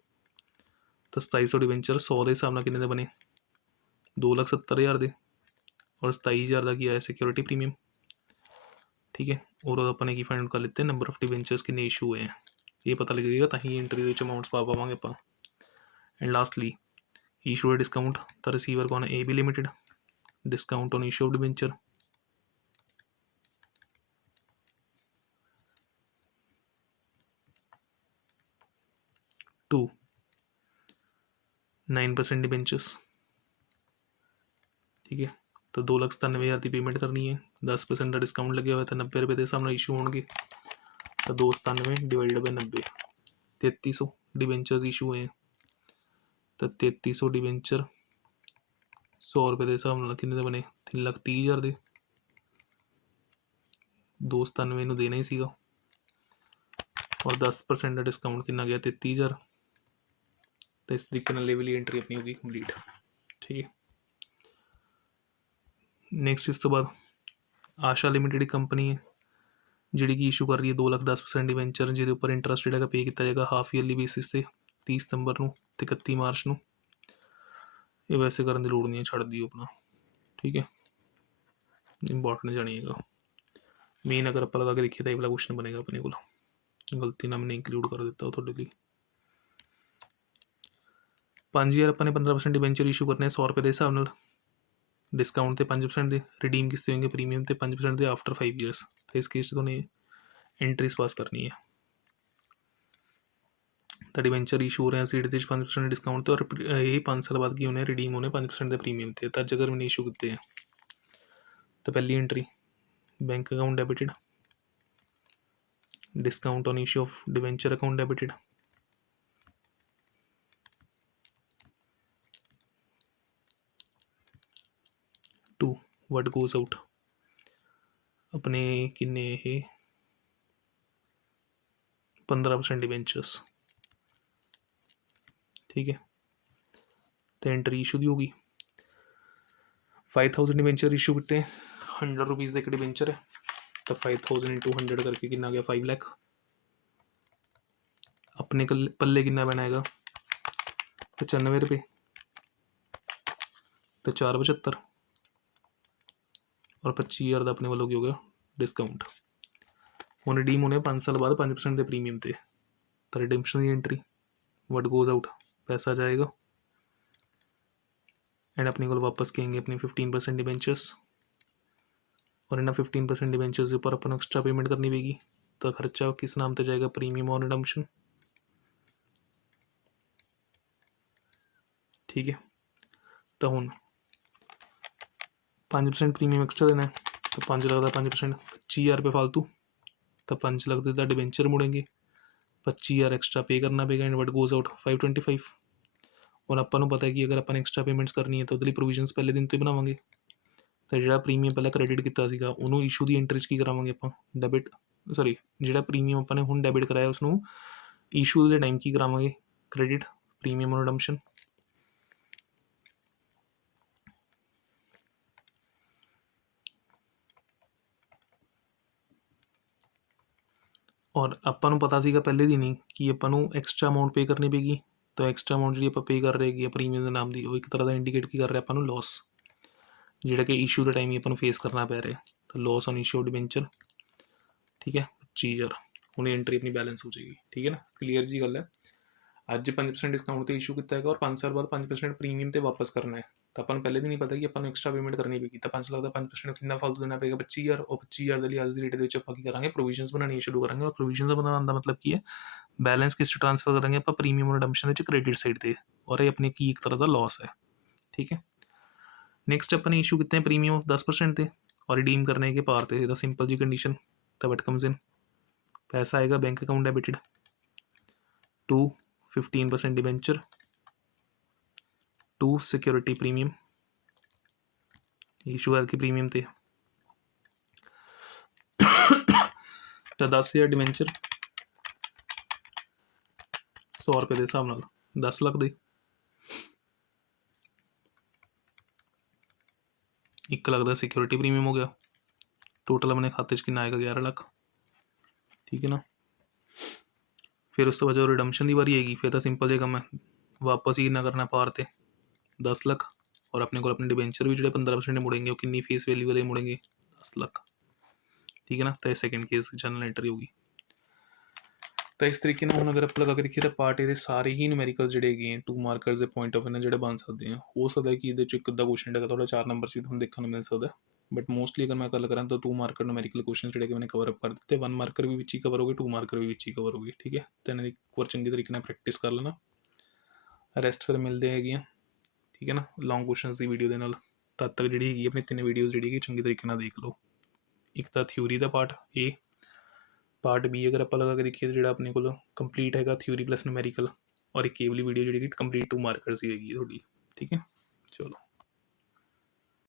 तो 2700 डिवेंचर 100 के हिसाब ਨਾਲ ਕਿੰਨੇ ਦੇ ਬਣੇ 2,70,000 ਦੇ, और 27,000 का किया है सिक्योरिटी प्रीमियम। ठीक है, और अपने की फाइंड कर लेते हैं नंबर ऑफ डिवेंचर्स कितने इशू हुए हैं, ये पता लगेगा ताकि एंट्री अमाउंट्स पा पावांगे ਆਪਾਂ। एंड लास्टली इशू डिस्काउंट, तो रिसीवर कौन है, A B limited. Discount on issue of debenture 2 9% debentures. ठीक है, तो 2,97,000 की पेमेंट करनी है, 10% का डिस्काउंट लगे हुआ है तो 90 रुपये के हिसाब से इशू होंगे। तो 297 डिवाइडेड बाई 90, 3300 डिबेंचर्स इशू हुए हैं। तो 3300 डिबेंचर 100 रुपये के हिसाब से कितने बने 3,30,000 के। 297 देना ही सीगा, और 10% का डिस्काउंट कितना गया 33,000। तो इस तरीके लेवल वाली एंट्री अपनी होगी कंप्लीट। ठीक है, नैक्सट इस तो बाद आशा लिमिटेड कंपनी है जी की इशू कर रही है 2,10,000 डिवेंचर, जिसके उपर इंटरस्ट जो पे किया जाएगा हाफ ईयरली बेसिस से 30 सितंबर को 31 मार्च को। ये वैसे करने की लोड़ नहीं है, छड़ दियो अपना। ठीक है, इंपॉर्टेंट जानिएगा। मेन अगर आप लगा के देखिए तो ये वाला क्वेश्चन बनेगा अपने को, गलती ना मैंने इंक्लूड कर दिता थोड़े लिए। 5,000 अपने 15% डिवेंचर इशू करने 100 रुपये के हिसाब न, डिस्काउंट तो 5% दे, रिडीम किसते होंगे प्रीमियम तो 5% दे आफ्टर 5 ईयर्स। तो इस केस तो एंट्रीज पास करनी है। तो डिवेंचर इशू हो रहे हैं सीट 5% डिस्काउंट तो, और यही 5 साल बाद की उन्हें रिडीम होने 5% के प्रीमियम थे। तज अगर मैंने इशू किए हैं तो पहली entry bank account debited, discount on issue of debenture account debited, to what goes out अपने किन्ने 15% डिवेंचर्स। ठीक है, तो एंट्री इशू की होगी 5,000 डिवेंचर इशू किते 100 रुपीज़ एक डिवेंचर है। तो 5,000 इंटू 100 करके कितना गया 5 लाख। अपने पल्ले कितना बनाएगा 95 रुपये, तो 4,75 और 25,000 का अपने वालों की हो गया डिस्काउंट। वो रिडीम होने 5 साल बाद 5% के प्रीमियम थे। तो रिडीमशन की एंट्री वट गोज आउट पैसा जाएगा, एंड अपने को वापस कहेंगे अपनी 15% डिवेंचर्स, और इन्हें 15% डिवेंचर्स के ऊपर अपन एक्स्ट्रा पेमेंट करनी पेगी। तो खर्चा किस नाम से जाएगा, प्रीमियम ऑन रिडम्पशन। ठीक है, तो हूँ 5% प्रीमियम एक्स्ट्रा देना है, तो 5 लाख का 5% 25,000 रुपये फालतू। तो 5 लाख के डिवेंचर मुड़ेंगे, 25,000 एक्स्ट्रा पे करना पेगा, एंड वट गोज आउट 525। और अपन को पता है कि अगर अपन एक्स्ट्रा पेमेंट्स करनी है तो उसके प्रोविजनस पहले दिन तो ही बनावांगे। ਤਾਂ ਜਿਹੜਾ ਪ੍ਰੀਮੀਅਮ ਪਹਿਲਾਂ ਕ੍ਰੈਡਿਟ ਕੀਤਾ ਸੀਗਾ ਉਹਨੂੰ ਇਸ਼ੂ ਦੀ ਐਂਟਰੀ 'ਚ ਕੀ ਕਰਾਵਾਂਗੇ ਆਪਾਂ, ਡੈਬਿਟ, ਸੌਰੀ ਜਿਹੜਾ ਪ੍ਰੀਮੀਅਮ ਆਪਾਂ ਨੇ ਹੁਣ ਡੈਬਿਟ ਕਰਾਇਆ ਉਸਨੂੰ ਇਸ਼ੂ ਦੇ ਟਾਈਮ ਕੀ ਕਰਾਵਾਂਗੇ, ਕ੍ਰੈਡਿਟ, ਪ੍ਰੀਮੀਅਮ ਰਿਡਮਪਸ਼ਨ। ਔਰ ਆਪਾਂ ਨੂੰ ਪਤਾ ਸੀਗਾ ਪਹਿਲੇ ਦਿਨ ਹੀ ਕਿ ਆਪਾਂ ਨੂੰ ਐਕਸਟਰਾ ਅਮਾਊਂਟ ਪੇ ਕਰਨੀ ਪਏਗੀ, ਤਾਂ ਐਕਸਟਰਾ ਅਮਾਊਂਟ ਜਿਹੜੀ ਆਪਾਂ ਪੇ ਕਰ ਰਹੇ ਹੈਗੀ ਆ ਪ੍ਰੀਮੀਅਮ ਦੇ ਨਾਮ ਦੀ, ਉਹ ਇੱਕ ਤਰ੍ਹਾਂ ਦਾ ਇੰਡੀਕੇਟ ਕੀ ਕਰ ਰਿਹਾ ਆਪਾਂ ਨੂੰ, ਲੋਸ, ਜਿਹੜਾ ਕਿ ਇਸ਼ੂ ਦੇ ਟਾਈਮ ਹੀ ਆਪਾਂ ਨੂੰ ਫੇਸ ਕਰਨਾ ਪੈ ਰਿਹਾ। ਤਾਂ ਲੋਸ ਔਨ ਇਸ਼ੂ ਡਿਬੈਂਚਰ, ਠੀਕ ਹੈ, 25,000 ਹੁਣ ਐਂਟਰੀ ਆਪਣੀ ਬੈਲੈਂਸ ਹੋ ਜਾਏਗੀ। ਠੀਕ ਹੈ ਨਾ, ਕਲੀਅਰ ਜੀ ਗੱਲ ਹੈ। ਅੱਜ 5% ਡਿਸਕਾਊਂਟ 'ਤੇ ਇਸ਼ੂ ਕੀਤਾ ਹੈਗਾ ਔਰ 5 ਸਾਲ ਬਾਅਦ 5% ਪ੍ਰੀਮੀਅਮ 'ਤੇ ਵਾਪਸ ਕਰਨਾ ਹੈ। ਤਾਂ ਆਪਾਂ ਨੂੰ ਪਹਿਲੇ ਦਿਨ ਨਹੀਂ ਪਤਾ ਕਿ ਆਪਾਂ ਨੂੰ ਐਕਸਟਰਾ ਪੇਮੈਂਟ ਕਰਨੀ ਪਏਗੀ। ਤਾਂ 5 ਲੱਖ ਦਾ 5% ਕਿੰਨਾ ਫਾਲਤੂ ਦੇਣਾ ਪਏਗਾ, 25,000। ਉਹ 25,000 ਦੇ ਲਈ ਅੱਜ ਦੀ ਡੇਟ ਦੇ ਵਿੱਚ ਆਪਾਂ ਕੀ ਕਰਾਂਗੇ, ਪ੍ਰੋਵੀਜ਼ਨਸ ਬਣਾਉਣੀਆਂ ਸ਼ੁਰੂ ਕਰਾਂਗੇ। ਔਰ ਪ੍ਰੋਵੀਜ਼ਨਸ ਬਣਾਉਣ ਦਾ ਮਤਲਬ ਕੀ ਹੈ, ਬੈਲੈਂਸ ਕਿਸ 'ਚ ਟ੍ਰਾਂਸਫਰ ਕਰਾਂਗੇ ਆਪਾਂ, ਪ੍ਰੀਮੀਅਮ ਰਿਡਮਪਸ਼ਨ ਵਿੱਚ ਕ੍ਰੈਡਿਟ ਸਾਈਡ 'ਤੇ, ਔਰ ਇਹ ਆਪਣੀ ਕੀ ਇੱਕ ਤਰ੍ਹਾਂ ਦਾ ਲਾਸ ਹੈ। ਠੀਕ ਹੈ, ਨੈਕਸਟ ਆਪਾਂ ਨੇ ਇਸ਼ੂ ਕੀਤੇ हैं प्रीमियम ऑफ 10% थे और रिडीम करने के पार थे। द सिंपल जी कंडीशन तब इट कम्स इन, पैसा आएगा bank account debited to 15% debenture to security premium, issue है कि प्रीमियम थे तो 10,000 डिबेंचर 100 रुपये के हिसाब नाल 10 लाख दे 1 लाख का सिक्योरिटी प्रीमियम हो गया। टोटल अपने खाते कितना आएगा, 11 लाख। ठीक है ना, फिर उस तो बाद जो रिडम्पशन की बारी आएगी, फिर तो सिंपल जो कम है, वापस ही कितना करना पार ते 10 लाख, और अपने को अपने डिबेंचर भी जो 15% मुड़ेंगे, वो कितनी फेस वैल्यू वाले मुड़ेंगे, 10 लाख। ठीक है ना, तो सेकेंड केस जनरल एंट्री होगी। तो इस तरीके ਨਾਲ ਹੁਣ ਅਗਰ ਆਪਾਂ ਲਗਾ ਕੇ ਦੇਖੀਏ ਤਾਂ ਪਾਰਟ ਇਹਦੇ ਸਾਰੇ ਹੀ ਨਿਊਮੈਰੀਕਲਸ ਜਿਹੜੇ ਹੈਗੇ 2 ਮਾਰਕਰਸ ਦੇ ਪੁਆਇੰਟ ਆਫ ਜਿਹੜੇ ਬਣ ਸਕਦੇ ਆ। ਹੋ ਸਕਦਾ ਕਿ ਇਹਦੇ 'ਚ ਇੱਕ ਅੱਧਾ ਕੁਐਸਚਨ ਹੈਗਾ ਤੁਹਾਡਾ 4 ਨੰਬਰ 'ਚ ਵੀ ਤੁਹਾਨੂੰ ਦੇਖਣ ਨੂੰ ਮਿਲ ਸਕਦਾ, ਬਟ ਮੋਸਟਲੀ ਅਗਰ ਮੈਂ ਗੱਲ ਕਰਾਂ ਤਾਂ 2 ਮਾਰਕਰ ਨਿਊਮੈਰੀਕਲ ਕੁਐਸਚਨ ਜਿਹੜੇ ਕਿ ਮੈंने ਕਵਰ ਅਪ ਕਰ ਦਿੱਤੇ। 1 ਮਾਰਕਰ ਵੀ ਵਿੱਚ ਹੀ ਕਵਰ ਹੋ ਗਏ, 2 ਮਾਰਕਰ ਵੀ ਵਿੱਚ ਹੀ ਕਵਰ ਹੋ ਗਏ। ਠੀਕ ਹੈ, ਤਾਂ ਇਹਨਾਂ ਦੀ ਇੱਕ ਵਾਰ ਚੰਗੀ ਤਰੀਕੇ ਨਾਲ ਪ੍ਰੈਕਟਿਸ ਕਰ ਲੈਣਾ, ਰੈਸਟ ਫਿਰ ਮਿਲਦੇ ਹੈਗੇ ਆ। ਠੀਕ ਹੈ ਨਾ, ਲੌਂਗ ਕੁਐਸਚਨਸ ਦੀ ਵੀਡੀਓ ਦੇ ਨਾਲ। ਤਦ ਤੱਕ ਜਿਹੜੀ ਹੈਗੀ ਆਪਣੀ 3 ਵੀਡੀਓਜ਼ ਜਿਹੜੀ ਹੈਗੀ ਚੰਗੀ ਤਰੀਕੇ ਨਾਲ ਦੇਖ ਲਓ। ਇੱਕ ਤਾਂ ਥਿਊਰੀ ਦਾ ਪਾਰਟ ਏ, पार्ट बी अगर आप लगा के देखिए तो जो अपने को कंप्लीट है थ्योरी प्लस न्यूमेरिकल, और एक केवली वीडियो जी कंप्लीट 2 मार्कर्स ही हैगी थोड़ी। ठीक है, चलो।